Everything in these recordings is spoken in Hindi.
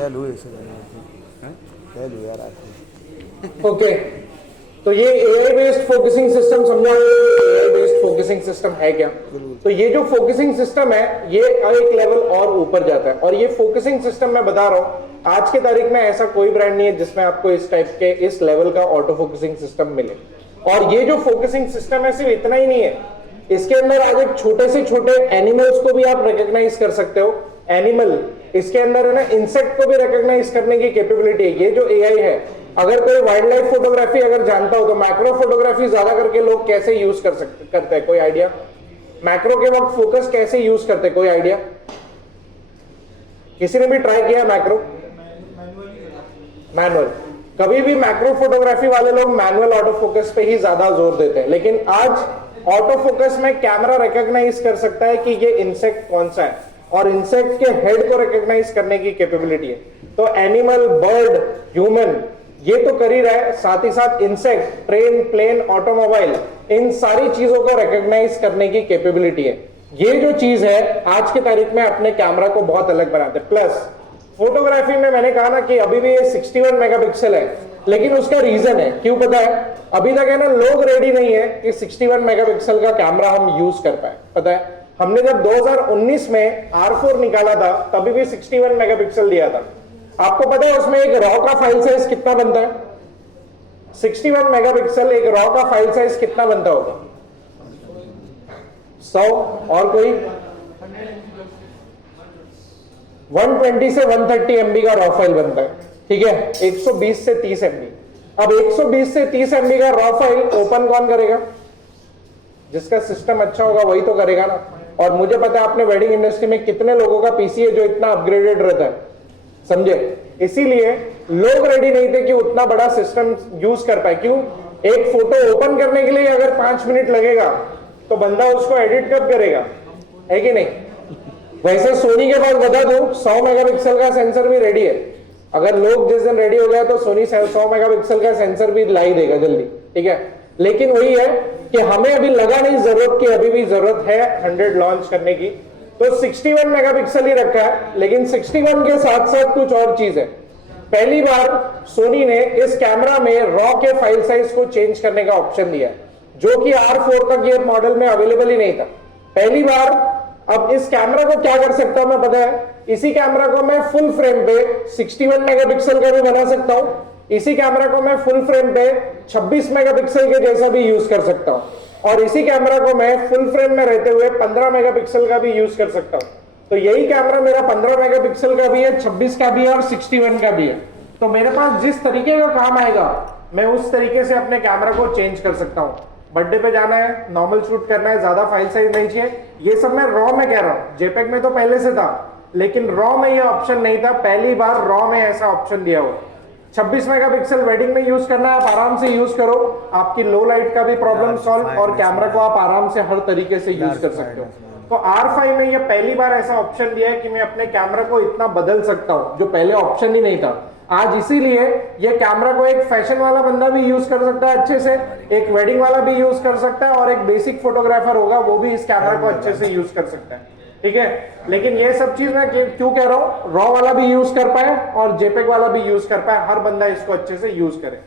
ले लूँ इसे, ले लूँ यार आज। ओके, तो ये एआई बेस्ड फोकसिंग सिस्टम समझा। एआई बेस्ड फोकसिंग सिस्टम है क्या? तो ये जो फोकसिंग सिस्टम है ये एक लेवल और ऊपर जाता है। और ये फोकसिंग सिस्टम मैं बता रहा हूं, आज के तारीख में ऐसा कोई ब्रांड नहीं है जिसमें आपको इस टाइप के इस लेवल का ऑटो फोकसिंग सिस्टम मिले। और ये जो फोकसिंग सिस्टम है सिर्फ इतना ही नहीं है, इसके अंदर आज एक छोटे से छोटे एनिमल्स को भी आप रिकॉग्नाइज कर सकते हो। एनिमल, इसके अंदर है ना इंसेक्ट को भी रिकॉग्नाइज करने की कैपेबिलिटी है। ये जो एआई है, अगर कोई वाइल्ड लाइफ फोटोग्राफी अगर जानता हो तो मैक्रो फोटोग्राफी ज्यादा करके लोग कैसे यूज करते हैं, कोई आइडिया? मैक्रो के वक्त फोकस कैसे यूज करते हैं, कोई आइडिया? किसी ने भी ट्राई किया मैक्रो? मैनुअल। कभी भी मैक्रो फोटोग्राफी वाले लोग मैनुअल ऑटो फोकस पे ही ज्यादा जोर देते हैं, लेकिन आज ऑटो फोकस में कैमरा रिकॉग्नाइज कर सकता है कि ये इंसेक्ट कौन सा है, और इंसेक्ट के हेड को रिकॉग्नाइज करने की कैपेबिलिटी है। तो एनिमल, बर्ड, ह्यूमन ये तो कर ही रहा है, साथ ही साथ इंसेक्ट, ट्रेन, प्लेन, ऑटोमोबाइल, इन सारी चीजों को रिकॉग्नाइज करने की कैपेबिलिटी है। ये जो चीज है आज की तारीख में अपने कैमरा को बहुत अलग बनाते हैं। प्लस फोटोग्राफी में मैंने कहा ना कि अभी भी ये 61 मेगापिक्सल है, लेकिन उसका रीजन है, क्यों पता है? अभी तक है ना लोग रेडी नहीं है कि 61 मेगापिक्सल का कैमरा हम यूज कर पाए। पता है, हमने जब 2019 में R4 निकाला था तभी भी 61 मेगापिक्सल दिया था। आपको पता है उसमें एक रॉ का फाइल साइज कितना बनता है? 61 मेगापिक्सल एक रॉ का फाइल साइज कितना बनता होगा? 100? और कोई? 120 से 130 MB का रॉ फाइल बनता है, ठीक है? 120 से 30 MB। अब 120 से 30 MB का रॉ फाइल ओपन कौन करेगा? जिसका सिस्टम अच्छा होगा वही तो करेगा ना। और मुझे पता है आपने वेडिंग इंडस्ट्री में कितने लोगों का पीसी है जो इतना अपग्रेडेड रहता है, समझे? इसीलिए लोग रेडी नहीं थे कि उतना बड़ा सिस्टम यूज कर पाए। क्यों? एक फोटो ओपन करने के लिए अगर 5 मिनट लगेगा तो बंदा उसको एडिट कब करेगा, है कि नहीं? वैसे सोनी के पास बता दूं 100 मेगापिक्सल का सेंसर भी रेडी है। अगर लोग जिस दिन रेडी हो गया तो सोनी 100 मेगापिक्सल का सेंसर भी ला ही देगा जल्दी, ठीक है? लेकिन वही है कि हमें अभी लगा नहीं जरूरत की, अभी भी जरूरत है 100 लॉन्च करने की, तो 61 मेगापिक्सल ही रखा है। लेकिन 61 के साथ साथ कुछ और चीज है। पहली बार सोनी ने इस कैमरा में रॉ के फाइल साइज को चेंज करने का ऑप्शन दिया है, जो कि R4 तक ये मॉडल में अवेलेबल ही नहीं था। पहली बार। अब इस कैमरा को क्या कर सकता हूं मैं, पता है? इसी कैमरा को मैं फुल फ्रेम पे 61 मेगापिक्सल का भी बना सकता हूं। इसी कैमरा को मैं फुल फ्रेम पे 26 मेगापिक्सल के जैसा भी यूज कर सकता हूं। और इसी कैमरा को मैं फुल फ्रेम में रहते हुए 15 मेगापिक्सल का भी यूज कर सकता हूं। तो यही कैमरा मेरा 15 मेगापिक्सल का भी है, 26 का भी है और 61 का भी है। तो मेरे पास जिस तरीके का काम आएगा मैं उस तरीके से अपने कैमरा को चेंज कर सकता हूं। बर्थडे पे जाना है, नॉर्मल शूट करना है, ज्यादा फाइल साइज नहीं चाहिए, ये सब मैं रॉ में कह रहा हूं। जेपेग में तो पहले से था, लेकिन रॉ में ये ऑप्शन नहीं था। पहली बार रॉ में ऐसा ऑप्शन दिया हुआ। 26 मेगापिक्सल वेडिंग में यूज करना है, आप आराम से यूज करो। आपकी लो लाइट का भी प्रॉब्लम सॉल्व, और कैमरा को आप आराम से हर तरीके से यूज कर सकते हो। तो R5 में ये पहली बार ऐसा ऑप्शन दिया है कि मैं अपने कैमरा को इतना बदल सकता हूं, जो पहले ऑप्शन ही नहीं था आज। इसीलिए ये कैमरा को एक फैशन वाला बंदा भी यूज कर सकता है अच्छे से, एक वेडिंग वाला भी यूज कर सकता है, और एक बेसिक फोटोग्राफर होगा वो भी इस कैमरा को अच्छे से यूज कर सकता है, ठीक है? लेकिन ये सब चीज मैं क्यों कह रहा हूं, रॉ वाला भी यूज कर पाए और जेपेग वाला भी यूज कर पाए, हर बंदा इसको अच्छे से यूज करे।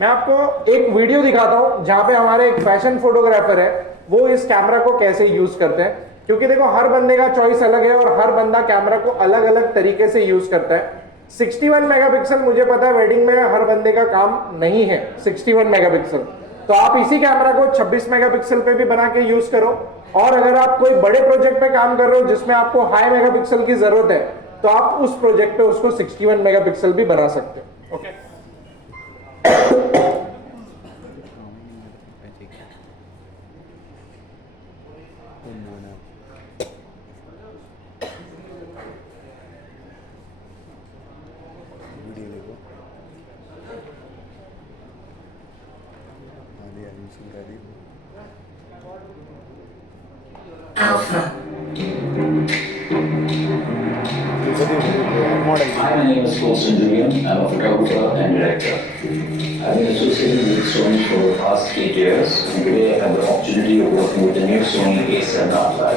मैं आपको एक वीडियो दिखाता हूं जहां पे हमारे एक फैशन फोटोग्राफर है, वो इस कैमरा को कैसे यूज करते हैं। क्योंकि देखो हर बंदे का चॉइस अलग है और हर बंदा कैमरा को अलग अलग तरीके से यूज करता है। 61 मेगापिक्सल मुझे पता है वेडिंग में हर बंदे का काम नहीं है 61 मेगापिक्सल, तो आप इसी कैमरा को 26 मेगापिक्सल पे भी बना के यूज करो। और अगर आप कोई बड़े प्रोजेक्ट पे काम कर रहे हो जिसमें आपको हाई मेगापिक्सल की जरूरत है, तो आप उस प्रोजेक्ट पे उसको 61 मेगापिक्सल भी बना सकते हो। Okay, Alpha. Hi, my name is Wilson Julian. I'm a photographer and director. I've been associated with Sony for the past 8 years, and today I have the opportunity of working with the new Sony A7R V.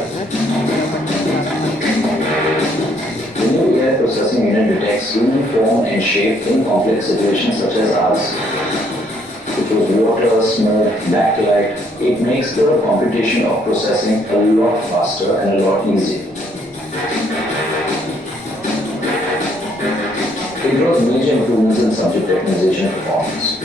The new AI processing unit detects human form and shape in complex situations such as ours. With water, smoke, backlight, it makes the computation of processing a lot faster and a lot easier. It draws major improvements in subject recognition and performance.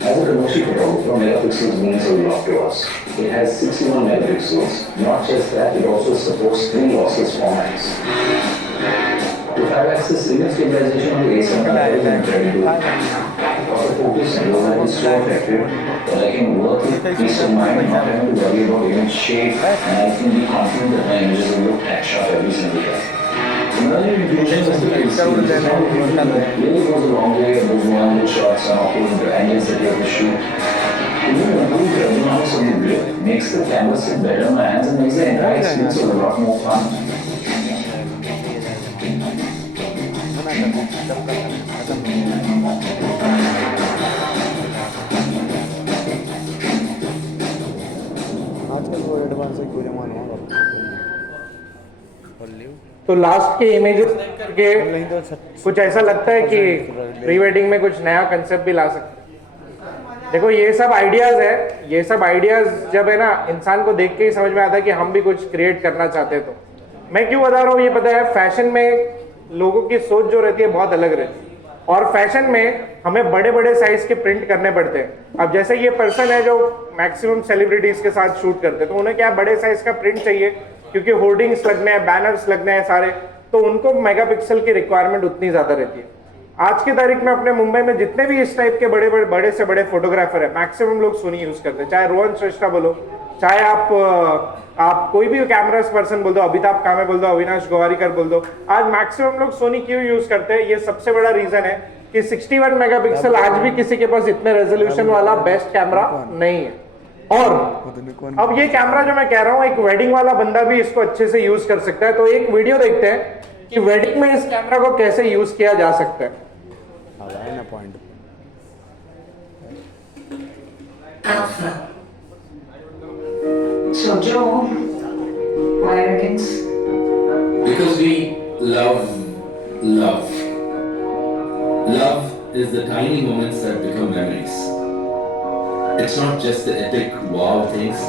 As a commercial photographer, megapixels means a lot to us. It has 61 megapixels. Not just that, it also supports 3 lossless formats. With 5-axis image stabilization on the A7R is incredible. Autofocus and low light is so effective that I can work with peace of mind, not having to worry about image shape, and I can be confident that my images will look tack sharp every single time. Another inclusion is the field screen. This really goes a long way of those one-angle shots and opposing the angles that you have to shoot. Even improved ergonomics of the grip makes the camera sit better in my hands and makes the entire experience a lot more fun. आजकल वो एडवांस क्यों जमाना होगा तो लास्ट के इमेजेस के कुछ ऐसा लगता है कि प्री वेडिंग में कुछ नया कंसेप्ट भी ला सकते हैं। देखो ये सब आइडियाज है, ये सब आइडियाज जब है ना इंसान को देख के ही समझ में आता है कि हम भी कुछ क्रिएट करना चाहते हैं। तो मैं क्यों बता रहा हूँ ये पता है, फैशन में लोगों की सोच जो रहती है बहुत अलग रहती है और फैशन में हमें बड़े बड़े साइज के प्रिंट करने पड़ते हैं। अब जैसे ये पर्सन है जो मैक्सिमम सेलिब्रिटीज के साथ शूट करते हैं तो उन्हें क्या बड़े साइज का प्रिंट चाहिए क्योंकि होर्डिंग्स लगने हैं, बैनर्स लगने हैं सारे, तो उनको मेगापिक्सल की रिक्वायरमेंट उतनी ज्यादा रहती है। आज की तारीख में अपने मुंबई में जितने भी इस टाइप के बड़े से बड़े फोटोग्राफर है मैक्सिमम लोग सोनी यूज करते हैं, चाहे रोहन श्रेष्ठा बोलो, चाहे आप कोई भी कैमरा पर्सन बोल दो, अमिताभ कामे बोल दो, अविनाश गोवारीकर बोल दो, आज मैक्सिमम लोग सोनी क्यों यूज करते हैं। ये सबसे बड़ा रीजन है कि 61 मेगापिक्सल आज भी किसी के पास इतने रेजोल्यूशन वाला बेस्ट कैमरा नहीं है। और अब ये कैमरा जो मैं कह रहा हूँ एक वेडिंग वाला बंदा भी इसको अच्छे से यूज कर सकता है। तो एक वीडियो देखते हैं कि वेडिंग में इस कैमरा को कैसे यूज किया जा सकता है। Alpha. So Joe, why arrogance? Because we love love. Love is the tiny moments that become memories. It's not just the epic wow things,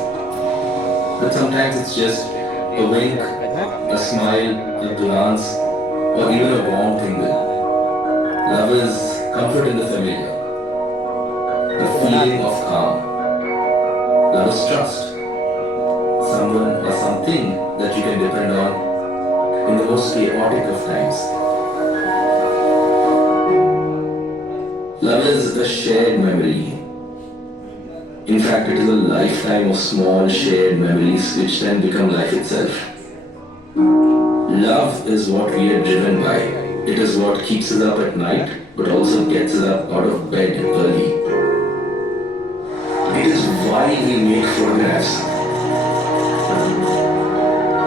but sometimes it's just a wink, a smile, a glance, or even a warm tingle. Love is comfort in the familiar, the feeling of calm. Love is trust, someone or something that you can depend on in the most chaotic of times. Love is a shared memory. In fact, it is a lifetime of small shared memories which then become life itself. Love is what we are driven by. It is what keeps us up at night, but also gets us up out of bed early. It is why we make photographs.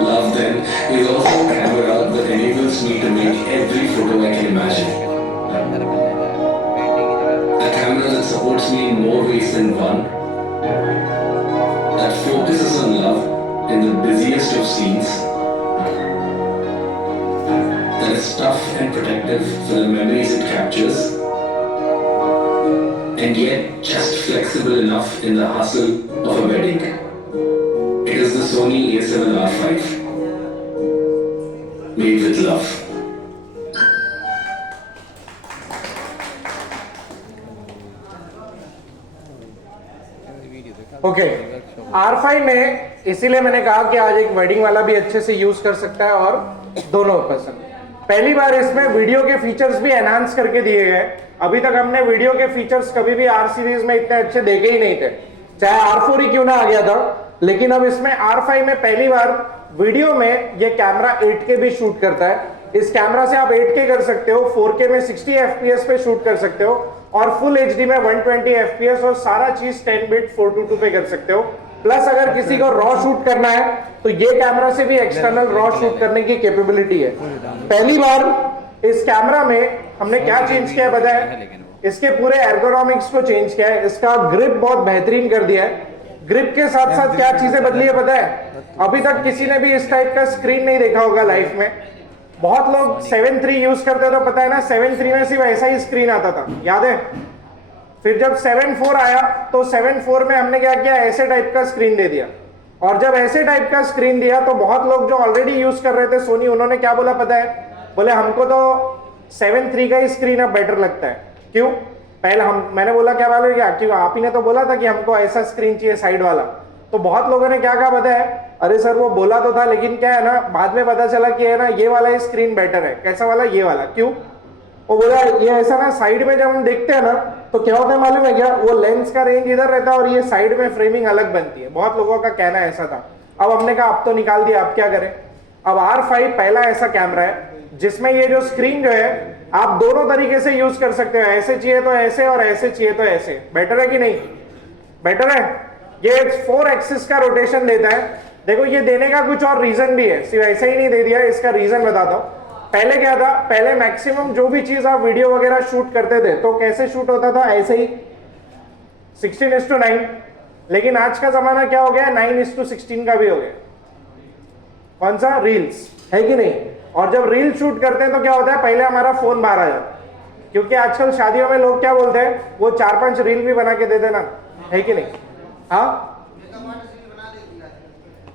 Love then is also a camera that enables me to make every photo I can imagine. A camera that supports me in more ways than one, that focuses on love in the busiest of scenes, that is tough and protective for the memories it captures, and yet just flexible enough in the hustle of a wedding. It is the Sony A7R5, made with love. Okay, R5 में इसीलिए मैंने कहा कि आज एक वेडिंग वाला भी अच्छे से यूज कर सकता है और दोनों पर्सन। पहली बार इसमें वीडियो के फीचर्स भी एनहांस करके दिए गए। अभी तक हमने वीडियो के फीचर्स कभी भी R सीरीज में इतने अच्छे देखे ही नहीं थे, चाहे R4 ही क्यों ना आ गया था। लेकिन अब इसमें R5 में पहली बार वीडियो में ये कैमरा 8K भी शूट करता है। इस कैमरा से आप 8K कर सकते हो, 4K में 60 FPS पे शूट कर सकते हो और फुल HD में 120 FPS और सारा चीज 10 बिट 422 पे कर सकते हो। प्लस अगर किसी को रॉ शूट करना है तो ये कैमरा से भी एक्सटर्नल रॉ शूट करने की कैपेबिलिटी है। पहली बार इस कैमरा में हमने क्या चेंज किया है पता है? इसके पूरे एर्गोनॉमिक्स को चेंज किया है, इसका ग्रिप बहुत बेहतरीन कर दिया है। ग्रिप के साथ साथ क्या चीजें बदली है पता है? अभी तक किसी ने भी इस टाइप का स्क्रीन नहीं देखा होगा लाइफ में। बहुत लोग 7.3 यूज करते तो पता है ना, 7.3 में सिर्फ ऐसा ही स्क्रीन आता था, याद है? फिर जब 7.4 आया तो 7.4 में हमने क्या किया, ऐसे टाइप का स्क्रीन दे दिया। और जब ऐसे टाइप का स्क्रीन दिया तो बहुत लोग जो ऑलरेडी यूज कर रहे थे सोनी, उन्होंने क्या बोला पता है? बोले हमको तो 7.3 का ही स्क्रीन अब बेटर लगता है। क्यों? पहले मैंने बोला क्या वाले क्या, क्यों आप ही ने तो बोला था कि हमको ऐसा स्क्रीन चाहिए साइड वाला। तो बहुत लोगों ने क्या कहा पता है? अरे सर वो बोला तो था, लेकिन क्या है ना, बाद में पता चला कि है ना ये वाला ही स्क्रीन बेटर है। कैसा वाला? ये वाला। क्यों? वो बोला ये ऐसा ना, साइड में जब हम देखते हैं ना तो क्या होता है मालूम है क्या, वो लेंस का रेंज इधर रहता है और ये साइड में फ्रेमिंग अलग बनती है। बहुत लोगों का कहना ऐसा था। अब हमने कहा अब तो निकाल दिया, अब क्या करें? अब R5 पहला ऐसा कैमरा है जिसमें ये जो स्क्रीन जो है आप दोनों तरीके से यूज कर सकते हो, ऐसे चाहिए तो ऐसे और ऐसे चाहिए तो ऐसे। बेटर है कि नहीं? बेटर है। ये 4 एक्सिस का रोटेशन देता है। देखो ये देने का कुछ और रीजन भी है, सिर्फ ऐसे ही नहीं दे दिया, इसका रीजन बताता हूं। पहले क्या था, पहले मैक्सिमम जो भी चीज आप वीडियो वगैरह शूट करते थे तो कैसे शूट होता था? ऐसे ही 16:9। लेकिन आज का जमाना क्या हो गया, 9:16 का भी हो गया। कौन सा? रील्स, है कि नहीं? और जब रील शूट करते हैं तो क्या होता है, पहले हमारा फोन बाहर आ जाता है, क्योंकि आजकल शादियों में लोग क्या बोलते हैं, वो 4-5 रील भी बना के दे देना, है कि नहीं? हाँ,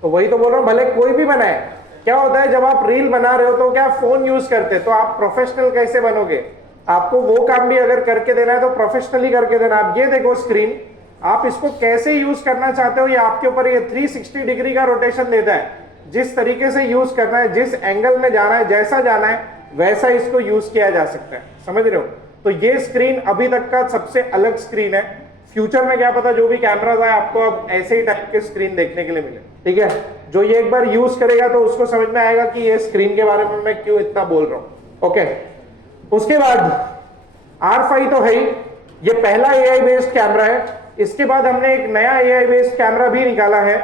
तो वही तो बोल रहा हूं, भले कोई भी बनाए। क्या होता है जब आप रील बना रहे हो तो क्या फोन यूज करते, तो आप प्रोफेशनल कैसे बनोगे? आपको वो काम भी अगर करके देना है तो प्रोफेशनली करके देना। आप ये देखो स्क्रीन, आप इसको कैसे यूज करना चाहते हो ये आपके ऊपर। ये 360 डिग्री का रोटेशन देता है, जिस तरीके से यूज करना है, जिस एंगल में जाना है, जैसा जाना है वैसा इसको यूज किया जा सकता है। समझ रहे हो? तो ये स्क्रीन अभी तक का सबसे अलग स्क्रीन है। फ्यूचर में क्या पता जो भी कैमराज आए आपको अब ऐसे ही टाइप के स्क्रीन देखने के लिए मिले। ठीक है, जो ये एक बार यूज करेगा तो उसको समझ में आएगा कि ये स्क्रीन के बारे में मैं क्यों इतना बोल रहा हूं। ओके, उसके बाद R5 तो है ही, ये पहला AI बेस्ड कैमरा है। इसके बाद हमने एक नया AI बेस्ड कैमरा भी निकाला है।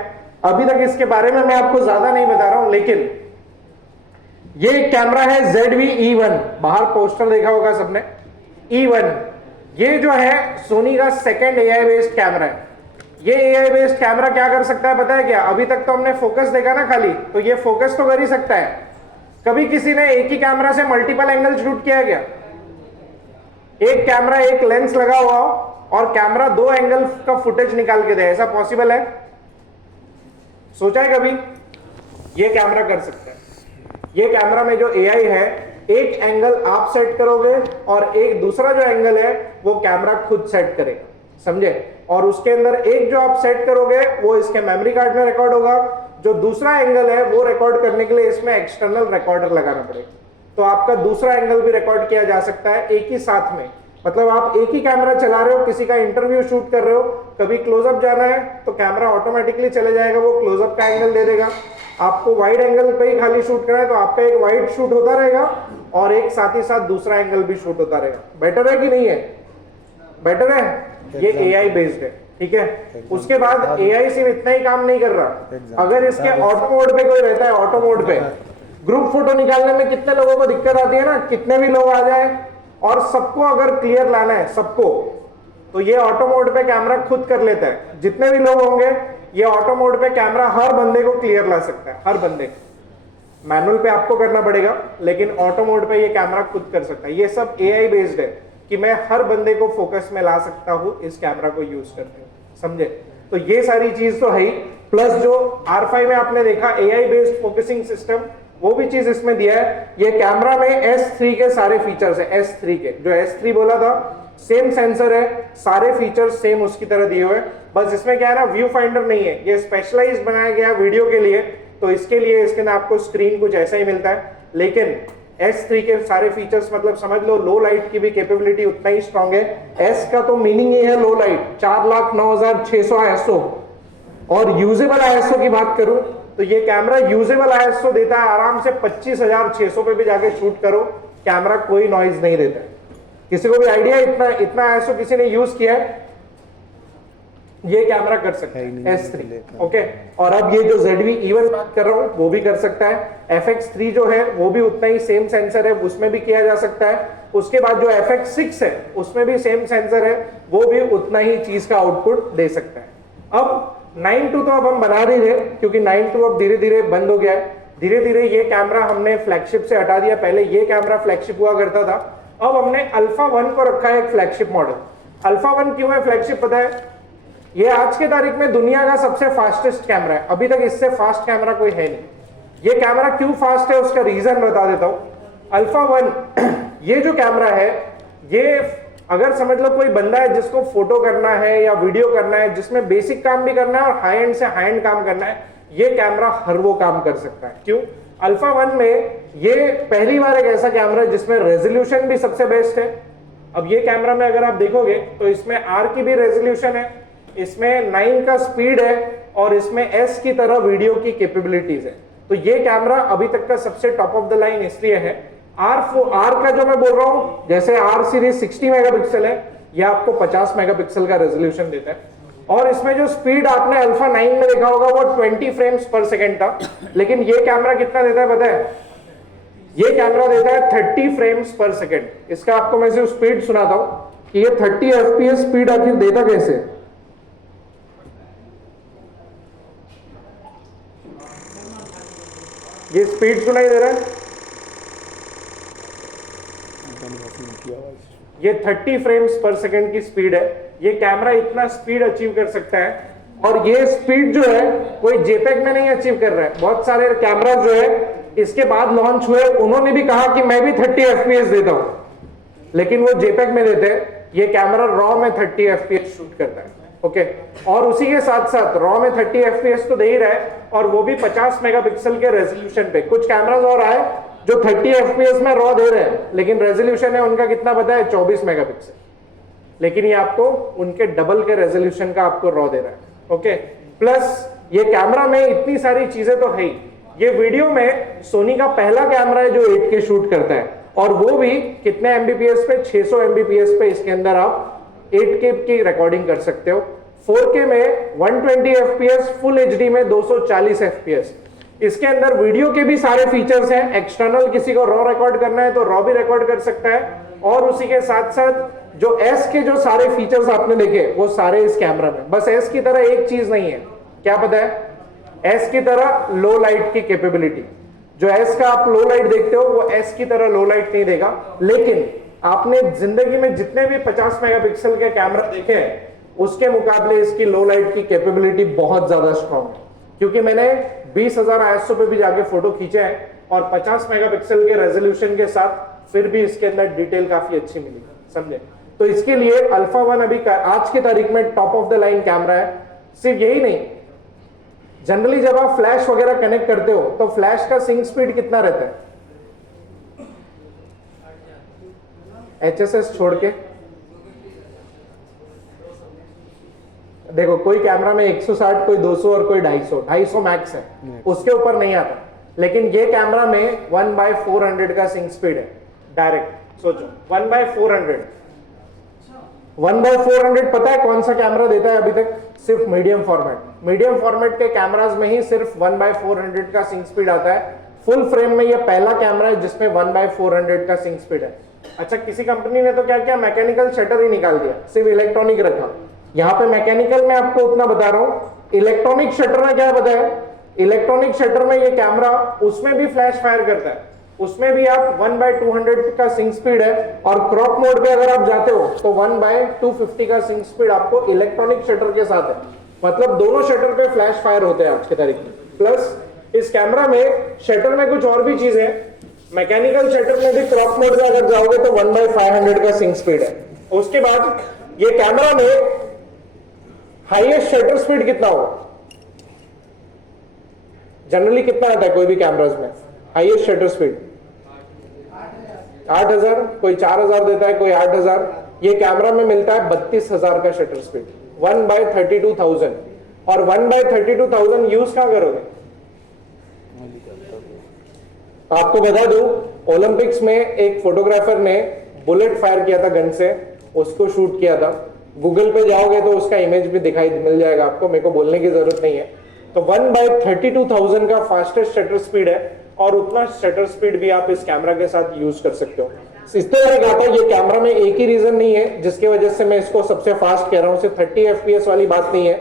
अभी तक इसके बारे में मैं आपको ज्यादा नहीं बता रहा हूं, लेकिन ये कैमरा है ZV E1। बाहर पोस्टर देखा होगा सबने, E1। ये जो है सोनी का सेकंड AI बेस्ड कैमरा है। ये AI बेस्ड कैमरा क्या कर सकता है पता है क्या? अभी तक तो हमने फोकस देखा ना खाली, तो ये फोकस तो कर ही सकता है। कभी किसी ने एक ही कैमरा से मल्टीपल एंगल शूट किया क्या? एक कैमरा एक लेंस लगा हुआ हो और कैमरा 2 एंगल का फुटेज निकाल के दे, ऐसा पॉसिबल है? सोचा है कभी? ये कैमरा कर सकता है। ये कैमरा में जो AI है, एक एंगल आप सेट करोगे और एक दूसरा जो एंगल है वो कैमरा खुद सेट करेगा, समझे? और उसके अंदर एक जो आप सेट करोगे वो इसके मेमोरी कार्ड में रिकॉर्ड होगा, जो दूसरा एंगल है वो रिकॉर्ड करने के लिए इसमें एक्सटर्नल रिकॉर्डर लगाना पड़ेगा। तो आपका दूसरा एंगल भी रिकॉर्ड किया जा सकता है एक ही साथ में। मतलब आप एक ही कैमरा चला रहे हो, किसी का इंटरव्यू शूट कर रहे हो, कभी क्लोजअप जाना है तो कैमरा ऑटोमेटिकली चले जाएगा, वो क्लोजअप का एंगल दे देगा। आपको वाइड एंगल पे ही खाली शूट करना है तो आपका एक वाइड शूट होता रहेगा और एक साथ ही साथ दूसरा एंगल भी शूट होता रहेगा। बेटर है कि नहीं है? बेटर है। ये AI बेस्ड है, ठीक है। उसके बाद AI सिर्फ इतना ही काम नहीं कर रहा। अगर इसके ऑटो मोड पे कोई रहता है, ऑटो मोड पे ग्रुप फोटो निकालने में कितने लोगों को दिक्कत आती है ना, कितने भी लोग आ जाए और सबको अगर क्लियर लाना है सबको, तो ये ऑटो मोड पे कैमरा खुद कर लेता है। जितने भी लोग होंगे ये ऑटो मोड पे कैमरा हर बंदे को क्लियर ला सकता है, हर बंदे को। मैनुअल पे आपको करना पड़ेगा, लेकिन ऑटो मोड पे ये कैमरा खुद कर सकता है। ये सब AI बेस्ड है कि मैं हर बंदे को फोकस में ला सकता हूं इस कैमरा को यूज करते हुए, समझे? तो ये सारी चीज तो है ही। प्लस जो R5 में आपने देखा AI बेस्ड फोकसिंग सिस्टम, वो भी चीज इसमें दिया है। ये कैमरा में S3 के सारे फीचर्स है। S3 के जो S3 बोला था, सेम सेंसर है, सारे फीचर्स सेम उसकी तरह दिए हुए। बस इसमें क्या है ना, व्यू फाइंडर नहीं है, ये स्पेशलाइज्ड बनाया गया वीडियो के लिए, तो इसके लिए इसके अंदर आपको स्क्रीन कुछ ऐसा ही मिलता है। लेकिन S3 के सारे फीचर्स, मतलब समझ लो लो लाइट की भी कैपेबिलिटी उतना ही स्ट्रांग है। S का तो मीनिंग ही है लो लाइट, 4,09,600 ISO। और यूजेबल ISO की बात करूं तो ये कैमरा यूजेबल ISO देता है, आराम से 25,600 पे भी जाके शूट करो, कैमरा कोई नॉइज नहीं देता है। किसी को भी आइडिया इतना ISO किसी ने यूज किया है? ये कैमरा कर सकता है S3। ओके, और अब ये जो ZV E1 बात कर रहा हूं वो भी कर सकता है। FX3 जो है वो भी उतना ही सेम सेंसर है, उसमें भी किया जा सकता है। उसके बाद जो FX6 है उसमें भी सेम सेंसर है, वो भी उतना ही चीज का आउटपुट दे सकता है। अब 9.2 तो अब हम बना रहे थे, क्योंकि 9.2 अब धीरे धीरे बंद हो गया है। धीरे धीरे ये कैमरा हमने फ्लैगशिप से हटा दिया, पहले ये कैमरा फ्लैगशिप हुआ करता था, अब हमने अल्फा 1 को रखा है एक फ्लैगशिप मॉडल। अल्फा 1 क्यों है फ्लैगशिप पता है? ये आज के तारीख में दुनिया का सबसे फास्टेस्ट कैमरा है, अभी तक इससे फास्ट कैमरा कोई है नहीं। ये कैमरा क्यों फास्ट है उसका रीजन बता देता हूं। अल्फा 1 ये जो कैमरा है, ये अगर समझ लो कोई बंदा है जिसको फोटो करना है या वीडियो करना है, जिसमें बेसिक काम भी करना है और हाई एंड से हाई एंड काम करना है, ये कैमरा हर वो काम कर सकता है। क्यों? अल्फा 1 में ये पहली बार एक ऐसा कैमरा है जिसमें रेजोल्यूशन भी सबसे बेस्ट है। अब ये कैमरा में अगर आप देखोगे तो इसमें R की भी रेजोल्यूशन है, इसमें 9 का स्पीड है और इसमें S की तरह वीडियो की कैपेबिलिटीज है। तो ये कैमरा अभी तक का सबसे टॉप ऑफ द लाइन इसलिए है। R का जो मैं बोल रहा हूं, जैसे R सीरीज 60 मेगापिक्सल है, यह आपको 50 मेगापिक्सल का रेजोल्यूशन देता है। और इसमें जो स्पीड आपने अल्फा 9 में देखा होगा वो 20 फ्रेम्स पर सेकेंड था, लेकिन ये कैमरा कितना देता है पता है? ये कैमरा देता है 30 फ्रेम्स पर सेकेंड। इसका आपको मैं सिर्फ स्पीड सुनाता हूं कि ये 30 FPS स्पीड आखिर देता कैसे। ये स्पीड सुनाई दे रहा है? ये 30 फ्रेम्स पर सेकेंड की स्पीड है। ये कैमरा इतना स्पीड अचीव कर सकता है, और ये स्पीड जो है कोई जेपेग में नहीं अचीव कर रहा है। बहुत सारे कैमरा जो है इसके बाद लॉन्च हुए, उन्होंने भी कहा कि मैं भी 30 FPS देता हूं, लेकिन वो जेपेग में देते हैं। ये कैमरा रॉ में 30 FPS शूट करता है। ओके, और उसी के साथ साथ रॉ में 30 FPS तो दे ही रहा है, और वो भी 50 मेगापिक्सल के रेजोल्यूशन पे। कुछ कैमरास और आए जो 30 FPS में रॉ दे रहे हैं, लेकिन रेजोल्यूशन है उनका कितना पता है? 24 मेगापिक्सल। लेकिन ये आपको उनके डबल के रेजोल्यूशन का आपको रॉ दे रहा है। ओके, प्लस ये कैमरा में इतनी सारी चीजें तो है ही। ये वीडियो में सोनी का पहला कैमरा है जो 8K शूट करता है, और वो भी कितने MBPS पे? 600 MBPS पे इसके अंदर आप 8K की रिकॉर्डिंग कर सकते हो। 4K में 120 FPS, फुल HD में 240 FPS। इसके अंदर वीडियो के भी सारे फीचर्स हैं। एक्सटर्नल किसी को रॉ रिकॉर्ड करना है तो रॉ भी रिकॉर्ड कर सकता है, और उसी के साथ साथ जो S के जो सारे फीचर्स आपने देखे वो सारे इस कैमरा में। बस S की तरह एक चीज नहीं है, क्या पता है? S की तरह लो लाइट की कैपेबिलिटी। जो S का आप लो लाइट देखते हो वो S की तरह लो लाइट नहीं देगा, लेकिन आपने जिंदगी में जितने भी 50 मेगापिक्सल के कैमरा देखे हैं उसके मुकाबले इसकी लो लाइट की कैपेबिलिटी बहुत ज्यादा स्ट्रॉन्ग है। क्योंकि मैंने 20,000 ISO पे भी जाके फोटो खींचे हैं, और 50 मेगापिक्सल के रेजोल्यूशन के साथ फिर भी इसके अंदर डिटेल काफी अच्छी मिली, समझे? तो इसके लिए अल्फा 1 अभी आज की तारीख में top of the line camera है। सिर्फ यही नहीं, जनरली जब आप फ्लैश वगैरह कनेक्ट करते हो तो फ्लैश का सिंक स्पीड कितना रहता है? HSS छोड़ के देखो, कोई कैमरा में 160, कोई 200 और कोई 250 मैक्स है, उसके ऊपर नहीं आता। लेकिन ये कैमरा में 1/400 का सिंक स्पीड है डायरेक्ट। सोचो 1/400। 1/400 पता है कौन सा कैमरा देता है अभी तक? सिर्फ मीडियम फॉर्मेट। मीडियम फॉर्मेट के कैमरास में ही सिर्फ 1/400 का सिंक स्पीड आता है। फुल फ्रेम में ये पहला कैमरा है जिसमें 1/400 का सिंक स्पीड है। अच्छा, किसी कंपनी ने तो क्या किया? मैकेनिकल शटर ही निकाल दिया, सिर्फ इलेक्ट्रॉनिक रखा। यहाँ पे मैकेनिकल में आपको उतना बता रहा हूं। इलेक्ट्रॉनिक शटर में क्या बताया? इलेक्ट्रॉनिक शटर में ये कैमरा उसमें भी फ्लैश फायर करता है, उसमें भी आप 1/200 का सिंक स्पीड है, और क्रॉप मोड पे अगर आप जाते हो तो 1/250 का सिंक स्पीड आपको इलेक्ट्रॉनिक शटर के साथ है। मतलब दोनों शटर पे फ्लैश फायर होते हैं आज के तारीख में। प्लस इस कैमरा में शटर में कुछ और भी चीज है। मैकेनिकल शटर में भी क्रॉप मोड पे अगर जाओगे तो 1/500 का सिंक स्पीड है। उसके बाद ये कैमरा में हाईएस्ट शटर स्पीड कितना हो? जनरली कितना आता है कोई भी कैमरास में? हाईएस्ट शटर स्पीड 8000, कोई 4000 देता है, कोई 8000। ये कैमरा में मिलता है 32,000 का शटर स्पीड, 1/32,000। और 1/32,000 यूज कहां करोगे? आपको बता दूं, ओलंपिक्स में एक फोटोग्राफर ने बुलेट फायर किया था गन से, उसको शूट किया था। गूगल पे जाओगे तो उसका इमेज भी दिखाई मिल जाएगा आपको, मेरे को बोलने की जरूरत नहीं है। तो 1/32,000 का फास्टेस्ट शटर स्पीड है, और उतना शटर स्पीड भी आप इस कैमरा के साथ यूज कर सकते हो। इस तरह का आता है, ये कैमरा में एक ही रीजन नहीं है जिसकी वजह से मैं इसको सबसे फास्ट कह रहा हूं। सिर्फ 30 FPS वाली बात नहीं है,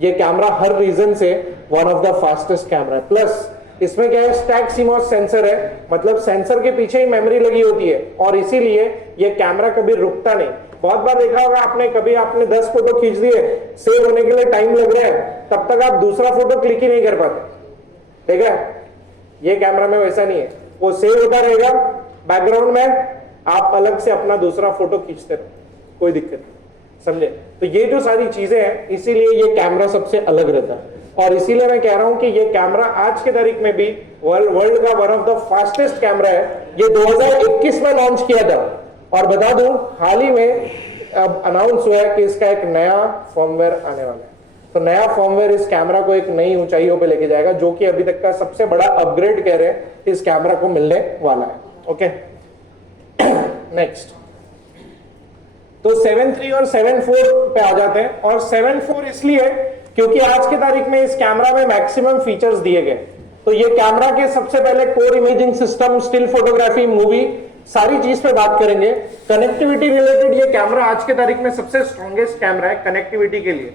ये कैमरा हर रीजन से one of the fastest camera है। प्लस इसमें क्या है, स्टैक सीमॉस सेंसर है, मतलब सेंसर के पीछे ही मेमोरी लगी होती है और इसीलिए ये कैमरा कभी रुकता नहीं। बहुत बार देखा होगा आपने, कभी आपने 10 फोटो खींच दिए, सेव होने के लिए टाइम लग रहा है, तब तक आप दूसरा फोटो क्लिक ही नहीं कर पाते, ठीक है। ये कैमरा में वैसा नहीं है, वो सेव होता रहेगा बैकग्राउंड में, आप अलग से अपना दूसरा फोटो खींचते रहो, कोई दिक्कत नहीं, समझे। तो ये जो सारी चीजें हैं, इसीलिए ये कैमरा सबसे अलग रहता है और इसीलिए मैं कह रहा हूं कि ये कैमरा आज के तारीख में भी वर्ल्ड का one of the fastest camera है। ये 2021 में लॉन्च किया था और बता दूं हाल ही में अब अनाउंस हुआ है कि इसका एक नया फर्मवेयर आने वाला है। तो नया फर्मवेयर इस कैमरा को एक नई ऊंचाइयों पे लेके जाएगा, जो कि अभी तक का सबसे बड़ा अपग्रेड कह रहे हैं इस कैमरा को मिलने वाला है। ओके, नेक्स्ट तो 7.3 और 7.4 पे आ जाते हैं। और 7.4 इसलिए क्योंकि आज की तारीख में इस कैमरा में मैक्सिमम फीचर्स दिए गए। तो ये कैमरा के सबसे पहले core imaging system, still photography, movie, सारी चीज पे बात करेंगे। कनेक्टिविटी रिलेटेड ये कैमरा आज के तारीख में सबसे स्ट्रॉन्गेस्ट कैमरा है कनेक्टिविटी के लिए।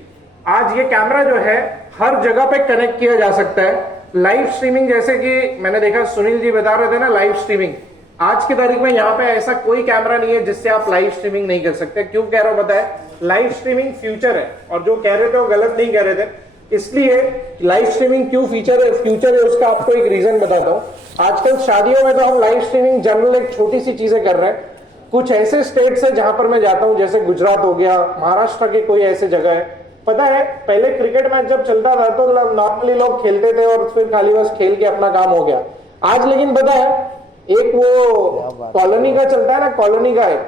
आज ये कैमरा जो है हर जगह पे कनेक्ट किया जा सकता है। लाइव स्ट्रीमिंग, जैसे कि मैंने देखा सुनील जी बता रहे थे ना, लाइव स्ट्रीमिंग, आज की तारीख में यहाँ पे ऐसा कोई कैमरा नहीं है जिससे आप लाइव स्ट्रीमिंग नहीं कर सकते। क्यों कह रहा हूं पता है, लाइव स्ट्रीमिंग फ्यूचर है और जो कह रहे थे वो गलत नहीं कह रहे थे। इसलिए लाइव स्ट्रीमिंग क्यों फ्यूचर है उसका आपको एक रीजन बताता हूं। आजकल शादियों में तो हम लाइव स्ट्रीमिंग जनरल एक छोटी सी चीजें कर रहे हैं। कुछ ऐसे स्टेट्स है जहां पर मैं जाता हूं, जैसे गुजरात हो गया, महाराष्ट्र के कोई ऐसे जगह है, पता है पहले क्रिकेट मैच जब चलता था तो नॉर्मली लोग खेलते थे और फिर खाली बस खेल के अपना काम हो गया। आज लेकिन पता है एक वो कॉलोनी का चलता है ना, कॉलोनी का एक,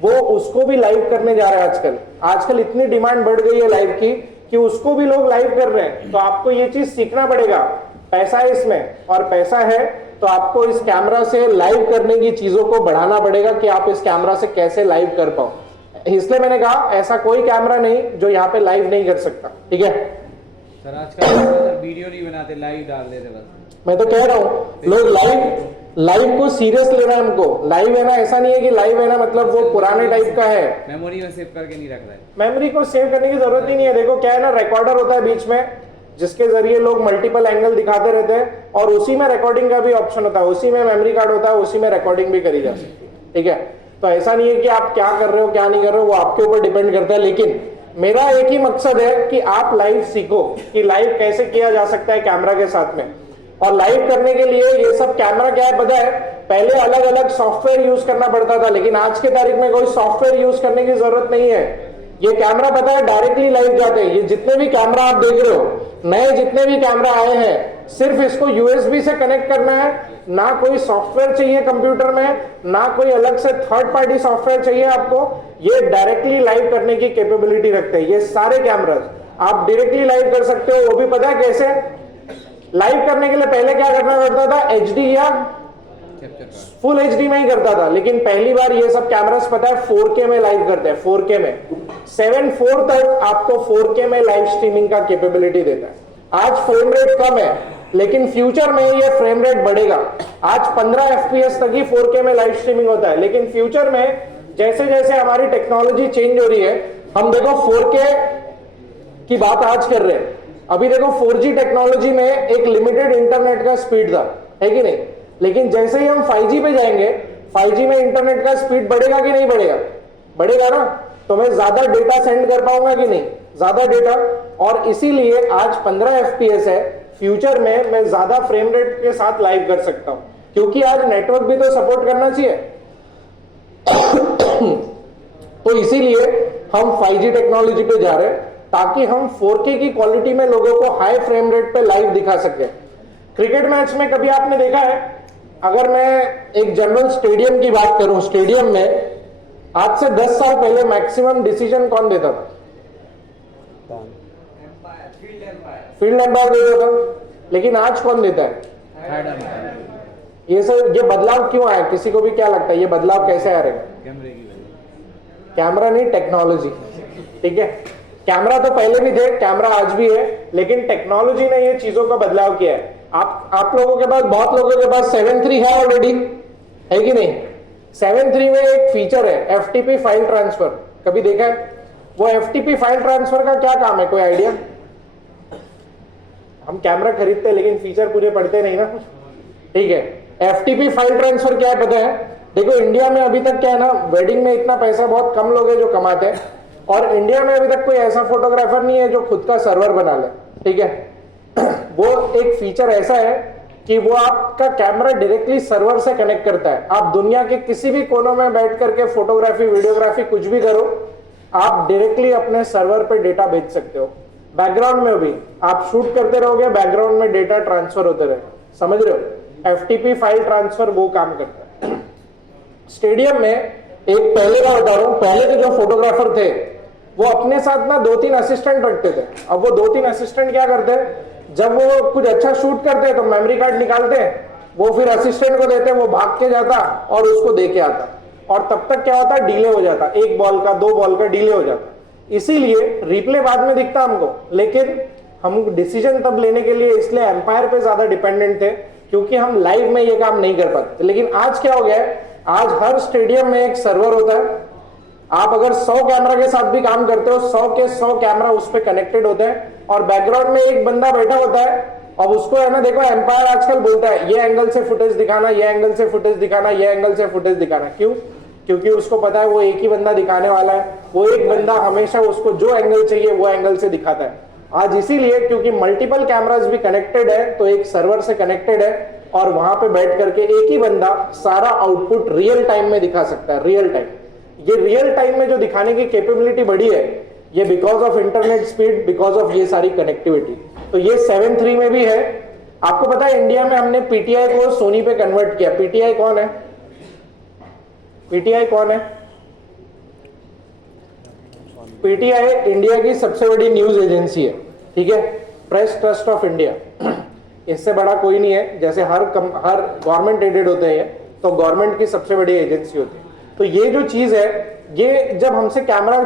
वो उसको भी लाइव करने जा रहे हैं आजकल इतनी डिमांड बढ़ गई है लाइव की कि उसको भी लोग लाइव कर रहे हैं। तो आपको ये चीज सीखना पड़ेगा, पैसा है इसमें और पैसा है तो आपको इस कैमरा से लाइव करने की चीजों को बढ़ाना पड़ेगा कि आप इस कैमरा से कैसे लाइव कर पाओ। इसलिए मैंने कहा ऐसा कोई कैमरा नहीं जो यहाँ पे लाइव नहीं कर सकता, ठीक है सर। आजकल वीडियो नहीं बनाते, लाइव डाल देते बस। मैं तो कह रहा हूँ लोग लाइव को सीरियस ले रहे हैं। हमको लाइव है ना, ऐसा नहीं है कि लाइव है ना मतलब वो पुराने टाइप का है, मेमोरी में सेव करके नहीं रख रहा है। मेमोरी को सेव करने की जरूरत ही नहीं है। देखो क्या है ना, रिकॉर्डर होता है बीच में जिसके जरिए लोग मल्टीपल एंगल दिखाते रहते हैं और उसी में रिकॉर्डिंग का भी ऑप्शन होता है, उसी में मेमोरी कार्ड होता है, उसी में रिकॉर्डिंग भी करी जा सकती है, ठीक है। तो ऐसा नहीं है कि आप क्या कर रहे हो क्या नहीं कर रहे हो, वो आपके ऊपर डिपेंड करता है। लेकिन मेरा एक ही मकसद है कि आप लाइव सीखो कि लाइव कैसे किया जा सकता है कैमरा के साथ में। और लाइव करने के लिए ये सब कैमरा क्या है पता है, पहले अलग अलग सॉफ्टवेयर यूज करना पड़ता था, लेकिन आज के तारीख में कोई सॉफ्टवेयर यूज करने की जरूरत नहीं है। ये कैमरा पता है डायरेक्टली लाइव जाते हैं। ये जितने भी कैमरा आप देख रहे हो, नए जितने भी कैमरा आए हैं, सिर्फ इसको यूएसबी से कनेक्ट करना है, ना कोई सॉफ्टवेयर चाहिए कंप्यूटर में, ना कोई अलग से थर्ड पार्टी सॉफ्टवेयर चाहिए आपको। ये डायरेक्टली लाइव करने की कैपेबिलिटी रखते हैं ये सारे कैमरास। आप डायरेक्टली लाइव कर सकते हो, वो भी पता है कैसे। लाइव करने के लिए पहले क्या करना पड़ता था, एचडी या फुल एचडी में ही करता था, लेकिन पहली बार ये सब कैमरास पता है 4K में लाइव करते हैं। 4K में 7.4 तक आपको 4K में लाइव स्ट्रीमिंग का कैपेबिलिटी देता है। आज फ्रेम रेट कम है लेकिन फ्यूचर में ये फ्रेम रेट बढ़ेगा। आज 15 FPS तक ही 4K में लाइव स्ट्रीमिंग होता है, लेकिन फ्यूचर में जैसे जैसे हमारी टेक्नोलॉजी चेंज हो रही है, हम देखो 4K की बात आज कर रहे हैं। अभी देखो 4G टेक्नोलॉजी में एक लिमिटेड इंटरनेट का स्पीड था, है कि नहीं, लेकिन जैसे ही हम 5G पे जाएंगे, 5G में इंटरनेट का स्पीड बढ़ेगा कि नहीं बढ़ेगा, बढ़ेगा ना। तो मैं ज्यादा डेटा सेंड कर पाऊंगा कि नहीं, ज्यादा डेटा। और इसीलिए आज 15 FPS है, फ्यूचर में मैं ज्यादा फ्रेम रेट के साथ लाइव कर सकता हूं, क्योंकि आज नेटवर्क भी तो सपोर्ट करना चाहिए। तो इसीलिए हम 5G टेक्नोलॉजी पे जा रहे हैं ताकि हम 4K की क्वालिटी में लोगों को हाई फ्रेम रेट पे लाइव दिखा सके। क्रिकेट मैच में कभी आपने देखा है, अगर मैं एक जनरल स्टेडियम की बात करूं, स्टेडियम में आज से 10 साल पहले मैक्सिमम डिसीजन कौन देता था, फील्ड एम्पायर देता था, लेकिन आज कौन देता है। ये सब ये बदलाव क्यों आया, किसी को भी क्या लगता है ये बदलाव कैसे आ रहे हैं? कैमरा नहीं, टेक्नोलॉजी, ठीक है। कैमरा तो पहले भी थे, कैमरा आज भी है, लेकिन टेक्नोलॉजी ने ये चीजों का बदलाव किया है। आप लोगों के पास, बहुत लोगों के पास 7.3 है ऑलरेडी, है कि नहीं। 7.3 में एक फीचर है FTP फाइल ट्रांसफर, कभी देखा है? वो FTP फाइल ट्रांसफर का क्या काम है, कोई आइडिया? हम कैमरा खरीदते हैं लेकिन फीचर पूरे पढ़ते नहीं ना, ठीक है। FTP फाइल ट्रांसफर क्या है पता है? देखो इंडिया में अभी तक क्या है ना, वेडिंग में इतना पैसा बहुत कम लोग हैं जो कमाते हैं, और इंडिया में अभी तक कोई ऐसा फोटोग्राफर नहीं है जो खुद का सर्वर बना ले, ठीक है। वो एक फीचर ऐसा है कि वो आपका कैमरा डायरेक्टली सर्वर से कनेक्ट करता है। आप दुनिया के किसी भी कोनों में बैठ करके फोटोग्राफी, वीडियोग्राफी कुछ भी करो, आप डायरेक्टली अपने सर्वर पे डेटा भेज सकते हो। बैकग्राउंड में भी आप शूट करते रहोगे, बैकग्राउंड में डेटा ट्रांसफर होते रहे, समझ रहे हो? FTP फाइल ट्रांसफर वो काम करता है। स्टेडियम में एक पहले का बता रहा हूं, पहले के जो फोटोग्राफर थे वो अपने साथ ना 2-3 असिस्टेंट रखते थे। अब वो 2-3 असिस्टेंट क्या करते हैं, जब वो कुछ अच्छा शूट करते तो मेमोरी कार्ड निकालते, वो फिर असिस्टेंट को देते, वो भाग के जाता और उसको दे के आता, और तब तक क्या होता, डिले हो जाता, 1 बॉल का 2 बॉल का डिले हो जाता। इसीलिए रिप्ले बाद में दिखता हमको, लेकिन हम डिसीजन तब लेने के लिए इसलिए एम्पायर पे ज्यादा डिपेंडेंट थे, क्योंकि हम लाइव में ये काम नहीं कर पाते। लेकिन आज क्या हो गया है, आज हर स्टेडियम में एक सर्वर होता है। आप अगर 100 कैमरा के साथ भी काम करते हो, 100 के 100 कैमरा उस पर कनेक्टेड होते हैं, और बैकग्राउंड में एक बंदा बैठा होता है। अब उसको है ना, देखो एम्पायर आजकल बोलता है ये एंगल से फुटेज दिखाना, ये एंगल से फुटेज दिखाना, ये एंगल से फुटेज दिखाना। क्यों? क्योंकि उसको पता है वो एक ही बंदा दिखाने वाला है, वो एक बंदा हमेशा उसको जो एंगल चाहिए वो एंगल से दिखाता है। आज इसीलिए क्योंकि मल्टीपल कैमरास भी कनेक्टेड है, तो एक सर्वर से कनेक्टेड है, और वहां पे बैठ करके एक ही बंदा सारा आउटपुट रियल टाइम में दिखा सकता है। रियल टाइम, ये रियल टाइम में जो दिखाने की कैपेबिलिटी बढ़ी है, ये because of internet speed, because of ये सारी कनेक्टिविटी। तो ये 7.3 में भी है। आपको पता है इंडिया में हमने PTI को सोनी पे कन्वर्ट किया। PTI कौन है? PTI कौन है? PTI इंडिया की सबसे बड़ी न्यूज एजेंसी है, ठीक है, प्रेस ट्रस्ट ऑफ इंडिया। इससे बड़ा कोई नहीं है। जैसे हर गवर्नमेंट एडेड होते हैं, तो गवर्नमेंट की सबसे बड़ी एजेंसी होती है। तो ये जो चीज है, ये जब हमसे कैमरा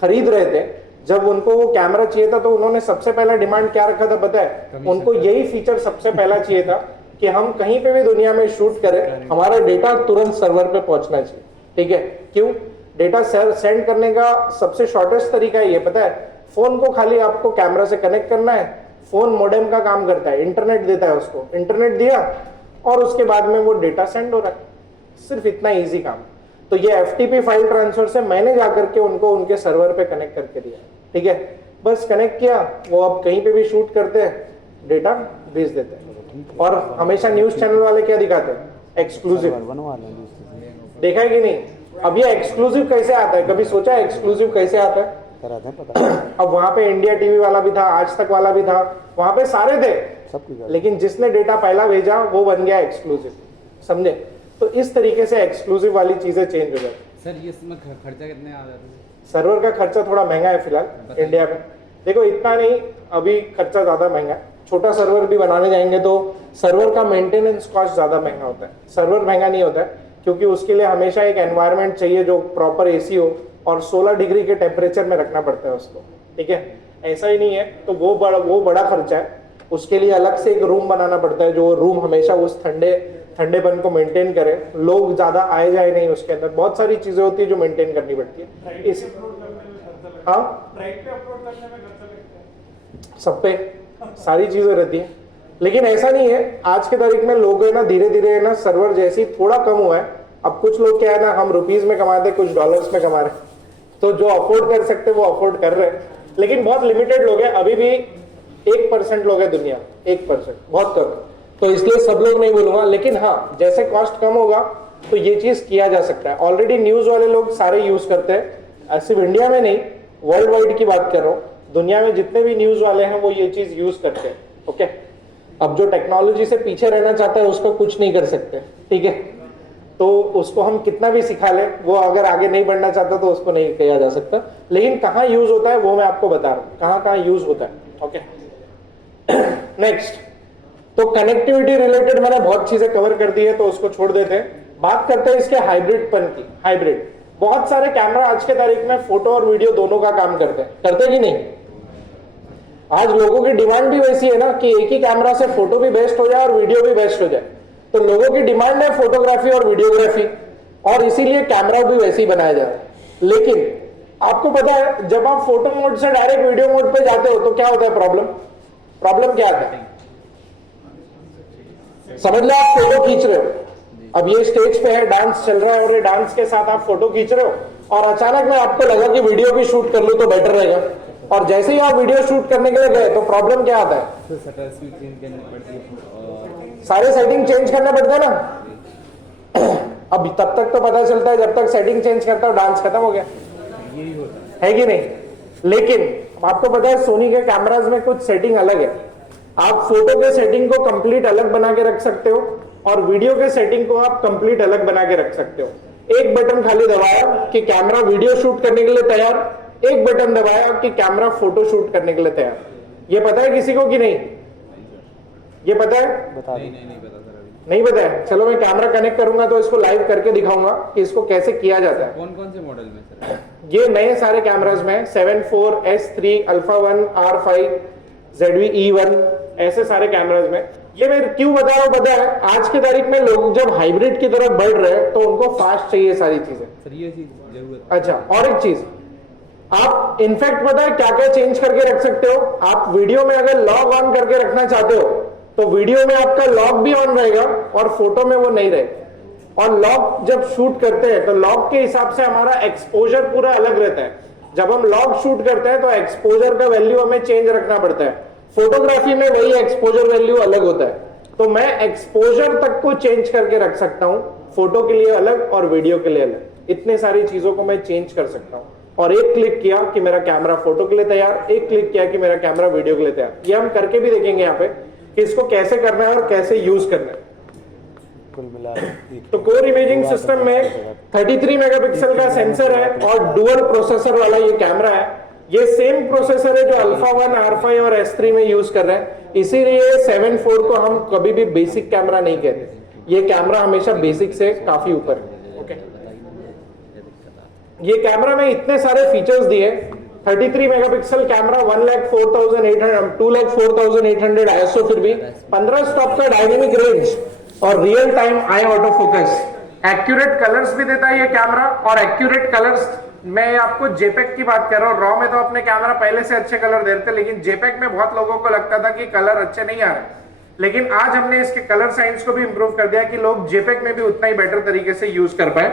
खरीद रहे थे, जब उनको वो कैमरा चाहिए था, तो उन्होंने सबसे पहला डिमांड क्या रखा था पता है? उनको यही फीचर सबसे पहला चाहिए था कि हम कहीं पे भी दुनिया में शूट करें, हमारा डेटा तुरंत सर्वर पे पहुंचना चाहिए, ठीक है। क्यों? डेटा सेंड करने का सबसे शॉर्टेस्ट तरीका ये पता है? फोन को खाली आपको कैमरा से कनेक्ट करना है, फोन मॉडेम का काम करता है, इंटरनेट देता है उसको, इंटरनेट दिया और उसके बाद में वो डेटा सेंड हो रहा है, सिर्फ इतना इजी काम। तो ये FTP फाइल ट्रांसफर से मैंने जाकर के उनको उनके सर्वर पे कनेक्ट करके दिया, ठीक है। बस कनेक्ट किया, वो अब कहीं पे भी शूट करते हैं, डेटा भेज देते हैं। और हमेशा न्यूज चैनल वाले क्या दिखाते हैं? एक्सक्लूसिव। देखा है कि नहीं? अब ये एक्सक्लूसिव कैसे आता है? कभी सोचा है एक्सक्लूसिव कैसे आता है? अब वहां पे इंडिया टीवी वाला भी था, आज तक वाला भी था, वहां पे सारे थे, लेकिन जिसने डेटा पहला भेजा वो बन गया एक्सक्लूसिव, समझे? तो इस तरीके से एक्सक्लूसिव वाली चीजें चेंज हो जाती। सर ये इसमें खर्चा कितने आ जाता है? सर्वर का खर्चा थोड़ा महंगा है फिलहाल इंडिया में। देखो इतना नहीं, अभी खर्चा ज्यादा महंगा है। छोटा सर्वर भी बनाने जाएंगे तो सर्वर का मेंटेनेंस कॉस्ट ज्यादा महंगा होता है। सर्वर महंगा नहीं होता है, क्योंकि उसके लिए हमेशा एक एनवायरनमेंट चाहिए जो प्रॉपर AC हो, और 16 डिग्री के टेम्परेचर में रखना पड़ता है उसको, ठीक है। ऐसा ही नहीं है, तो वो बड़ा खर्चा है। उसके लिए अलग से एक रूम बनाना पड़ता है, जो रूम हमेशा उस ठंडेपन को मेंटेन करे, लोग ज्यादा आए जाए नहीं उसके अंदर। बहुत सारी चीजें होती है जो मेंटेन करनी पड़ती है। इस हाँ, सब पे सारी चीजें रहती है, लेकिन ऐसा नहीं है। आज के तारीख में लोग है ना, धीरे धीरे है ना, सर्वर जैसी थोड़ा कम हुआ है। अब कुछ लोग क्या है ना, हम रुपीज में कमाते, कुछ डॉलर्स में कमा रहे, तो जो अफोर्ड कर सकते वो अफोर्ड कर रहे हैं, लेकिन बहुत लिमिटेड लोग हैं। अभी भी 1% लोग हैं दुनिया, 1%, बहुत कम। तो इसलिए सब लोग नहीं बोलूंगा, लेकिन हाँ, जैसे कॉस्ट कम होगा तो ये चीज किया जा सकता है। ऑलरेडी न्यूज वाले लोग सारे यूज करते हैं, सिर्फ इंडिया में नहीं, वर्ल्ड वाइड की बात कर रहा हूँ। दुनिया में जितने भी न्यूज वाले हैं वो ये चीज यूज करते हैं, ओके। अब जो टेक्नोलॉजी से पीछे रहना चाहता है उसको कुछ नहीं कर सकते, ठीक है। तो उसको हम कितना भी सिखा ले, वो अगर आगे नहीं बढ़ना चाहता तो उसको नहीं किया जा सकता। लेकिन कहाँ यूज होता है वो मैं आपको बता रहा हूँ, कहाँ कहाँ यूज होता है, ओके। नेक्स्ट, तो कनेक्टिविटी रिलेटेड मैंने बहुत चीजें कवर कर दी है, तो उसको छोड़ देते हैं। बात करते हैं इसके हाइब्रिडपन की। हाइब्रिड, बहुत सारे कैमरा आज के तारीख में फोटो और वीडियो दोनों का काम करते कि नहीं? आज लोगों की डिमांड भी वैसी है ना कि एक ही कैमरा से फोटो भी बेस्ट हो जाए और वीडियो भी बेस्ट हो जाए। तो लोगों की डिमांड है फोटोग्राफी और वीडियोग्राफी, और इसीलिए कैमरा भी वैसे ही बनाया जा रहा है। लेकिन आपको पता है, जब आप फोटो मोड से डायरेक्ट वीडियो मोड पे जाते हो तो क्या होता है प्रॉब्लम? प्रॉब्लम क्या आता है? समझ लो आप फोटो खींच रहे हो, अब ये स्टेज पे है, डांस चल रहा है और ये डांस के साथ आप फोटो खींच रहे हो और अचानक में आपको लगा कि वीडियो भी शूट कर लूं तो बेटर रहेगा, और जैसे ही आप वीडियो शूट करने के लिए गए तो प्रॉब्लम क्या आता है? तो शटर स्पीड चेंज करनी पड़ती है और सारे सेटिंग चेंज करने पड़ते हैं ना। अब तब तक तो पता चलता है जब तक सेटिंग चेंज करता हो डांस खत्म हो गया, यही होता है कि नहीं? लेकिन आपको पता है सोनी के कैमराज में कुछ सेटिंग अलग है। आप फोटो के सेटिंग को कंप्लीट अलग बना के रख सकते हो और वीडियो के सेटिंग को आप कंप्लीट अलग बना के रख सकते हो। एक बटन खाली दबाया कि कैमरा वीडियो शूट करने के लिए तैयार, एक बटन दबाया कि कैमरा फोटो शूट करने के लिए तैयार। ये पता है किसी को कि नहीं? ये पता है? नहीं पता सर अभी। नहीं पता है? चलो मैं कैमरा कनेक्ट करूंगा तो इसको लाइव करके दिखाऊंगा कि इसको कैसे किया जाता है। कौन से मॉडल में सर? ये नए सारे कैमराज में 7-4, S3, Alpha 1, R5, ZV E1, ऐसे सारे कैमराज में ये मैं क्यों बता रहा हूं पता है? आज की तारीख में लोग जब हाइब्रिड की तरफ बढ़ रहे हैं तो उनको फास्ट चाहिए सारी चीजें। सर ये चीज जरूरत। अच्छा, और एक चीज आप इनफैक्ट पता है क्या क्या चेंज करके रख सकते हो? आप वीडियो में अगर लॉग ऑन करके रखना चाहते हो तो वीडियो में आपका लॉग भी ऑन रहेगा और फोटो में वो नहीं रहेगा। और लॉग जब शूट करते हैं तो लॉग के हिसाब से हमारा एक्सपोजर पूरा अलग रहता है। जब हम लॉग शूट करते हैं तो एक्सपोजर का वैल्यू हमें चेंज रखना पड़ता है। फोटोग्राफी में वही एक्सपोजर वैल्यू अलग होता है, तो मैं एक्सपोजर तक को चेंज करके रख सकता हूं, फोटो के लिए अलग और वीडियो के लिए अलग। इतने सारी चीजों को मैं चेंज कर सकता हूं और एक क्लिक किया कि मेरा कैमरा फोटो के लिए तैयार, एक क्लिक किया कि मेरा कैमरा वीडियो के लिए तैयार। ये हम करके भी देखेंगे यहाँ पे कि इसको कैसे करना है और कैसे यूज करना है। कुल मिला तो कोर इमेजिंग सिस्टम में 33 मेगापिक्सल का सेंसर है और डुअल प्रोसेसर वाला ये कैमरा है। ये सेम प्रोसेसर है जो अल्फा 1, R5 और S3 में यूज कर रहे हैं, इसीलिए 7-4 को हम कभी भी बेसिक कैमरा नहीं कहते। ये कैमरा हमेशा बेसिक से काफी ऊपर है। ओके, ये कैमरा में इतने सारे फीचर्स दिए। 33 मेगापिक्सल कैमरा 1,04,800 2,04,800 ISO, फिर भी 15 स्टॉप का डायनेमिक रेंज और real time I auto focus. Accurate colours भी देता है ये कैमरा, और एक्यूरेट कलर्स मैं आपको जेपेक की बात कर रहा हूँ। रॉ में तो अपने कैमरा पहले से अच्छे कलर दे रहे थे, लेकिन जेपेक में बहुत लोगों को लगता था कि कलर अच्छे नहीं आ रहे, लेकिन आज हमने इसके कलर साइंस को भी इंप्रूव कर दिया कि लोग जेपेक में भी उतना ही बेटर तरीके से यूज कर पाए।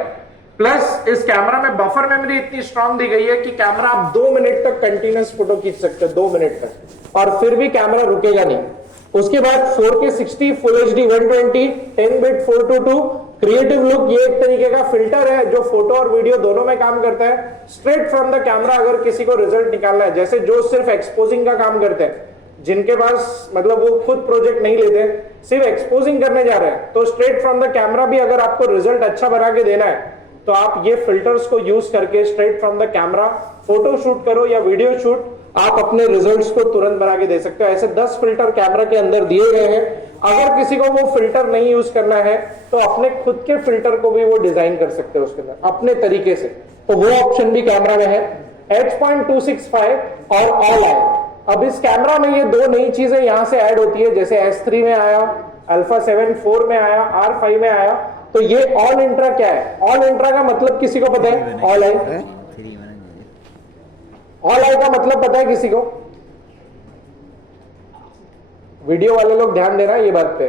प्लस इस कैमरा में बफर मेमोरी इतनी स्ट्रांग दी गई है कि कैमरा आप 2 मिनट तक कंटिन्यूस फोटो खींच सकते हो, 2 मिनट तक, और फिर भी कैमरा रुकेगा नहीं। उसके बाद 4K 60 full HD 120 10 bit 422 creative look, ये एक तरीके का फिल्टर है जो फोटो और वीडियो दोनों में काम करता है। स्ट्रेट फ्रॉम द कैमरा अगर किसी को रिजल्ट निकालना है, जैसे जो सिर्फ एक्सपोजिंग का काम करते हैं, जिनके पास मतलब वो खुद प्रोजेक्ट नहीं लेते, सिर्फ एक्सपोजिंग करने जा रहे हैं, तो स्ट्रेट फ्रॉम द कैमरा भी अगर आपको रिजल्ट अच्छा बना के देना है तो आप ये फिल्टर्स को यूज करके straight from the camera photo shoot करो या वीडियो शूट, आप अपने रिजल्ट्स को तुरंत बना के दे सकते हो। ऐसे 10 फिल्टर कैमरा के अंदर दिए गए हैं। अगर किसी को वो फिल्टर नहीं यूज करना है तो अपने खुद के फिल्टर को भी वो डिजाइन कर सकते हो उसके अंदर अपने तरीके से, तो वो ऑप्शन भी कैमरा में है। H.265 और ऑल आई। अब इस कैमरा में ये 2 नई चीजें यहां से ऐड होती है, जैसे S3 में आया, अल्फा 7-4 में आया, R5 में आया। तो ये ऑल इंट्रा क्या है? ऑल इंट्रा का मतलब किसी को पता है? ऑल आई, ऑल आई का मतलब पता है किसी को? वीडियो वाले लोग ध्यान देना ये बात पे,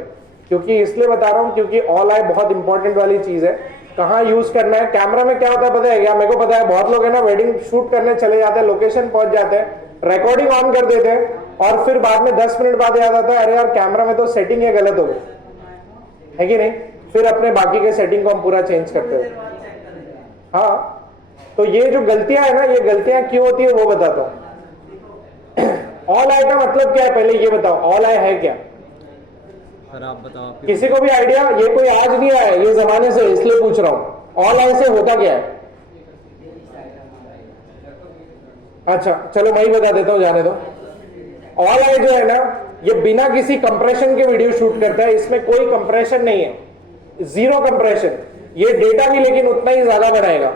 क्योंकि इसलिए बता रहा हूं क्योंकि ऑल आई बहुत इंपॉर्टेंट वाली चीज है। कहां यूज करना है? कैमरा में क्या होता है पता है क्या? मेरे को पता है, बहुत लोग है ना वेडिंग शूट करने चले जाते हैं, लोकेशन पहुंच जाते हैं, रिकॉर्डिंग ऑन कर देते हैं और फिर बाद में 10 मिनट बाद याद आता है अरे यार कैमरा में तो सेटिंग है गलत हो गई, है कि नहीं? फिर अपने बाकी के सेटिंग को हम पूरा चेंज करते हैं। हाँ, तो ये जो गलतियां है ना, ये गलतियां क्यों होती है वो बताता हूं। ऑल आई का मतलब क्या है पहले ये बताओ, ऑल आई है क्या? सर आप बताओ, किसी को भी आइडिया? ये कोई आज नहीं आया, ये जमाने से, इसलिए पूछ रहा हूं। ऑल आई से होता क्या है? अच्छा चलो मैं ही बता देता हूं, जाने दो। ऑल आई जो है ना, ये बिना किसी कंप्रेशन के वीडियो शूट करता है। इसमें कोई कंप्रेशन नहीं है, 0 कंप्रेशन। ये डेटा भी लेकिन उतना ही ज्यादा बनाएगा।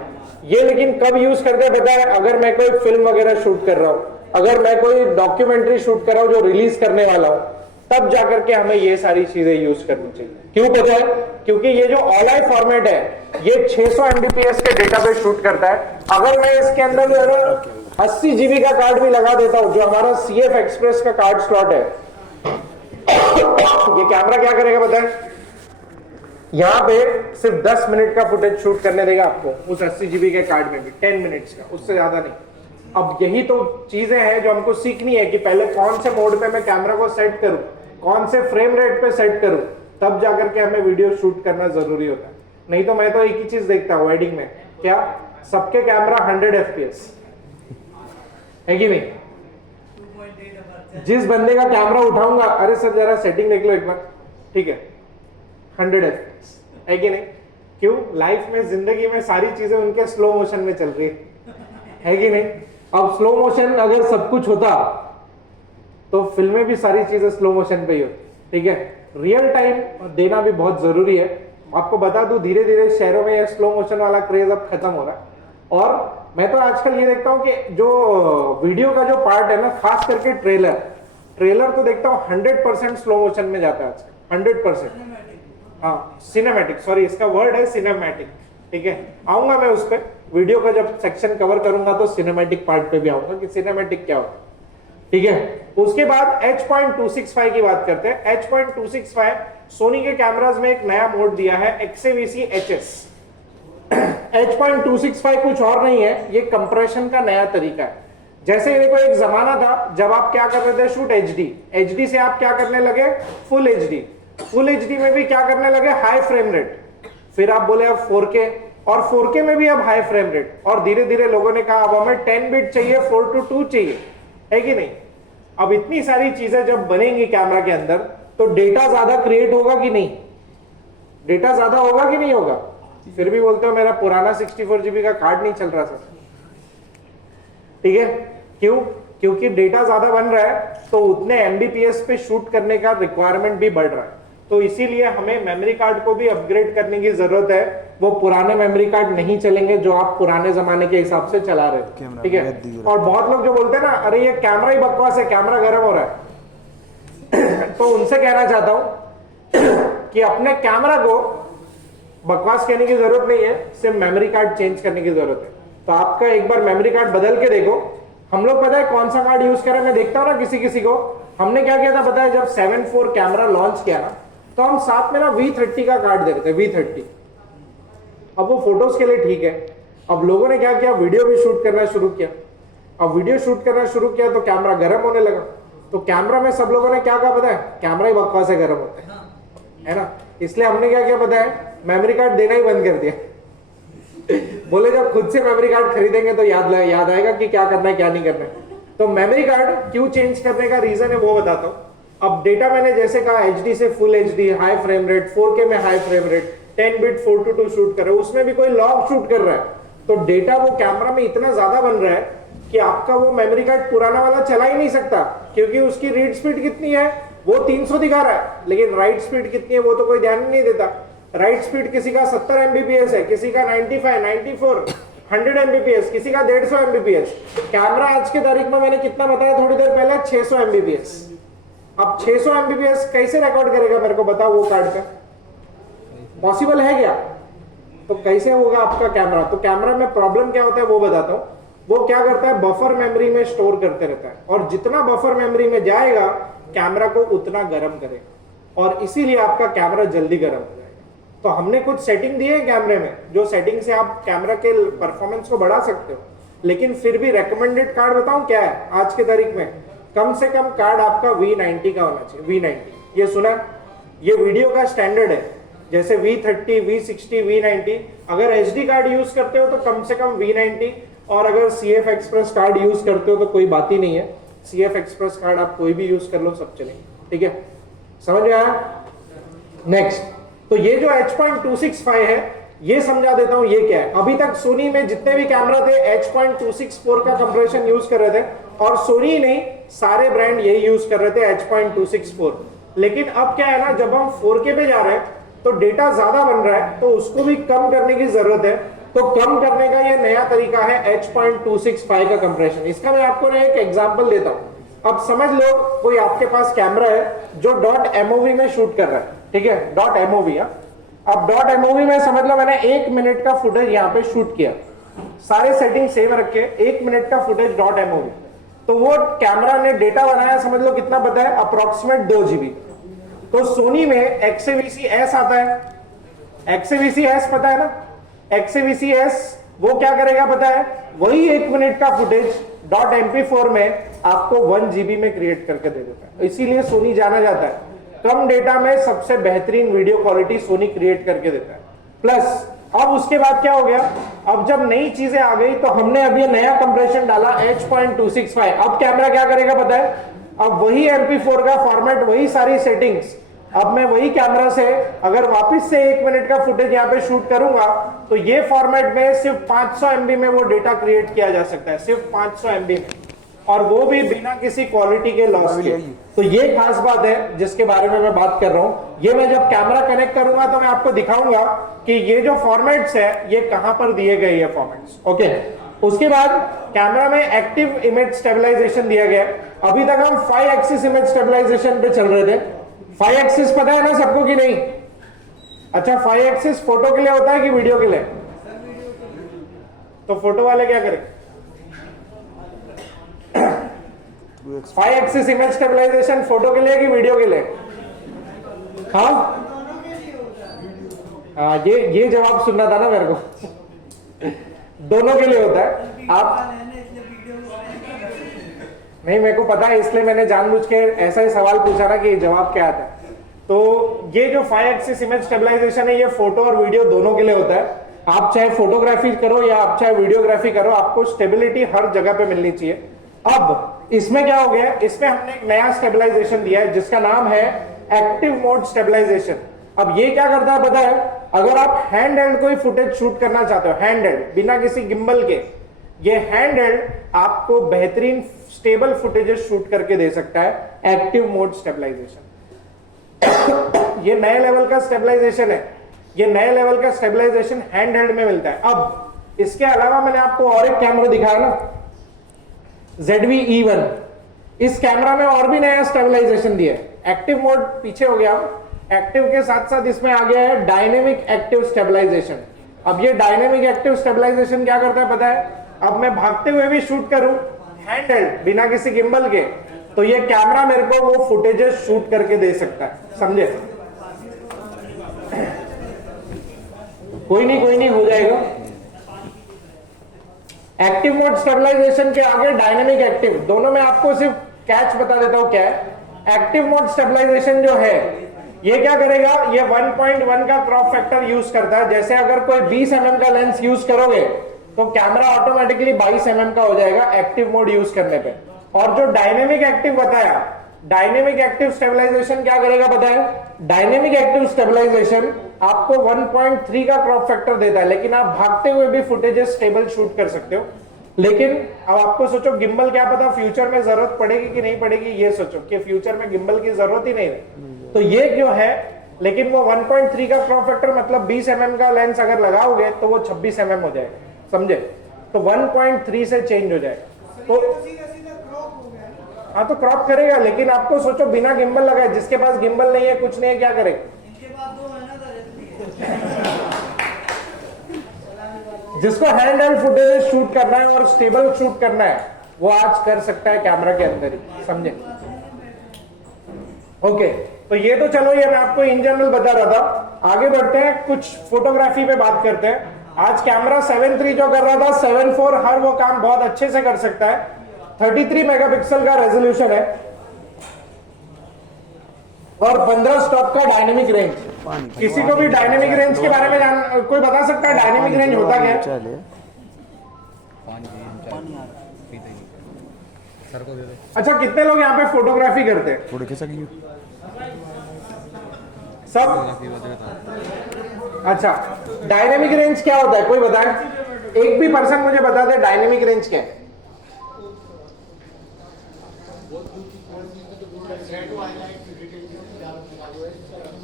ये लेकिन कब यूज करते हैं पता है? अगर मैं कोई फिल्म वगैरह शूट कर रहा हूं, अगर मैं कोई डॉक्यूमेंट्री शूट कर रहा हूं जो रिलीज करने वाला हूं, तब जाकर के हमें ये सारी चीजें यूज करनी चाहिए। क्यों पता है? क्योंकि ये जो ऑल आई फॉर्मेट है ये 600 MBPS के डेटा पे शूट करता है। अगर मैं इसके अंदर 80 GB का कार्ड भी लगा देता हूं, जो हमारा CF एक्सप्रेस का कार्ड स्लॉट है, ये कैमरा क्या करेगा बताएं, यहां पे सिर्फ 10 मिनट का फुटेज शूट करने देगा आपको उस 80 GB के कार्ड में भी, 10 मिनट्स का, उससे ज्यादा नहीं। अब यही तो चीजें हैं जो हमको सीखनी है कि पहले कौन से मोड पे मैं कैमरा को सेट करूं, कौन से फ्रेम रेट पे सेट करूं, तब जाकर के हमें वीडियो शूट करना जरूरी होता है। नहीं तो मैं तो एक ही चीज देखता हूं वेडिंग में, क्या सबके कैमरा 100 FPS है कि नहीं? जिस बंदे का कैमरा उठाऊंगा, अरे सर जरा सेटिंग देख लो एक बार, ठीक है, 100 FPS है कि नहीं? क्यों? लाइफ में, जिंदगी में सारी चीजें उनके स्लो मोशन में चल रही है कि नहीं? अब स्लो मोशन अगर सब कुछ होता तो फिल्में भी सारी चीजें स्लो मोशन पे ही होती, ठीक है? रियल टाइम देना भी बहुत जरूरी है। आपको बता दूं, धीरे धीरे शहरों में ये स्लो मोशन वाला क्रेज अब खत्म हो रहा है। और मैं तो आजकल ये देखता हूं कि जो वीडियो का जो पार्ट है ना, खास करके ट्रेलर तो देखता हूं 100% स्लो मोशन में जाता है आजकल, 100%। हाँ, सिनेमैटिक, सॉरी इसका वर्ड है सिनेमैटिक, ठीक है? आऊंगा मैं उस पर, वीडियो का जब सेक्शन कवर करूंगा तो सिनेमैटिक पार्ट पे भी आऊंगा कि सिनेमैटिक क्या होता है, ठीक है? उसके बाद H.265 की बात करते हैं। H.265 सोनी के कैमराज में एक नया मोड दिया है, XAVC HS। H.265 कुछ और नहीं है, ये कंप्रेशन का नया तरीका है। जैसे देखो, एक जमाना था जब आप क्या कर रहे थे, शूट HD से आप क्या करने लगे, फुल HD में भी क्या करने लगे, हाई फ्रेम रेट। फिर आप बोले अब 4K, और 4K में भी अब हाई फ्रेम रेट। और धीरे धीरे लोगों ने कहा अब हमें 10 बिट चाहिए, 4:2 चाहिए, है कि नहीं? अब इतनी सारी चीजें जब बनेंगी कैमरा के अंदर, तो डेटा ज्यादा क्रिएट होगा कि नहीं? डेटा ज्यादा होगा कि नहीं होगा? फिर भी बोलते हो मेरा पुराना 64 GB का कार्ड नहीं चल रहा सर, ठीक है? क्यों? क्योंकि डेटा ज्यादा बन रहा है तो उतने MBPS पे शूट करने का रिक्वायरमेंट भी बढ़ रहा है। तो इसीलिए हमें मेमोरी कार्ड को भी अपग्रेड करने की जरूरत है। वो पुराने मेमोरी कार्ड नहीं चलेंगे जो आप पुराने जमाने के हिसाब से चला रहे हो, ठीक है? और बहुत लोग जो बोलते हैं ना, अरे ये कैमरा ही बकवास है, कैमरा गर्म हो रहा है तो उनसे कहना चाहता हूं कि अपने कैमरा को बकवास कहने की जरूरत नहीं है, सिर्फ मेमोरी कार्ड चेंज करने की जरूरत है। तो आपका एक बार मेमोरी कार्ड बदल के देखो। हम लोग पता है कौन सा कार्ड यूज करें, मैं देखता हूं ना किसी को, हमने क्या किया था पता है, जब 7/4 कैमरा लॉन्च किया ना, तो हम साथ में ना V30 का कार्ड दे रहे थे, V30। अब वो फोटोज के लिए ठीक है। अब लोगों ने क्या किया, वीडियो भी शूट करना शुरू किया। अब वीडियो शूट करना शुरू किया तो कैमरा गर्म होने लगा। तो कैमरा में सब लोगों ने क्या कहा पता है, कैमरा ही बकवास है, गर्म होता है ना? इसलिए हमने क्या किया पता है, मेमोरी कार्ड देना ही बंद कर दिया बोले जब खुद से मेमोरी कार्ड खरीदेंगे तो याद आएगा कि क्या करना है क्या नहीं करना है। तो मेमोरी कार्ड क्यों चेंज करने का रीजन है वो बताता हूँ। अब डेटा मैंने जैसे कहा, HD से full HD, high frame rate, 4K में high frame rate, 10 bit 4:2 shoot कर रहे हो, उसमें भी कोई लॉग शूट कर रहा है, तो डेटा वो कैमरा में इतना ज्यादा बन रहा है कि आपका वो मेमोरी कार्ड पुराना वाला चला ही नहीं सकता, क्योंकि उसकी रीड स्पीड कितनी है, वो 300 दिखा रहा है, लेकिन राइट स्पीड कितनी है वो तो कोई ध्यान नहीं देता। राइट स्पीड किसी का 70 Mbps है, किसी का 95, 94, 100 Mbps, किसी का 150 Mbps। कैमरा आज के तारीख में मैंने कितना बताया थोड़ी देर पहले, 600 Mbps। अब 600 Mbps कैसे रिकॉर्ड करेगा मेरे को बताओ, वो कार्ड पे पॉसिबल है क्या? तो कैसे होगा आपका कैमरा? तो कैमरा में प्रॉब्लम क्या होता है वो बताता हूं। वो क्या करता है, बफर मेमोरी में स्टोर करते रहता है, और जितना बफर मेमोरी में जाएगा कैमरा को उतना गर्म करेगा, और इसीलिए आपका कैमरा जल्दी गर्म हो जाएगा। तो हमने कुछ सेटिंग दी है कैमरे में, जो सेटिंग से आप कैमरा के परफॉर्मेंस को बढ़ा सकते हो। लेकिन फिर भी रेकमेंडेड कार्ड बताऊं क्या है आज के तारीख में, कम से कम कार्ड आपका V90 का होना चाहिए। V90 ये सुना, ये वीडियो का स्टैंडर्ड है। जैसे V30, V60, V90, अगर HD कार्ड यूज करते हो तो कम से कम V90, और अगर CF एक्सप्रेस कार्ड यूज करते हो तो कोई बात ही नहीं है, CF एक्सप्रेस कार्ड आप कोई भी यूज कर लो, सब चलेंगे, ठीक है? समझ में आया? नेक्स्ट, तो ये जो H.265 है, ये समझा देता हूं ये क्या है। अभी तक सोनी में जितने भी कैमरा थे H.264 का कंप्रेशन यूज कर रहे थे, और सोनी नहीं सारे ब्रांड यही यूज कर रहे थे H.264। लेकिन अब क्या है ना, जब हम 4K पे जा रहे हैं तो डेटा ज्यादा बन रहा है, तो उसको भी कम करने की जरूरत है। तो कम करने का ये नया तरीका है H.265 का कंप्रेशन। इसका मैं आपको ना एक एग्जांपल देता हूं। अब समझ लो कोई आपके पास कैमरा है जो .mov में शूट कर रहा है, ठीक है? .mov। अब .mov में समझ लो मैंने 1 मिनट का फुटेज यहाँ पे शूट किया, सारे सेटिंग सेम रख के 1 मिनट का फुटेज .mov। तो वो कैमरा ने डेटा बनाया, समझ लो कितना बताया, अप्रोक्सीमेट 2 GB। तो सोनी में XAVC-S आता है, XAVC-S पता है ना, XAVC-S वो क्या करेगा पता है, वही 1 मिनट का फुटेज .mp4 में आपको 1 GB में क्रिएट करके दे देता है। इसीलिए सोनी जाना जाता है, कम डेटा में सबसे बेहतरीन वीडियो क्वालिटी सोनी क्रिएट करके देता है। प्लस अब उसके बाद क्या हो गया, अब जब नई चीजें आ गई तो हमने अभी नया कंप्रेशन डाला H.265। अब कैमरा क्या करेगा पता है, अब वही MP4 का फॉर्मेट, वही सारी सेटिंग्स, अब मैं वही कैमरा से अगर वापस से 1 मिनट का फुटेज यहाँ पे शूट करूंगा तो ये फॉर्मेट में सिर्फ 500 MB में वो डेटा क्रिएट किया जा सकता है, सिर्फ 500 MB में, और वो भी बिना किसी क्वालिटी के लॉस के। तो ये खास बात है जिसके बारे में मैं बात कर रहा हूं। ये मैं जब कैमरा कनेक्ट करूंगा तो मैं आपको दिखाऊंगा कि ये जो फॉर्मेट्स है ये कहां पर दिए गए ये फॉर्मेट्स। ओके, उसके बाद कैमरा में एक्टिव इमेज स्टेबलाइजेशन दिया गया। अभी तक हम 5 एक्सिस इमेज स्टेबलाइजेशन पे चल रहे थे। 5 एक्सिस पता है ना सबको कि नहीं? अच्छा, 5 एक्सिस फोटो के लिए होता है कि वीडियो के लिए? तो फोटो वाले क्या करें? 5 एक्सिस इमेज स्टेबलाइजेशन फोटो के लिए कि वीडियो के लिए? हाँ, ये जवाब सुनना था ना मेरे को। दोनों के लिए होता है। आप नहीं, मेरे को पता है, इसलिए मैंने जानबूझ के ऐसा ही सवाल पूछा ना कि जवाब क्या आता है। तो ये जो 5 एक्सिस इमेज स्टेबलाइजेशन है ये फोटो और वीडियो दोनों के लिए होता है। आप चाहे फोटोग्राफी करो या आप चाहे वीडियोग्राफी करो, आपको स्टेबिलिटी हर जगह पे मिलनी चाहिए। अब इसमें क्या हो गया, इसमें हमने एक नया स्टेबलाइजेशन दिया है जिसका नाम है एक्टिव मोड स्टेबलाइजेशन। अब ये क्या करता है पता है, अगर आप हैंड हेल्ड कोई फुटेज शूट करना चाहते हो, हैंड हेल्ड बिना किसी गिम्बल के, ये हैंड हेल्ड आपको बेहतरीन स्टेबल फुटेजेस शूट करके दे सकता है, एक्टिव मोड स्टेबलाइजेशन। ये नए लेवल का स्टेबलाइजेशन है, ये नए लेवल का स्टेबलाइजेशन हैंड हेल्ड में मिलता है। अब इसके अलावा मैंने आपको और एक कैमरा दिखाया ना, ZV-E1, इस कैमरा में और भी नया स्टेबलाइजेशन दिया है। एक्टिव मोड पीछे हो गया, एक्टिव के साथ साथ इसमें आ गया है डायनेमिक एक्टिव स्टेबलाइजेशन। अब ये डायनेमिक एक्टिव स्टेबलाइजेशन क्या करता है पता है, अब मैं भागते हुए भी शूट करूं हैंड हेल्ड बिना किसी गिम्बल के, तो ये कैमरा मेरे को वो फुटेजेस शूट करके दे सकता है, समझे? कोई नहीं हो जाएगा। एक्टिव मोड स्टेबलाइजेशन के आगे डायनेमिक एक्टिव, दोनों में आपको सिर्फ कैच बता देता हूं क्या है। एक्टिव मोड स्टेबलाइजेशन जो है ये क्या करेगा, ये 1.1 का क्रॉप फैक्टर यूज करता है। जैसे अगर कोई 20 mm का लेंस यूज करोगे तो कैमरा ऑटोमेटिकली 22 mm का हो जाएगा एक्टिव मोड यूज करने पे। और जो डायनेमिक एक्टिव बताया, डायनेमिक एक्टिव स्टेबलाइजेशन क्या करेगा पता है, डायनेमिक एक्टिव स्टेबलाइजेशन आपको 1.3 का क्रॉप फैक्टर देता है, लेकिन आप भागते हुए भी फुटेजेस स्टेबल शूट कर सकते हो। लेकिन अब आपको सोचो गिम्बल, क्या पता फ्यूचर में जरूरत पड़ेगी कि नहीं पड़ेगी, ये सोचो कि फ्यूचर में गिम्बल की जरूरत ही नहीं है, तो ये जो है, लेकिन वो 1.3 का क्रॉप फैक्टर मतलब 20 mm का लेंस अगर लगाओगे तो वो 26 mm हो जाएगा, समझे? तो 1.3 से चेंज हो जाएगा। तो हाँ, तो क्रॉप करेगा, लेकिन आपको सोचो बिना गिम्बल लगाए, जिसके पास गिम्बल नहीं है, कुछ नहीं है, क्या करेगा? जिसको हैंड हेल्ड फुटेज शूट करना है और स्टेबल शूट करना है वो आज कर सकता है कैमरा के अंदर ही, समझे? ओके, तो ये तो चलो ये मैं आपको इन जनरल बता रहा था। आगे बढ़ते हैं, कुछ फोटोग्राफी पे बात करते हैं। आज कैमरा 7.3 जो कर रहा था, 7.4 हर वो काम बहुत अच्छे से कर सकता है। 33 मेगापिक्सल का रेजोल्यूशन है और 15 स्टॉप का डायनेमिक रेंज। किसी को भी डायनेमिक रेंज के बारे में कोई बता सकता है डायनेमिक रेंज होता क्या है? अच्छा, कितने लोग यहाँ पे फोटोग्राफी करते हैं? सब? अच्छा, डायनेमिक रेंज क्या होता है कोई बताए? एक भी पर्सन मुझे बता दे डायनेमिक रेंज क्या है?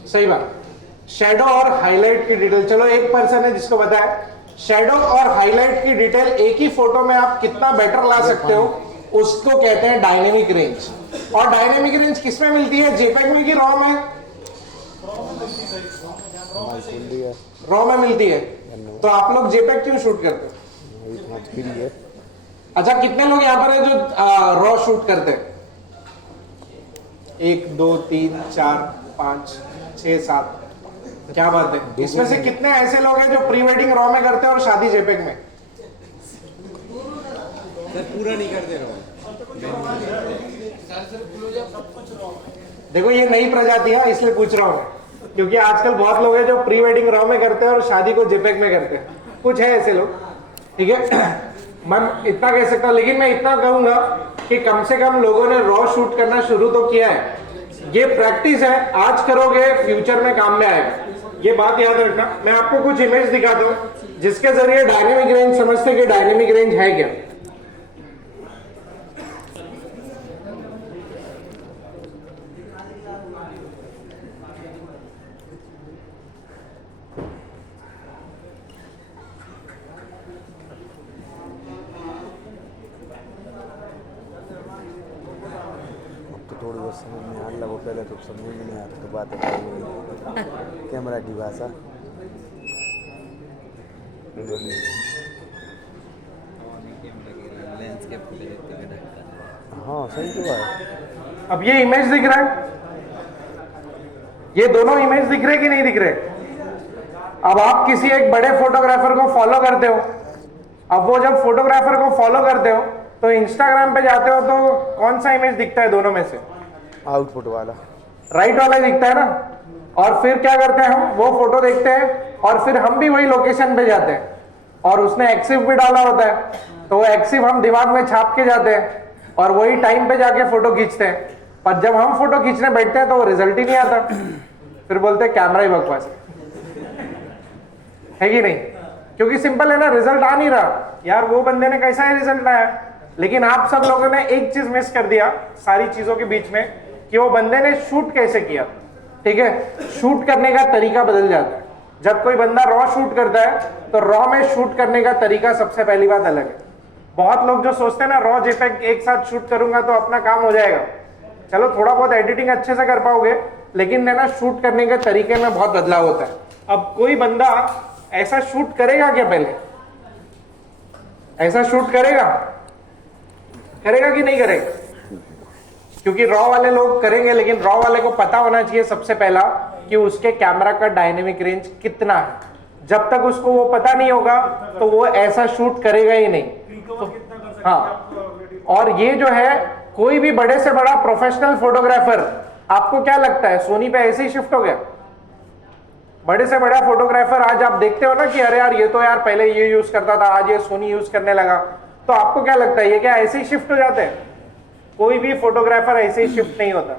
सही बात, शैडो और हाईलाइट की डिटेल। चलो एक पर्सन है जिसको पता है शैडो और हाईलाइट की डिटेल एक ही फोटो में आप कितना बेटर ला सकते हो, उसको कहते हैं डायनेमिक रेंज। और डायनेमिक रेंज किसमें मिलती है, जेपेग में कि रॉ में? रॉ में मिलती है। तो आप लोग जेपेग क्यों शूट करते हो? अच्छा, कितने लोग यहाँ पर है जो रॉ शूट करते हैं? 1 2 3 4 5 6 7। क्या बात है। इसमें से कितने ऐसे लोग हैं जो प्री वेडिंग रॉ में करते हैं और शादी जेपेग में? सर पूरा नहीं करते रहो। देखो ये नई प्रजाति है इसलिए पूछ रहा हूँ, क्योंकि आजकल बहुत लोग हैं जो प्री वेडिंग रॉ में करते हैं और शादी को जेपेग में करते हैं। कुछ है ऐसे लोग, ठीक है। मैं इतना कह सकता हूँ, लेकिन मैं इतना कहूंगा कि कम से कम लोगों ने रॉ शूट करना शुरू तो किया है। ये प्रैक्टिस है, आज करोगे फ्यूचर में काम में आएगा, ये बात याद रखना। मैं आपको कुछ इमेज दिखाता हूँ जिसके जरिए डायनेमिक रेंज समझते कि डायनेमिक रेंज है क्या। थोड़ी बहुत समझ में आने लगा, पहले तो समझ में नहीं आता, तो बात है क्या मराठी भाषा। हाँ सही तो है। अब ये इमेज दिख रहा है, ये दोनों इमेज दिख रहे कि नहीं दिख रहे? अब आप किसी एक बड़े फोटोग्राफर को फॉलो करते हो, अब वो जब फोटोग्राफर को फॉलो करते हो तो इंस्टाग्राम पे जाते हो तो कौन सा इमेज दिखता है दोनों में से? आउटपुट वाला, राइट वाला ही दिखता है ना। और फिर क्या करते हैं हम, वो फोटो देखते हैं और फिर हम भी वही लोकेशन पे जाते हैं और उसने एक्सिव भी डाला होता है, तो वो एक्सिव हम दिमाग में छाप के जाते हैं और वही टाइम पे जाके फोटो खींचते हैं। पर जब हम फोटो खींचने बैठते हैं तो वो रिजल्ट ही नहीं आता, फिर बोलते हैं कैमरा ही बकवास है कि नहीं? क्योंकि सिंपल है ना, रिजल्ट आ नहीं रहा यार, वो बंदे ने कैसा है रिजल्ट लाया। लेकिन आप सब लोगों ने एक चीज मिस कर दिया सारी चीजों के बीच में, कि वो बंदे ने शूट कैसे किया। ठीक है, शूट करने का तरीका बदल जाता है। जब कोई बंदा रॉ शूट करता है तो रॉ में शूट करने का तरीका सबसे पहली बात अलग है। बहुत लोग जो सोचते हैं ना रॉ जेपेग एक साथ शूट करूंगा तो अपना काम हो जाएगा, चलो थोड़ा बहुत एडिटिंग अच्छे से कर पाओगे, लेकिन है ना शूट करने के तरीके में बहुत बदलाव होता है। अब कोई बंदा ऐसा शूट करेगा क्या? पहले ऐसा शूट करेगा कि नहीं करेगा? क्योंकि रॉ वाले लोग करेंगे, लेकिन रॉ वाले को पता होना चाहिए सबसे पहला कि उसके कैमरा का डायनेमिक रेंज कितना है। जब तक उसको वो पता नहीं होगा तो वो ऐसा शूट करेगा ही नहीं। तो, हाँ, और ये जो है कोई भी बड़े से बड़ा प्रोफेशनल फोटोग्राफर, आपको क्या लगता है सोनी पे ऐसे ही शिफ्ट हो गया? बड़े से बड़ा फोटोग्राफर आज आप देखते हो ना कि अरे यार ये तो यार पहले ये यूज करता था, आज ये सोनी यूज करने लगा, तो आपको क्या लगता है ये क्या ऐसे ही शिफ्ट हो जाते हैं? कोई भी फोटोग्राफर ऐसे ही शिफ्ट नहीं होता।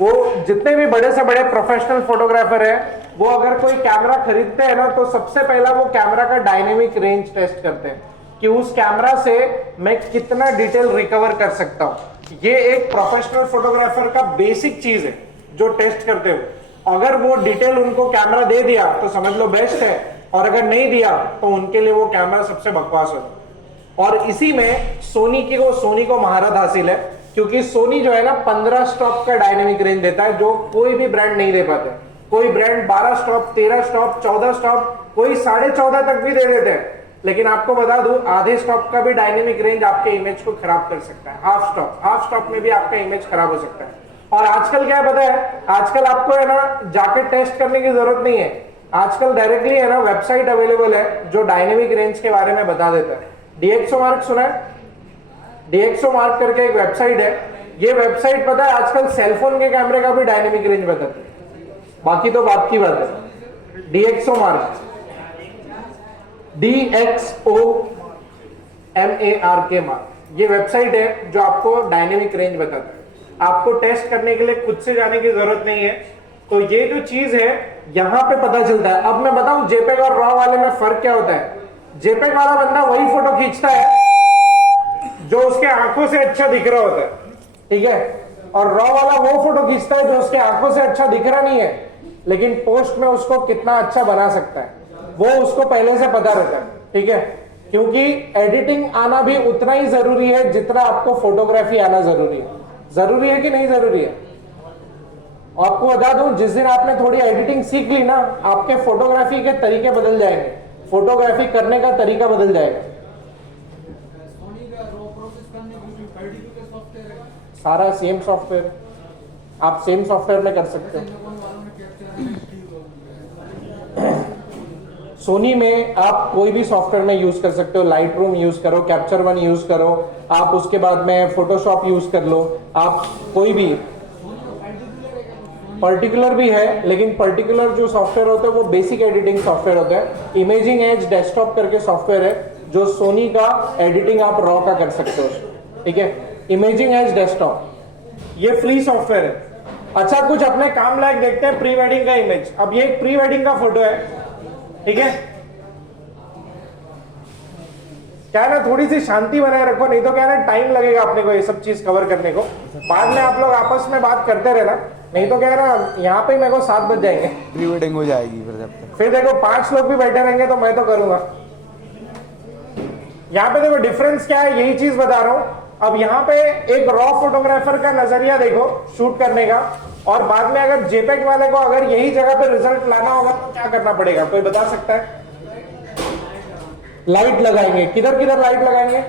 वो जितने भी बड़े से बड़े प्रोफेशनल फोटोग्राफर है, वो अगर कोई कैमरा खरीदते हैं ना तो सबसे पहला वो कैमरा का डायनेमिक रेंज टेस्ट करते हैं कि उस कैमरा से मैं कितना डिटेल रिकवर कर सकता हूं। ये एक प्रोफेशनल फोटोग्राफर का बेसिक चीज है जो टेस्ट करते हो। अगर वो डिटेल उनको कैमरा दे दिया तो समझ लो बेस्ट है, और अगर नहीं दिया तो उनके लिए वो कैमरा सबसे बकवास होता है। और इसी में सोनी को महारत हासिल है, क्योंकि सोनी जो है ना 15 स्टॉप का डायनेमिक रेंज देता है, जो कोई भी ब्रांड नहीं दे पाते। कोई ब्रांड 12 स्टॉप, 13 स्टॉप, 14 स्टॉप, कोई 14.5 तक भी दे देते हैं। लेकिन आपको बता दूं आधे स्टॉप का भी डायनेमिक रेंज आपके इमेज को खराब कर सकता है। हाफ स्टॉप में भी आपका इमेज खराब हो सकता है। और आजकल क्या पता है, आजकल आपको है ना जाके टेस्ट करने की जरूरत नहीं है। आजकल डायरेक्टली है ना वेबसाइट अवेलेबल है जो डायनेमिक रेंज के बारे में बता देता है। DxO मार्क सुना है? DxO मार्क करके एक वेबसाइट है। ये वेबसाइट पता है आजकल सेलफोन के कैमरे का भी डायनेमिक रेंज बताती है, बाकी तो बात की बात है। DxO mark, DxO MARK mark, ये वेबसाइट है जो आपको डायनेमिक रेंज बताता है। आपको टेस्ट करने के लिए खुद से जाने की जरूरत नहीं है। तो ये जो चीज है यहां पे पता चलता है। अब मैं बताऊं जेपेग और रॉ वाले में फर्क क्या होता है। जेपेग वाला बंदा वही फोटो खींचता है जो उसके आंखों से अच्छा दिख रहा होता है, ठीक है, और रॉ वाला वो फोटो खींचता है जो उसके आंखों से अच्छा दिख रहा नहीं है, लेकिन पोस्ट में उसको कितना अच्छा बना सकता है वो उसको पहले से पता रहता है। ठीक है, क्योंकि एडिटिंग आना भी उतना ही जरूरी है जितना आपको फोटोग्राफी आना जरूरी है। जरूरी है कि नहीं जरूरी है? आपको बता दूं जिस दिन आपने थोड़ी एडिटिंग सीख ली ना, आपके फोटोग्राफी के तरीके बदल जाएंगे, फोटोग्राफी करने का तरीका बदल जाएगा। सारा सेम सॉफ्टवेयर, आप सेम सॉफ्टवेयर में कर सकते हो। सोनी में आप कोई भी सॉफ्टवेयर में यूज कर सकते हो, लाइट रूम यूज करो, कैप्चर वन यूज करो, आप उसके बाद में फोटोशॉप यूज कर लो, आप कोई भी पर्टिकुलर भी है, लेकिन पर्टिकुलर जो सॉफ्टवेयर होते हैं वो बेसिक एडिटिंग सॉफ्टवेयर होते हैं। इमेजिंग एज डेस्कटॉप करके सॉफ्टवेयर है जो सोनी का एडिटिंग आप रॉ का कर सकते हो, ठीक है। इमेजिंग एज डेस्कटॉप ये फ्री सॉफ्टवेयर है। अच्छा, कुछ अपने काम लायक देखते हैं प्री वेडिंग का इमेज। अब ये एक प्री वेडिंग का फोटो है, ठीक है। क्या है ना, थोड़ी सी शांति बनाए रखो, नहीं तो क्या है ना टाइम लगेगा अपने को ये सब चीज कवर करने को। बाद में आप लोग आपस में बात करते रहना, नहीं तो क्या है ना यहाँ पे मेरे को 7 बज जाएंगे, प्री वेडिंग हो जाएगी फिर जब तक। फिर देखो 5 लोग भी बैठे रहेंगे तो मैं तो करूंगा। यहाँ पे देखो डिफरेंस क्या है, यही चीज बता रहा हूं। अब यहाँ पे एक रॉ फोटोग्राफर का नजरिया देखो शूट करने का, और बाद में अगर जेपेग वाले को अगर यही जगह पे रिजल्ट लाना होगा तो क्या करना पड़ेगा, कोई बता सकता है? लाइट लगाएंगे, किधर किधर लाइट लगाएंगे?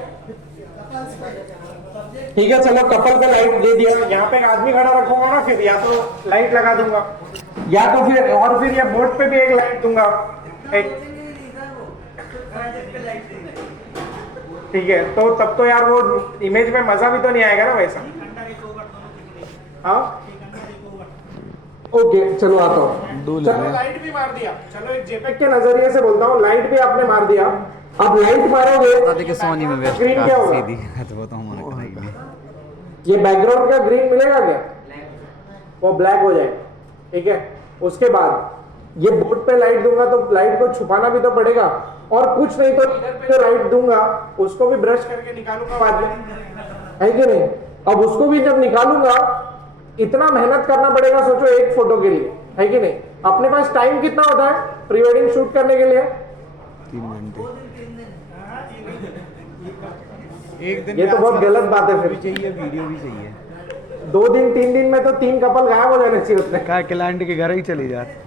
ठीक है, चलो कपल का लाइट दे दिया, यहाँ पे एक आदमी खड़ा रखूंगा ना, फिर या तो लाइट लगा दूंगा, या तो फिर और फिर ये बोर्ड पे भी एक लाइट दूंगा एक, ठीक है। तो तब तो यार वो इमेज में मजा भी तो नहीं आएगा ना वैसा। हाँ ओके, चलो आता हूँ। चलो लाइट भी मार दिया, चलो एक जेपेग के नजरिए से बोलता हूँ, लाइट भी आपने मार दिया। अब लाइट मारोगे देखिए सोनी में स्क्रीन क्या होगा? तो वो तो हम ये बैकग्राउंड का ग्रीन मिलेगा क्या? वो ब्लैक हो जाए, ठीक है। उसके बाद ये बोर्ड पे लाइट दूंगा तो लाइट को छुपाना भी तो पड़ेगा, और कुछ नहीं तो इधर पे जो लाइट दूंगा उसको भी ब्रश करके निकालूंगा बाद में, है कि नहीं? अब उसको भी जब निकालूंगा इतना मेहनत करना पड़ेगा, सोचो एक फोटो के लिए, है कि नहीं? अपने पास टाइम कितना होता है प्री वेडिंग शूट करने के लिए? 3 घंटे। एक दिन ये तो बहुत गलत बात है, फिर चाहिए, वीडियो भी चाहिए। 2 दिन 3 दिन में तो 3 कपल गायब हो जाने चाहिए उतने। कहा क्लाइंट के घर ही चली जाती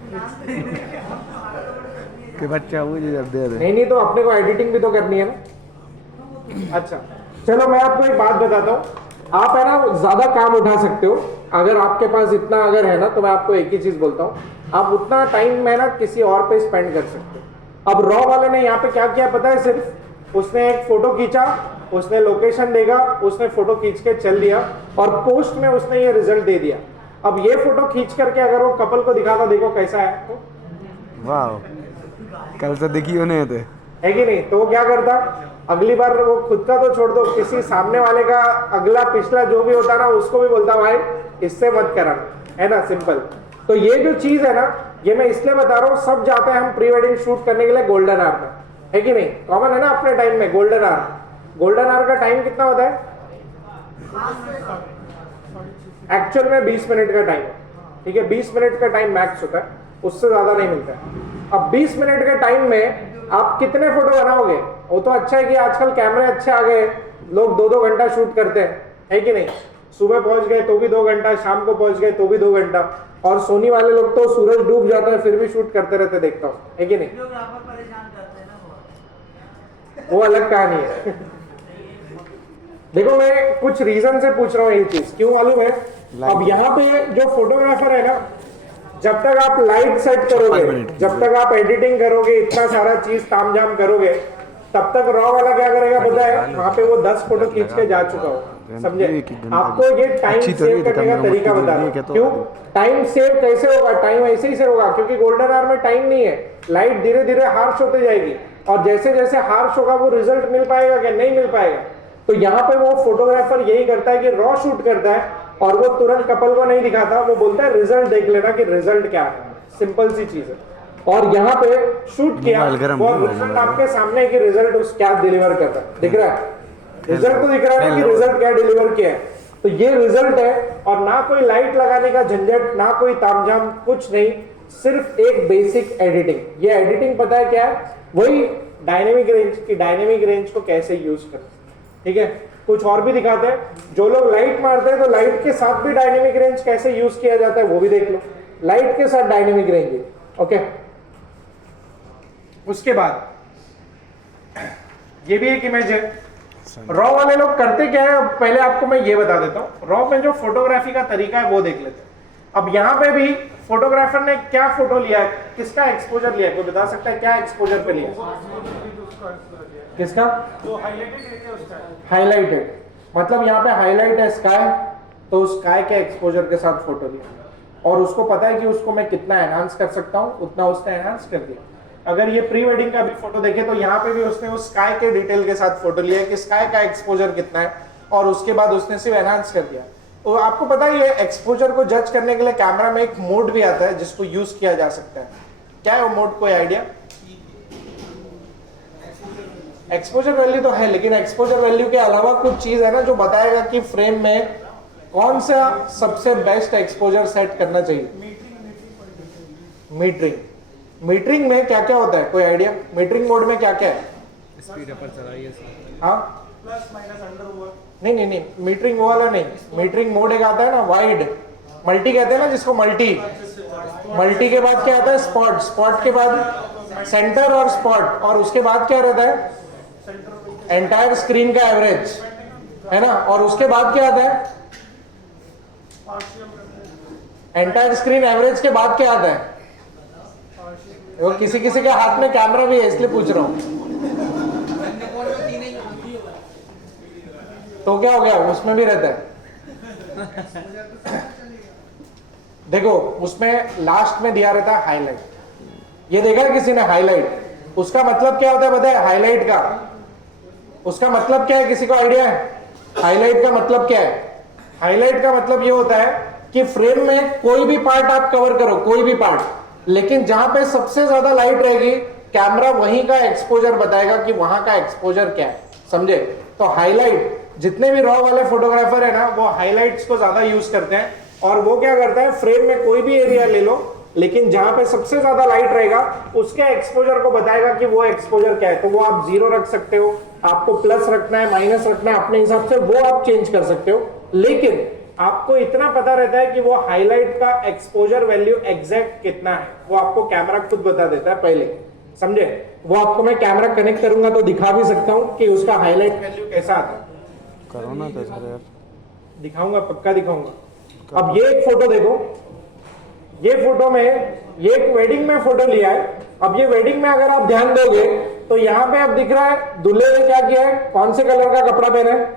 कि बच्चा मुझे जब दे दे। नहीं तो अपने को एडिटिंग भी तो करनी है ना। अच्छा चलो मैं आपको एक बात बताता हूँ, आप है ना ज्यादा काम उठा सकते हो अगर आपके पास इतना अगर है ना, तो मैं आपको एक ही चीज बोलता हूँ, आप उतना टाइम है ना किसी और पे स्पेंड कर सकते हो। अब रॉ वाले ने यहाँ पे क्या किया पता है? सिर्फ उसने एक फोटो खींचा, उसने लोकेशन देगा, उसने फोटो खींच के चल दिया, और पोस्ट में उसने ये रिजल्ट दे दिया। अब ये फोटो खींच करके अगर वो कपल को दिखाता, देखो कैसा है तो, वाह कल से दिखी होने थे, है कि नहीं? तो वो क्या करता, अगली बार वो खुद का तो छोड़ दो, किसी सामने वाले का अगला पिछला जो भी होता ना उसको भी बोलता भाई इससे मत करा, है ना, सिंपल। तो ये जो चीज है ना, ये मैं इसलिए बता रहा हूँ, सब जाते हैं हम प्री वेडिंग शूट करने के लिए गोल्डन आवर में, है कि नहीं? कॉमन है ना अपने टाइम में गोल्डन आवर। गोल्डन आवर का टाइम कितना होता है? एक्चुअल में 20 मिनट का टाइम, ठीक है, 20 मिनट का टाइम मैक्स होता है, उससे ज्यादा नहीं मिलता है। अब 20 मिनट के टाइम में आप कितने फोटो बनाओगे? वो तो अच्छा है कि आजकल कैमरे अच्छे आ गए, लोग 2-2 घंटा शूट करते हैं, है कि नहीं? सुबह पहुंच गए तो भी 2 घंटा, शाम को पहुंच गए तो भी 2 घंटा, और सोनी वाले लोग तो सूरज डूब जाता है फिर भी शूट करते रहते, देखता हूँ, है कि नहीं? वो अलग कहानी है। देखो मैं कुछ रीजन से पूछ रहा हूँ ये चीज, क्यों मालूम है? अब यहाँ पे जो फोटोग्राफर है ना, जब तक आप लाइट सेट करोगे, जब तक आप एडिटिंग करोगे, इतना सारा चीज तामझाम करोगे, तब तक रॉ वाला क्या करेगा पता है? वहां पे वो 10 फोटो खींच के जा चुका होगा, समझे? आपको ये टाइम सेव करने का तरीका बता रहा हूं। क्यों टाइम सेव कैसे होगा? टाइम ऐसे ही सेव होगा क्योंकि गोल्डन आवर में टाइम नहीं है, लाइट धीरे धीरे हार्श होते जाएगी, और जैसे जैसे हार्श होगा वो रिजल्ट मिल पाएगा क्या? नहीं मिल पाएगा। तो यहाँ पे वो फोटोग्राफर यही करता है कि रॉ शूट करता है, और वो तुरंत कपल को नहीं दिखाता, वो बोलता है रिजल्ट देख लेना कि रिजल्ट क्या है, सिंपल सी चीज है। और यहाँ पे शूट किया, वो रिजल्ट आपके सामने कि रिजल्ट उस क्या डिलीवर कर रहा है, दिख रहा है? रिजल्ट तो दिख रहा है कि रिजल्ट क्या डिलीवर किया है। तो ये रिजल्ट है, और ना कोई लाइट लगाने का झंझट, ना कोई तामझाम, कुछ नहीं, सिर्फ एक बेसिक एडिटिंग। ये एडिटिंग पता है क्या है? वही डायनेमिक रेंज की, डायनेमिक रेंज को कैसे यूज करते, ठीक है? कुछ और भी दिखाते हैं, जो लोग लाइट मारते हैं तो लाइट के साथ भी डायनेमिक रेंज कैसे यूज किया जाता है वो भी देख लो, लाइट के साथ डायनेमिक रेंज, ओके। उसके बाद ये भी एक इमेज है। रॉ वाले लोग करते क्या है, पहले आपको मैं ये बता देता हूँ। रॉ में जो फोटोग्राफी का तरीका है वो देख लेते हैं। अब यहाँ पे भी फोटोग्राफर ने क्या फोटो लिया है, किसका एक्सपोजर लिया, कोई बता सकता है क्या एक्सपोजर पे लिया? किसका? हाईलाइटेड, मतलब यहाँ पे हाईलाइट है स्काई, तो स्काई के एक्सपोजर के साथ फोटो लिया और उसको पता है कि उसको मैं कितना एनहांस कर सकता हूँ, उतना उसने एनहांस कर दिया। अगर ये प्री वेडिंग का भी फोटो देखे तो यहाँ पे भी उसने उस स्काई के डिटेल के साथ फोटो लिया कि स्काई का एक्सपोजर कितना है और उसके बाद उसने सिर्फ एनहांस कर दिया। तो आपको पता है ये एक्सपोजर को जज करने के लिए कैमरा में एक मोड भी आता है जिसको यूज किया जा सकता है। क्या है वो मोड, कोई आइडिया? एक्सपोजर वैल्यू तो है, लेकिन एक्सपोजर वैल्यू के अलावा कुछ चीज है ना जो बताएगा कि फ्रेम में कौन सा सबसे बेस्ट एक्सपोजर सेट करना चाहिए। मीटरिंग, मीटरिंग में क्या क्या होता है, कोई आइडिया? मीटरिंग मोड में क्या क्या है? स्पीड अपर चलाइए। हाँ, प्लस माइनस अंडर ओवर। नहीं, मीटरिंग वो वाला नहीं, मीटरिंग मोड एक आता है ना वाइड, मल्टी कहते हैं ना जिसको, मल्टी के बाद क्या आता है? स्पॉट, स्पॉट के बाद सेंटर और स्पॉट, और उसके बाद क्या रहता है? एंटायर स्क्रीन का एवरेज, है ना। और उसके बाद क्या आता है? एंटायर स्क्रीन एवरेज के बाद क्या आता है? वो किसी किसी के हाथ में कैमरा भी है इसलिए पूछ रहा हूं। तो क्या हो गया, उसमें भी रहता है। देखो उसमें लास्ट में दिया रहता है हाईलाइट, ये देखा किसी ने हाईलाइट? उसका मतलब क्या होता है पता है? हाईलाइट का उसका मतलब क्या है, किसी को आइडिया है? हाईलाइट का मतलब क्या है? हाईलाइट का मतलब ये होता है कि फ्रेम में कोई भी पार्ट आप कवर करो, कोई भी पार्ट, लेकिन जहां पे सबसे ज्यादा लाइट रहेगी कैमरा वहीं का एक्सपोजर बताएगा कि वहां का एक्सपोजर क्या है, समझे? तो हाईलाइट, जितने भी रॉ वाले फोटोग्राफर है ना वो हाईलाइट्स को ज्यादा यूज करते हैं, और वो क्या करता है, फ्रेम में कोई भी एरिया ले लो लेकिन जहां पे सबसे ज्यादा लाइट रहेगा उसके एक्सपोजर को बताएगा कि वो एक्सपोजर क्या है। तो वो आप 0 रख सकते हो, आपको प्लस रखना है, माइनस रखना है, अपने हिसाब से वो आप चेंज कर सकते हो, लेकिन आपको इतना पता रहता है कि वो हाईलाइट का एक्सपोजर वैल्यू एग्जैक्ट कितना है, वो आपको कैमरा खुद बता देता है पहले, समझे? वो आपको मैं कैमरा कनेक्ट करूंगा तो दिखा भी सकता हूं कि उसका हाईलाइट वैल्यू कैसा आता है। करो ना तो सर यार, दिखाऊंगा, पक्का दिखाऊंगा। अब ये एक फोटो देखो, ये फोटो में, ये एक वेडिंग में फोटो लिया है। अब ये वेडिंग में अगर आप ध्यान दोगे तो यहाँ पे अब दिख रहा है दूल्हे ने क्या किया है, कौन से कलर का कपड़ा पहना है?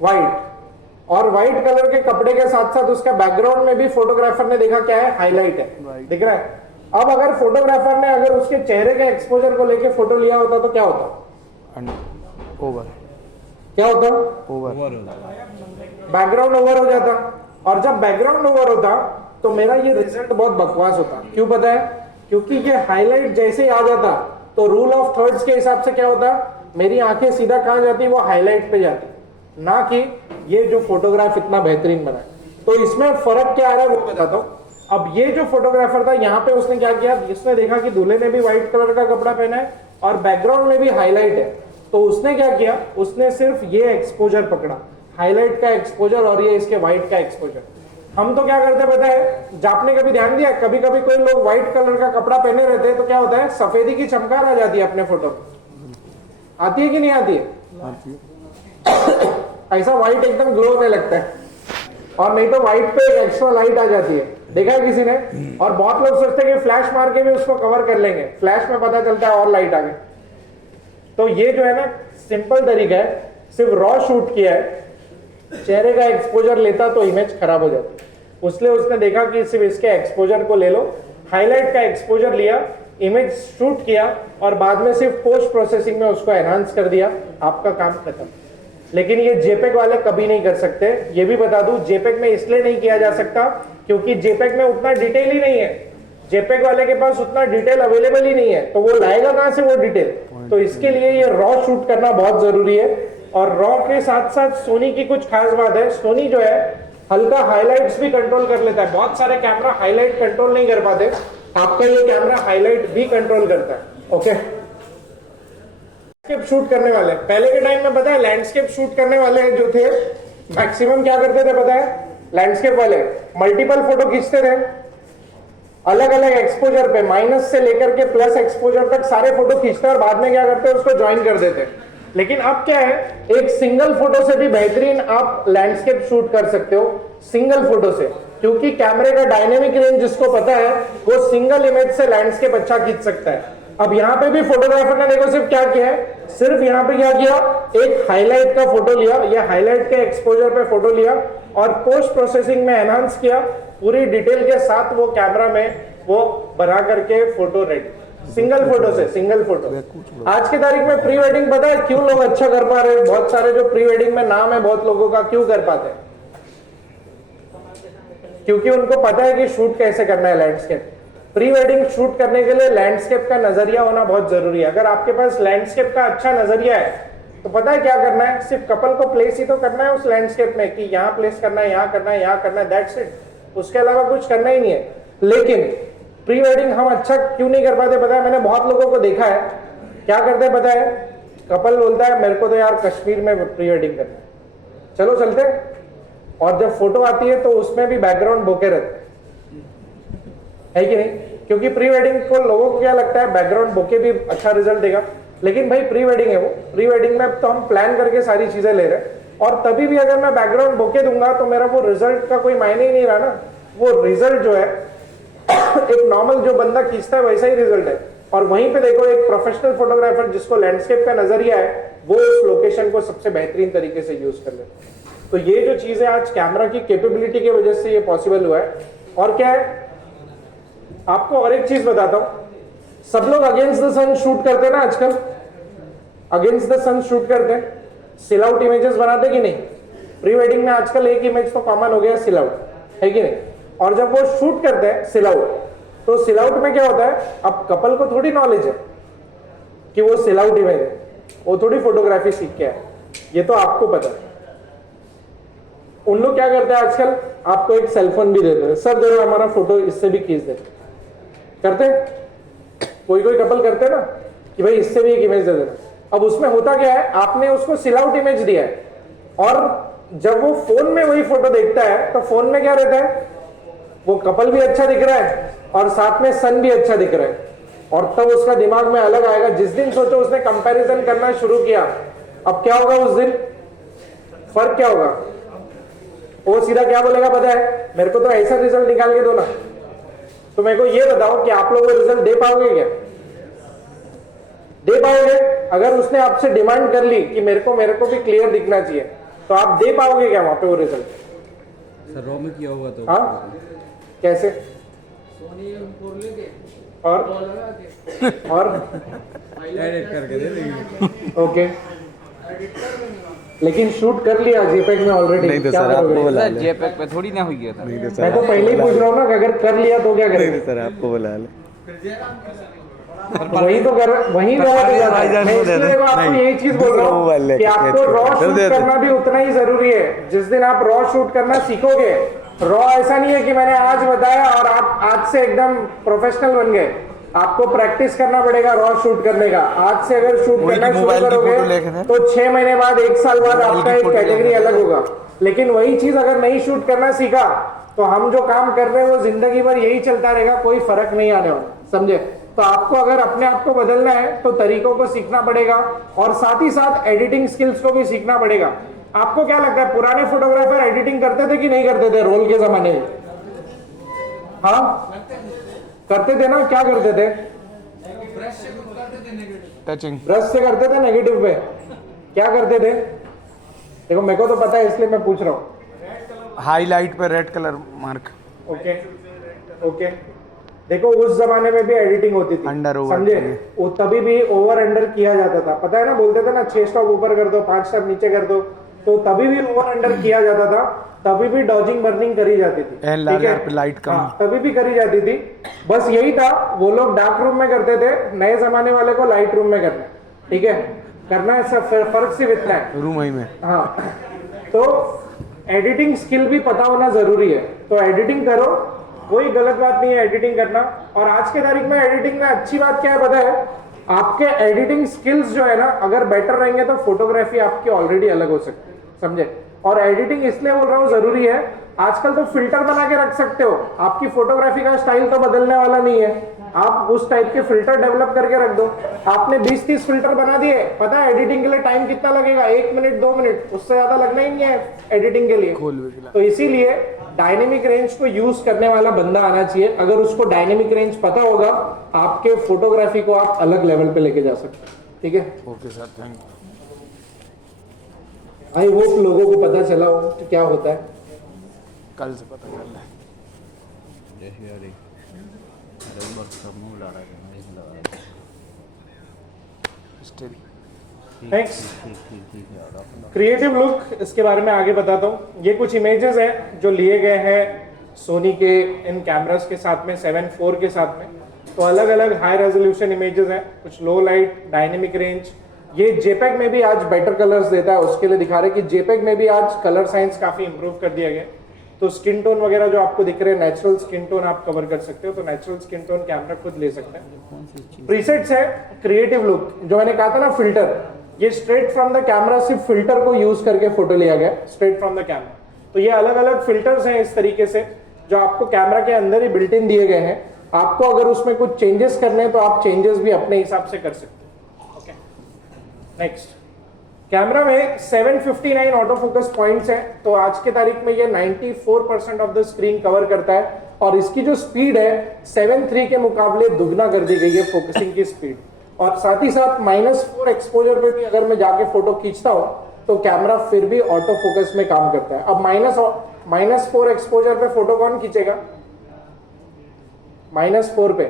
व्हाइट। और व्हाइट कलर के कपड़े के साथ साथ उसका बैकग्राउंड में भी फोटोग्राफर ने देखा क्या है, हाईलाइट है, दिख रहा है। अब अगर फोटोग्राफर ने अगर उसके चेहरे के एक्सपोजर को लेके फोटो लिया होता तो क्या होता? ओवर, क्या होता? ओवर, बैकग्राउंड ओवर हो जाता। और जब बैकग्राउंड ओवर होता तो मेरा ये रिजल्ट बहुत बकवास होता। क्यों पता है? क्योंकि ये हाईलाइट जैसे ही आ जाता तो रूल ऑफ थर्ड्स के हिसाब से क्या होता, मेरी आंखें सीधा कहां जाती, वो हाईलाइट पे जाती, ना कि ये जो फोटोग्राफ इतना बेहतरीन बना है। तो इसमें फर्क क्या आ रहा है वो बताता हूं। अब ये जो फोटोग्राफर था यहाँ पे उसने क्या किया, जिसने देखा कि दूल्हे ने भी व्हाइट कलर का कपड़ा पहना है और बैकग्राउंड में भी हाईलाइट है, तो उसने क्या किया, उसने सिर्फ ये एक्सपोजर पकड़ा, हाईलाइट का एक्सपोजर और ये इसके व्हाइट का एक्सपोजर। हम तो क्या करते पता है, आपने कभी ध्यान दिया, कभी कभी कोई लोग व्हाइट कलर का कपड़ा पहने रहते हैं तो क्या होता है, सफेदी की चमकार आ जाती है अपने फोटो में, आती है कि नहीं आती है? ऐसा व्हाइट एकदम ग्लो होने लगता है, और नहीं तो व्हाइट पे एक एक्स्ट्रा लाइट आ जाती है, देखा है किसी ने? और बहुत लोग सोचते हैं कि फ्लैश मार के भी उसको कवर कर लेंगे, फ्लैश में पता चलता है और लाइट आ गई। तो ये जो है ना सिंपल तरीका है, सिर्फ रॉ शूट किया है, चेहरे का एक्सपोजर लेता तो इमेज खराब हो जाती, इसलिए उसने देखा कि सिर्फ इसके एक्सपोजर को ले लो, हाईलाइट का एक्सपोजर लिया, इमेज शूट किया और बाद में सिर्फ पोस्ट प्रोसेसिंग में उसको एनहांस कर दिया, आपका काम खत्म। लेकिन ये जेपेग वाले कभी नहीं कर सकते, ये भी बता दूं, जेपेग में इसलिए नहीं किया जा सकता क्योंकि जेपेग में उतना डिटेल ही नहीं है, जेपेग वाले के पास उतना डिटेल अवेलेबल ही नहीं है, तो वो लाएगा कहां से वो डिटेल? तो इसके लिए ये रॉ शूट करना बहुत जरूरी है। और रॉ के साथ साथ सोनी की कुछ खास बात है, सोनी जो है हल्का हाइलाइट्स भी कंट्रोल कर लेता है, बहुत सारे कैमरा हाईलाइट कंट्रोल नहीं कर पाते, आपका ये कैमरा हाईलाइट भी कंट्रोल करता है। ओके, लैंडस्केप शूट करने वाले, पहले के टाइम में पता है लैंडस्केप शूट करने वाले जो थे मैक्सिमम क्या करते थे पता है, लैंडस्केप वाले मल्टीपल फोटो खींचते थे, अलग अलग एक्सपोजर पे, माइनस से लेकर के प्लस एक्सपोजर तक सारे फोटो खींचते और बाद में क्या करते उसको ज्वाइन कर देते। लेकिन अब क्या है, एक सिंगल फोटो से भी बेहतरीन आप लैंडस्केप शूट कर सकते हो, सिंगल फोटो से। क्योंकि कैमरे का डायनेमिक रेंज जिसको पता है वो सिंगल इमेज से लैंडस्केप अच्छा खींच सकता है। अब यहाँ पे भी फोटोग्राफर ने देखो सिर्फ क्या किया है, सिर्फ यहाँ पे क्या किया, एक हाईलाइट का फोटो लिया, ये हाईलाइट के एक्सपोजर पे फोटो लिया और पोस्ट प्रोसेसिंग में एनहांस किया, पूरी डिटेल के साथ वो कैमरा में वो बना करके फोटो रेडी, सिंगल फोटो से सिंगल फोटो। आज की तारीख में प्री वेडिंग पता है क्यों लोग अच्छा कर पा रहे हैं, बहुत सारे जो प्री वेडिंग में नाम है बहुत लोगों का, क्यों कर पाते हैं? क्योंकि उनको पता है कि शूट कैसे करना है लैंडस्केप। प्री वेडिंग शूट करने के लिए लैंडस्केप का नजरिया होना बहुत जरूरी है। अगर आपके पास लैंडस्केप का अच्छा नजरिया है तो पता है क्या करना है, सिर्फ कपल को प्लेस ही तो करना है उस लैंडस्केप में कि यहाँ प्लेस करना है, यहाँ करना है, यहाँ करना है, दैट्स इट। उसके अलावा कुछ करना ही नहीं है। लेकिन प्री वेडिंग हम अच्छा क्यों नहीं कर पाते पता है? मैंने बहुत लोगों को देखा है क्या करते हैं पता है, कपल बोलता है मेरे को तो यार कश्मीर में प्री वेडिंग करना है, चलो चलते हैं, और जब फोटो आती है तो उसमें भी बैकग्राउंड बोके रहते है कि नहीं? क्योंकि प्री वेडिंग को लोगों को क्या लगता है बैकग्राउंड बोके भी अच्छा रिजल्ट देगा, लेकिन भाई प्री वेडिंग है वो, प्री वेडिंग में तो हम प्लान करके सारी चीजें ले रहे हैं, और तभी भी अगर मैं बैकग्राउंड बोके दूंगा तो मेरा वो रिजल्ट का कोई मायने ही नहीं रहा ना। वो रिजल्ट जो है एक नॉर्मल जो बंदा खींचता है वैसा ही रिजल्ट है। और वहीं पे देखो एक प्रोफेशनल फोटोग्राफर जिसको लैंडस्केप का नजरिया है वो उस लोकेशन को सबसे बेहतरीन तरीके से यूज कर लेता है। तो ये जो चीज है आज कैमरा की कैपेबिलिटी की वजह से ये पॉसिबल हुआ है। और क्या है, आपको और एक चीज बताता हूं, सब लोग अगेंस्ट द सन शूट करते हैं ना आजकल, अगेंस्ट द सन शूट करते हैं, सिल आउट इमेजेस बनाते कि नहीं? प्री वेडिंग में आजकल एक इमेज तो कॉमन हो गया सिल आउट, है कि नहीं? और जब वो शूट करते हैं सिल आउट, तो सिल आउट में क्या होता है, अब कपल को थोड़ी नॉलेज है कि वो सिल आउट इमेज है, वो थोड़ी फोटोग्राफी सीख के है, ये तो आपको पता है। उन लोग क्या करते हैं आजकल, आपको एक सेलफोन भी देते हैं, सब जगह हमारा फोटो इससे भी खींच देते करते हैं, कोई कोई कपल करते हैं ना कि भाई इससे भी एक इमेज दे देना। अब उसमें होता क्या है, आपने उसको सिल आउट इमेज दिया है, और जब वो फोन में वही फोटो देखता है तो फोन में क्या रहता है, वो कपल भी अच्छा दिख रहा है और साथ में सन भी अच्छा दिख रहा है, और तब उसका दिमाग में अलग आएगा। जिस दिन सोचो उसने कंपैरिजन करना शुरू किया, अब क्या होगा उस दिन, फर्क क्या होगा, वो सीधा क्या बोलेगा पता है, मेरे को तो ऐसा रिजल्ट निकाल के दो ना। तो मेरे को ये बताओ कि आप लोग वो रिजल्ट दे पाओगे क्या? दे पाओगे? अगर उसने आपसे डिमांड कर ली कि मेरे को भी क्लियर दिखना चाहिए, तो आप दे पाओगे क्या वहां पे वो रिजल्ट? सर रॉ में किया हुआ तो हाँ कैसे? और एडिट करके दे देंगे। ओके, लेकिन शूट कर लिया जेपेग में ऑलरेडी, नहीं तो क्या सर आपको करोगे? बुला सर ले, जेपेग पे थोड़ी ना हुई गया था। नहीं तो सर मैं तो पहले ही पूछ रहा हूँ ना कि अगर कर लिया तो क्या नहीं करेंगे? तो सर आपको बुला ले। वही तो कर, वही भाईजान मैं को दे इसलिए दे। देखो आपको नहीं, यही चीज बोल रहा दूसरा मोबाइल हूँ लेके कि आपको भेज रॉ कर शूट दे दे। करना भी उतना ही जरूरी है। जिस दिन आप रॉ शूट करना सीखोगे, रॉ ऐसा नहीं है कि मैंने आज बताया और आप आज से एकदम प्रोफेशनल बन गए। आपको प्रैक्टिस करना पड़ेगा रॉ शूट करने का। आज से अगर शूट वही करना की शुरू मोबाइल की फोटो लेके करोगे दे। तो 6 महीने बाद, 1 साल बाद मोबाइल आपका की एक फोटो कैटेगरी लेके अलग होगा। लेकिन वही चीज अगर नहीं शूट करना सीखा तो हम जो काम कर रहे हैं वो जिंदगी भर यही चलता रहेगा, कोई फर्क नहीं आने वाला, समझे? तो आपको अगर अपने आप को बदलना है तो तरीकों को सीखना पड़ेगा, और साथ ही साथ एडिटिंग स्किल्स को भी सीखना पड़ेगा। आपको क्या लगता है पुराने फोटोग्राफर एडिटिंग करते थे कि नहीं करते थे रोल के जमाने में? हाँ करते थे ना, क्या करते थे? टचिंग ब्रश से करते थे नेगेटिव पे, क्या करते थे? देखो मेरे को तो पता है इसलिए मैं पूछ रहा हूँ। हाईलाइट पे red colour mark. Okay okay, देखो उस जमाने में भी एडिटिंग होती थी, अंडर ओवर समझे? वो तभी भी ओवर अंडर किया जाता था, पता है ना? बोलते थे ना 6 स्टॉप ऊपर कर दो, 5 स्टॉप नीचे कर दो, तो तभी भी ओवर अंडर किया जाता था, तभी भी डॉजिंग बर्निंग करी जाती थी, ठीक है? लाइट कम। हाँ, तभी भी करी जाती थी। बस यही था, वो लोग डार्क रूम में करते थे, नए जमाने वाले को लाइट रूम में करना है, ठीक है? करना है, सब फर्क सिर्फ इतना है। रूम ही में। हाँ, तो एडिटिंग स्किल भी पता होना जरूरी है, तो एडिटिंग करो, कोई गलत बात नहीं है एडिटिंग करना। और आज के तारीख में एडिटिंग में अच्छी बात क्या है पता है? आपके एडिटिंग स्किल्स जो है ना अगर बेटर रहेंगे तो फोटोग्राफी आपकी ऑलरेडी अलग हो सकती है, समझे? और एडिटिंग इसलिए बोल रहा हूँ जरूरी है, आजकल तो फिल्टर बना के रख सकते हो, आपकी फोटोग्राफी का स्टाइल तो बदलने वाला नहीं है, आप उस टाइप के फिल्टर डेवलप करके रख दो। आपने 20-30 फिल्टर बना दिए, पता है एडिटिंग के लिए टाइम कितना लगेगा? 1 मिनट 2 मिनट, उससे ज्यादा लगना ही नहीं है एडिटिंग के लिए। तो इसीलिए डायनेमिक रेंज को यूज करने वाला बंदा आना चाहिए। अगर उसको डायनेमिक रेंज पता होगा, आपके फोटोग्राफी को आप अलग लेवल पे लेके जा सकते हैं। ठीक है, okay sir, thank you. I hope लोगों को पता चला हो कि क्या होता है। कल से पता कर लें। स्टिल नेक्स्ट क्रिएटिव लुक, इसके बारे में आगे बताता हूँ। ये कुछ इमेजेस हैं जो लिए गए हैं सोनी के इन कैमरास के साथ में, 7/4 के साथ में। तो अलग अलग हाई रेजोल्यूशन इमेजेस हैं, कुछ लो लाइट, डायनेमिक रेंज। ये जेपेग में भी आज बेटर कलर्स देता है, उसके लिए दिखा रहे कि जेपेग में भी आज कलर साइंस काफी इंप्रूव कर दिया गया। तो स्किन टोन वगैरह जो आपको दिख रहे हैं, नेचुरल स्किन टोन आप कवर कर सकते हो, तो नेचुरल स्किन टोन कैमरा खुद ले सकते हैं। प्रीसेट्स है क्रिएटिव लुक, जो मैंने कहा था ना फिल्टर, ये स्ट्रेट फ्रॉम द कैमरा, सिर्फ फिल्टर को यूज करके फोटो लिया गया, स्ट्रेट फ्रॉम द कैमरा। तो ये अलग अलग फिल्टर्स हैं इस तरीके से, जो आपको कैमरा के अंदर ही बिल्ट इन दिए गए हैं। आपको अगर उसमें कुछ चेंजेस करने हैं तो आप चेंजेस भी अपने हिसाब से कर सकते हैं। ओके, नेक्स्ट, कैमरा में 759 ऑटो फोकस पॉइंट्स हैं। तो आज के तारीख में ये 94% ऑफ द स्क्रीन कवर करता है, और इसकी जो स्पीड है 7.3 के मुकाबले दुगना कर दी गई है फोकसिंग की स्पीड। और साथ ही साथ -4 एक्सपोजर पे भी अगर मैं जाके फोटो खींचता हूं तो कैमरा फिर भी ऑटो फोकस में काम करता है। अब -4 एक्सपोजर पे फोटो कौन खींचेगा? -4 पे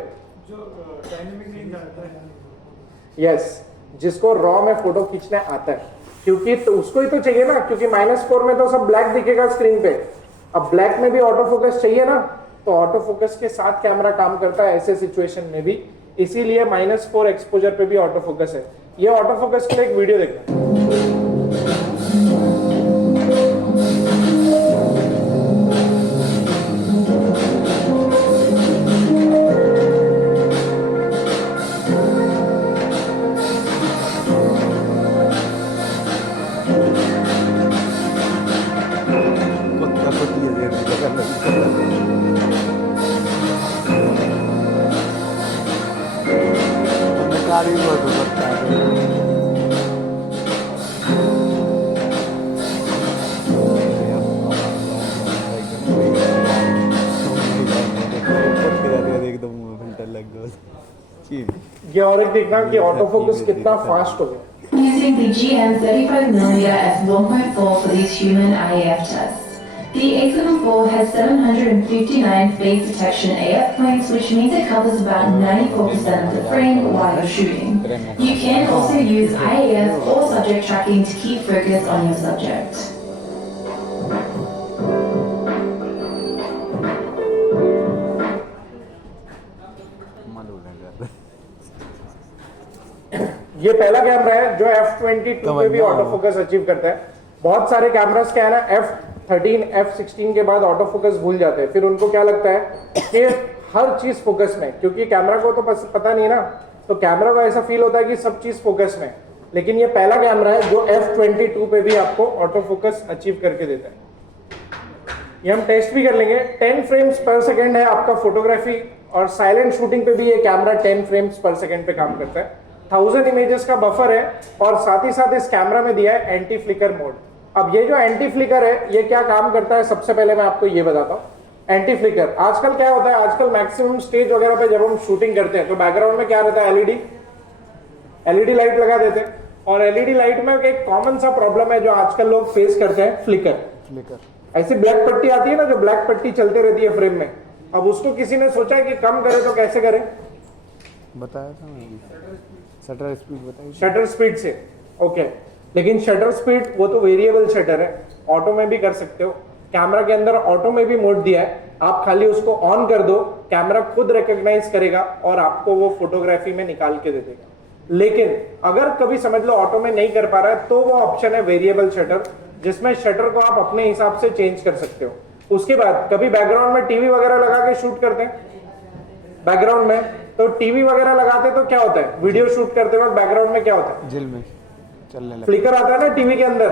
यस, जिसको रॉ में फोटो खींचने आता है, क्योंकि तो उसको ही तो चाहिए ना, क्योंकि -4 में तो सब ब्लैक दिखेगा स्क्रीन पे। अब ब्लैक में भी ऑटो फोकस चाहिए ना, तो ऑटो फोकस के साथ कैमरा काम करता है ऐसे सिचुएशन में भी, इसीलिए -4 एक्सपोजर पे भी ऑटो फोकस है। ये ऑटो फोकस के लिए एक वीडियो देखना। कारी बहुत हो सकता है। एकदम घंटा लग गया। ये और एक देखना कि ऑटो फोकस कितना फास्ट हो गया। Using the GM35mm f1.4 for these human IAF tests. The A74 has 759 phase detection AF points, which means it covers about 94% of the frame while you're shooting. You can also use IAF or subject tracking to keep focus on your subject. ये पहला कैमरा है जो F22 पे भी ऑटो फोकस अचीव करता है। बहुत सारे कैमरास क्या है ना, F13, F16 के बाद ऑटो फोकस भूल जाते हैं। फिर उनको क्या लगता है कि हर चीज फोकस में, क्योंकि कैमरा को तो पता नहीं ना, तो कैमरा को ऐसा फील होता है कि सब चीज फोकस में। लेकिन ये पहला कैमरा है जो F22 पे भी आपको ऑटो फोकस अचीव करके देता है। ये हम टेस्ट भी कर लेंगे। 10 फ्रेम्स पर सेकेंड है आपका फोटोग्राफी, और साइलेंट शूटिंग पे भी ये कैमरा 10 फ्रेम्स पर सेकेंड पे काम करता है। 1000 इमेजेस का बफर है, और साथ ही साथ इस कैमरा में दिया है एंटी फ्लिकर मोड। अब ये जो एंटी फ्लिकर है ये क्या काम करता है, सबसे पहले मैं आपको ये बताता हूँ। एंटी फ्लिकर आजकल क्या होता है, आजकल मैक्सिमम स्टेज वगैरह पे जब हम शूटिंग करते हैं तो बैकग्राउंड में क्या रहता है, एलईडी लाइट लगा देते हैं। और एलईडी लाइट में एक कॉमन सा प्रॉब्लम है जो आजकल लोग फेस करते हैं, फ्लिकर। ऐसी ब्लैक पट्टी आती है ना, जो ब्लैक पट्टी चलती रहती है फ्रेम में। अब उसको किसी ने सोचा है कि कम करे, तो कैसे करें? बताया था मैंने, शटर स्पीड बताई। शटर स्पीड से, ओके। लेकिन शटर स्पीड वो तो वेरिएबल शटर है, ऑटो में भी कर सकते हो। कैमरा के अंदर ऑटो में भी मोड दिया है, आप खाली उसको ऑन कर दो, कैमरा खुद रिकॉग्नाइज करेगा और आपको वो फोटोग्राफी में निकाल के दे देगा। लेकिन अगर कभी समझ लो ऑटो में नहीं कर पा रहा है, तो वो ऑप्शन है वेरिएबल शटर, जिसमें शटर को आप अपने हिसाब से चेंज कर सकते हो। उसके बाद कभी बैकग्राउंड में टीवी वगैरह लगा के शूट करते हैं, बैकग्राउंड में तो टीवी वगैरह लगाते तो क्या होता है, वीडियो शूट करते वक्त बैकग्राउंड में क्या होता है, जिल में चलने लगता फ्लिकर आता है ना टीवी के अंदर।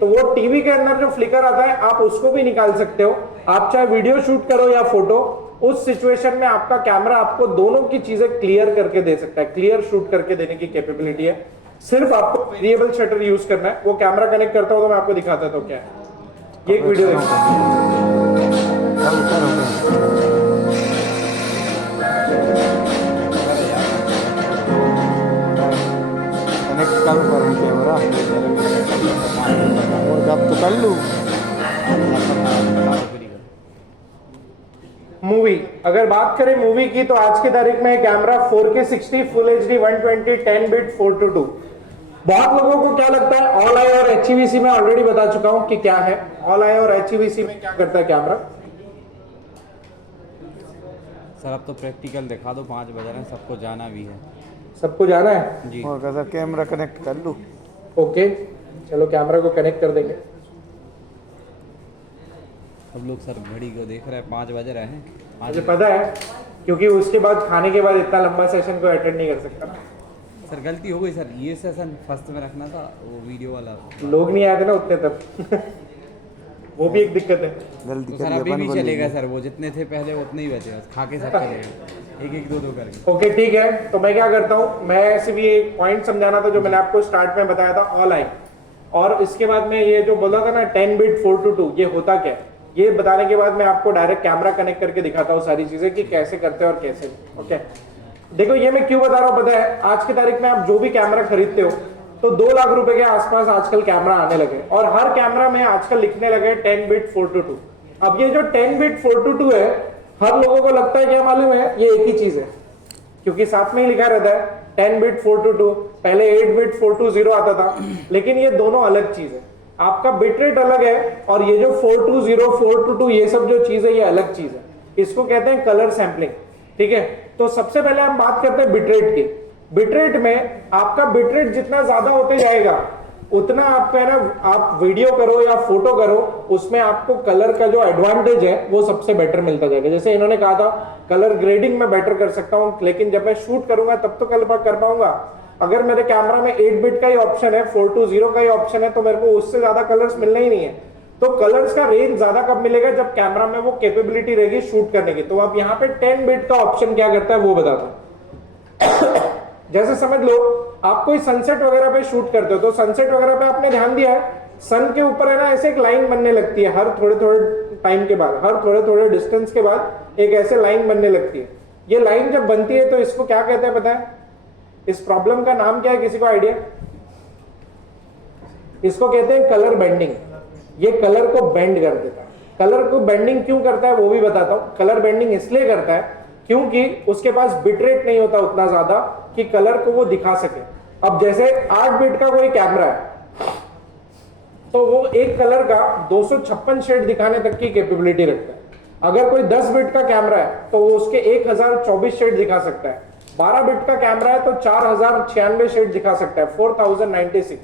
तो वो टीवी के अंदर जो फ्लिकर आता है आप उसको भी निकाल सकते हो। आप चाहे वीडियो शूट करो या फोटो, उस सिचुएशन में आपका कैमरा आपको दोनों की चीजें क्लियर करके दे सकता है, क्लियर शूट करके देने की कैपेबिलिटी है। सिर्फ आपको वेरिएबल शटर यूज करना है। वो कैमरा कनेक्ट करता हो तो मैं आपको दिखाता तो क्या है, ये एक वीडियो देखो। कल करोगे कनेक्ट कल करूँ कैमरा और जब तो कर लूँ मूवी, अगर बात करें मूवी की तो आज की तारीख में camera 4K 60 full HD 120 10 bit 4:2। बहुत लोगों को क्या लगता है, ऑल आई और HEVC में ऑलरेडी बता चुका हूं कि क्या है ऑल आई और HEVC में क्या करता है कैमरा। सर अब तो प्रैक्टिकल दिखा दो, 5 बज रहे हैं, सबको जाना भी है। सबको जाना है जी और कैसा कैमरा कनेक्ट कर लूँ ओके, चलो कैमरा को कनेक्ट कर देंगे। सब लोग सर घड़ी को देख रहे हैं, 5 बज रहे हैं। मुझे पता है क्योंकि उसके बाद खाने के बाद इतना लंबा सेशन को अटेंड नहीं कर सकता ना। सर गलती हो गई सर, ये सेशन फर्स्ट में रखना था, वो वीडियो वाला। लोग नहीं आए थे ना उतने तब वो भी एक दिक्कत है। जल्दी तो सर करिए अभी अपन भी को चलेगा लेंगे। सर, वो जितने थे पहले उतने ही बचे, बस खा के सब चलेगा, एक एक दो दो करके। ओके ठीक है, तो मैं क्या करता हूँ, मैं सिर्फ ये एक पॉइंट समझाना था जो मैंने आपको स्टार्ट में बताया था ऑल आई, और इसके बाद में ये जो बोला था ना 10 बिट 4:2 ये होता क्या है, ये बताने के बाद मैं आपको डायरेक्ट कैमरा कनेक्ट करके दिखाता हूँ सारी चीजें कि कैसे करते हैं और कैसे नहीं। ओके देखो ये मैं क्यों बता रहा हूँ पता है, आज की तारीख में आप जो भी कैमरा खरीदते हो तो 2 लाख रुपए के आसपास आजकल कैमरा आने लगे, और हर कैमरा में आजकल लिखने लगे 10 बिट 4:2। अब ये जो 10 बिट 4:2 है, हर लोगों को लगता है क्या मालूम है, ये एक ही चीज है, क्योंकि साथ में ही लिखा रहता है 10 बिट 4:2, पहले 8 बिट 420 आता था, लेकिन ये दोनों अलग चीज है। आपका बिट रेट अलग है और ये जो 420 422 ये सब जो चीज है ये अलग चीज है, इसको कहते हैं कलर सैंपलिंग। ठीक है, तो सबसे पहले हम बात करते हैं बिटरेट की। बिटरेट में आपका बिटरेट जितना ज्यादा होते जाएगा उतना आपका है ना, आप वीडियो करो या फोटो करो उसमें आपको कलर का जो एडवांटेज है वो सबसे बेटर मिलता जाएगा। जैसे इन्होंने कहा था कलर ग्रेडिंग में बेटर कर सकता हूं, लेकिन जब मैं शूट करूंगा तब तो कलर कर पाऊंगा। अगर मेरे कैमरा में 8 बिट का ही ऑप्शन है, 420 का ही ऑप्शन है, तो मेरे को उससे ज्यादा कलर्स मिलने ही नहीं है। तो कलर्स का रेंज ज्यादा कब मिलेगा, जब कैमरा में वो कैपेबिलिटी रहेगी शूट करने की। तो अब यहाँ पे 10 बिट का ऑप्शन क्या करता है वो बताता हूं। जैसे समझ लो आप कोई सनसेट वगैरह पे शूट करते हो, तो सनसेट वगैरह पे आपने ध्यान दिया है सन के ऊपर है ना ऐसे एक लाइन बनने लगती है, हर थोड़े थोड़े टाइम के बाद, हर थोड़े थोड़े डिस्टेंस के बाद एक ऐसे लाइन बनने लगती है। ये लाइन जब बनती है तो इसको क्या कहते हैं पता है, इस प्रॉब्लम का नाम क्या है, किसी को आइडिया? इसको कहते हैं कलर बेंडिंग। ये कलर को बेंड कर देता है। कलर को बेंडिंग क्यों करता है वो भी बताता हूं। कलर बेंडिंग इसलिए करता है क्योंकि उसके पास बिटरेट नहीं होता उतना ज्यादा कि कलर को वो दिखा सके। अब जैसे 8 बिट का कोई कैमरा है तो वो एक कलर का 256 शेड दिखाने तक की कैपेबिलिटी रखता है। अगर कोई 10 बिट का कैमरा है तो वो उसके 1024 शेड दिखा सकता है। 12 बिट का कैमरा है तो 4096 शेड दिखा सकता है, 4096।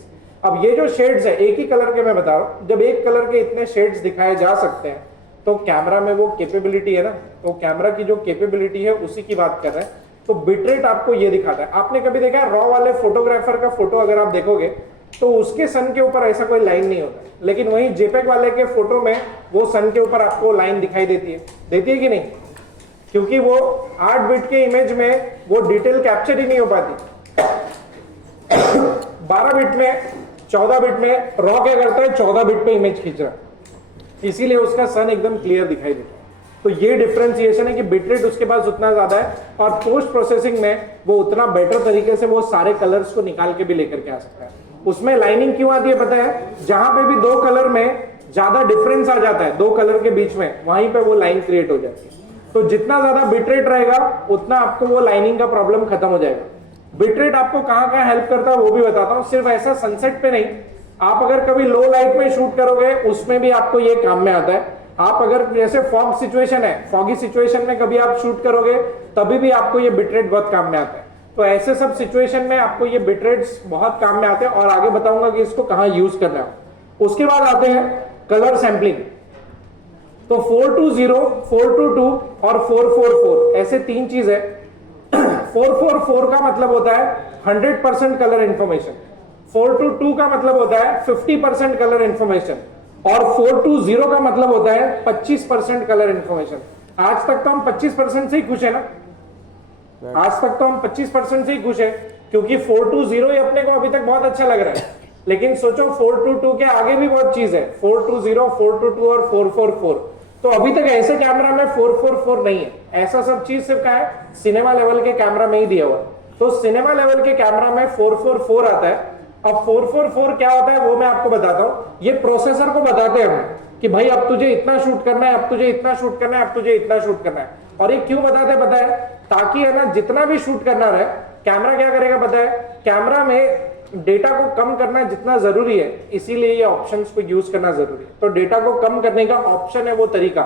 अब ये जो शेड्स है एक ही कलर के मैं बता रहा हूं, जब एक कलर के इतने शेड्स दिखाए जा सकते हैं तो कैमरा में वो कैपेबिलिटी है ना, तो कैमरा की जो कैपेबिलिटी है उसी की बात कर रहे हैं। तो बिटरेट आपको ये दिखाता है। आपने कभी देखा है रॉ वाले फोटोग्राफर का फोटो अगर आप देखोगे तो उसके सन के ऊपर ऐसा कोई लाइन नहीं होता, लेकिन वहीं जेपेग वाले के फोटो में वो सन के ऊपर आपको लाइन दिखाई देती है कि नहीं? क्योंकि वो 8 बिट के इमेज में वो डिटेल कैप्चर ही नहीं हो पाती। 12 बिट में 14 बिट में रॉ क्या करता है, 14 बिट पे इमेज खींच रहा है, इसीलिए उसका सन एकदम क्लियर दिखाई देता है। तो ये डिफरेंशिएशन है कि बिटरेट उसके पास उतना ज्यादा है और पोस्ट प्रोसेसिंग में वो उतना बेटर तरीके से वो सारे कलर्स को निकाल के भी लेकर के आ सकता है। उसमें लाइनिंग क्यों आती है पता है, जहां पे भी दो कलर में ज्यादा डिफरेंस आ जाता है दो कलर के बीच में, वहीं पे वो लाइन क्रिएट हो जाती है। तो जितना ज्यादा बिटरेट रहेगा उतना आपको वो लाइनिंग का प्रॉब्लम खत्म हो जाएगा। बिटरेट आपको कहां कहां हेल्प करता है वो भी बताता हूं। सिर्फ ऐसा सनसेट पे नहीं, आप अगर कभी लो लाइट में शूट करोगे उसमें भी आपको ये काम में आता है। आप अगर जैसे फॉग सिचुएशन है, फॉगी सिचुएशन में कभी आप शूट करोगे तभी भी आपको ये बिटरेट बहुत काम में आता है। तो ऐसे सब सिचुएशन में आपको ये बिटरेट्स बहुत काम में आते हैं और आगे बताऊंगा कि इसको कहां यूज करना है। उसके बाद आते हैं कलर सैंपलिंग। तो 420, 422 और 444 ऐसे तीन चीज है। 444 का मतलब होता है 100% कलर इंफॉर्मेशन, 422 का मतलब होता है 50% कलर इंफॉर्मेशन और 420 का मतलब होता है 25% कलर इंफॉर्मेशन। आज तक तो हम 25% से ही खुश है ना, आज तक तो हम 25% से ही खुश है क्योंकि 420 ही अपने को अभी तक बहुत अच्छा लग रहा है। लेकिन सोचो 422 के आगे भी बहुत चीज है, 420, 422 और 444। तो अभी तक ऐसे कैमरा में 444 नहीं है, ऐसा सब चीज सिर्फ क्या है, सिनेमा लेवल के कैमरा में ही दिया हुआ। तो सिनेमा लेवल के कैमरा में 444 आता है। अब 444 क्या होता है वो मैं आपको बताता हूं। ये प्रोसेसर को बताते हैं हम कि भाई अब तुझे इतना शूट करना है, अब तुझे इतना शूट करना है, अब तुझे इतना शूट करना है। और ये क्यों बताते हैं पता है, ताकि है ना जितना भी शूट करना रहे, कैमरा क्या करेगा पता है, कैमरा में डेटा को कम करना जितना जरूरी है, इसीलिए ये ऑप्शंस को यूज करना जरूरी है। तो डेटा को कम करने का ऑप्शन है वो तरीका।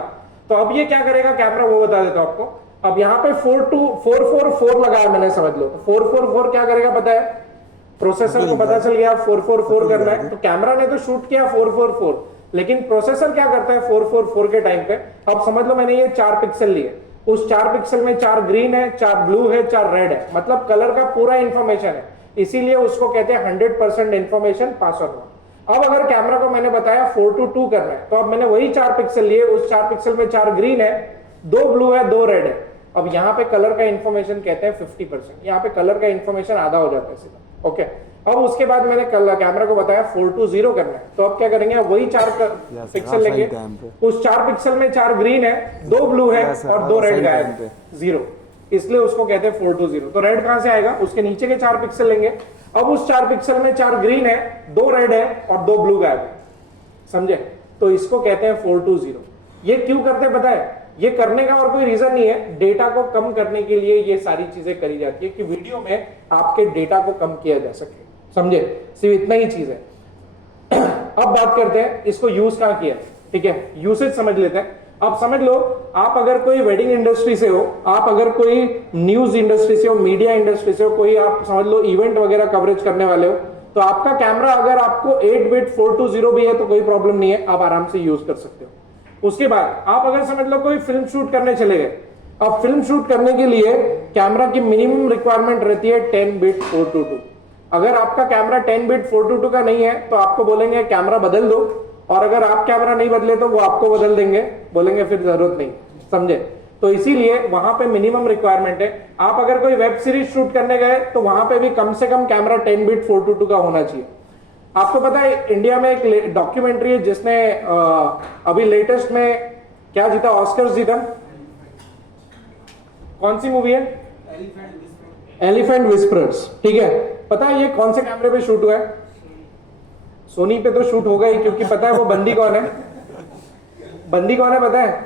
तो अब ये क्या करेगा कैमरा वो बता देता हूं आपको। अब यहाँ पे 444 लगाया मैंने, समझ लो। 444 क्या करेगा पता है, प्रोसेसर को पता चल गया 444 करना है, तो कैमरा ने तो शूट किया 444, लेकिन प्रोसेसर क्या करता है 444 के टाइम पे। अब समझ लो मैंने ये 4 पिक्सल लिए, उस 4 पिक्सल में 4 ग्रीन है, 4 ब्लू है, 4 रेड है, मतलब कलर का पूरा इंफॉर्मेशन है, इसीलिए उसको कहते हैं 100% इंफॉर्मेशन पास ऑन हुआ। अब अगर कैमरा को मैंने बताया 4:2 करना है, तो अब मैंने वही 4 पिक्सल लिए, उस 4 पिक्सल में 4 ग्रीन है, 2 ब्लू है, 2 रेड है। अब यहाँ पे कलर का इंफॉर्मेशन कहते हैं 50%, यहाँ पे कलर का इंफॉर्मेशन आधा हो जाता है सीधा। ओके, अब उसके बाद मैंने कैमरा को बताया 4:2 करना है, तो अब क्या करेंगे, वही 4 पिक्सल लेंगे, उस 4 पिक्सल में 4 ग्रीन है, 2 ब्लू है और 2 रेड गायब है, 0, इसलिए उसको कहते हैं 4:2। तो रेड कहां से आएगा, उसके नीचे के 4 पिक्सल लेंगे। अब उस 4 पिक्सल में 4 ग्रीन है, 2 रेड है और 2 ब्लू गायब है, समझे, तो इसको कहते हैं 4:2। ये क्यों करते हैं पता है, ये करने का और कोई रीजन नहीं है, डेटा को कम करने के लिए ये सारी चीजें करी जाती है कि वीडियो में आपके डेटा को कम किया जा सके, समझे, सिर्फ इतना ही चीज है। अब बात करते हैं इसको यूज कहां किया, ठीक है, यूसेज समझ लेते हैं। अब समझ लो, आप अगर कोई वेडिंग इंडस्ट्री से हो, आप अगर कोई न्यूज इंडस्ट्री से हो, मीडिया इंडस्ट्री से हो, कोई आप समझ लो इवेंट वगैरह कवरेज करने वाले हो, तो आपका कैमरा अगर आपको 8 बिट 4:2 भी है तो कोई प्रॉब्लम नहीं है, आप आराम से यूज कर सकते हो। उसके बाद आप अगर समझ लो कोई फिल्म शूट करने चले गए, अब फिल्म शूट करने के लिए कैमरा की मिनिमम रिक्वायरमेंट रहती है 10 बिट 4:2। अगर आपका कैमरा 10 बिट 4:2 का नहीं है तो आपको बोलेंगे कैमरा बदल दो, और अगर आप कैमरा नहीं बदले तो वो आपको बदल देंगे, बोलेंगे फिर जरूरत नहीं, समझे। तो इसीलिए वहां पे मिनिमम रिक्वायरमेंट है। आप अगर कोई वेब सीरीज शूट करने गए तो वहां पे भी कम से कम कैमरा 10 बिट 4:2 का होना चाहिए। आपको पता है इंडिया में एक डॉक्यूमेंट्री है जिसने अभी लेटेस्ट में क्या जीता, ऑस्कर्स जीता, कौन सी मूवी है, एलिफेंट विस्परर्स, ठीक है। पता है ये कौन से कैमरे पे शूट हुआ है, सोनी पे तो शूट होगा ही, क्योंकि पता है वो बंदी कौन है, बंदी कौन है पता है,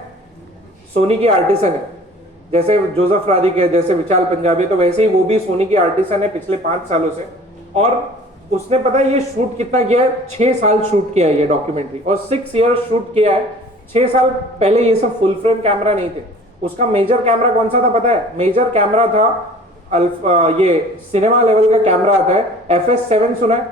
सोनी की आर्टिसन है। जैसे जोसेफ राधिक है, जैसे विशाल पंजाबी, तो वैसे ही वो भी सोनी की आर्टिसन है पिछले 5 सालों से। और उसने पता है ये शूट कितना किया है, 6 साल शूट किया है ये डॉक्यूमेंट्री, और 6 ईयर्स शूट किया है। 6 साल पहले ये सब फुल फ्रेम कैमरा नहीं थे। उसका मेजर कैमरा कौन सा था पता है, मेजर कैमरा था ये सिनेमा लेवल का कैमरा आता है, FS7 सुना है,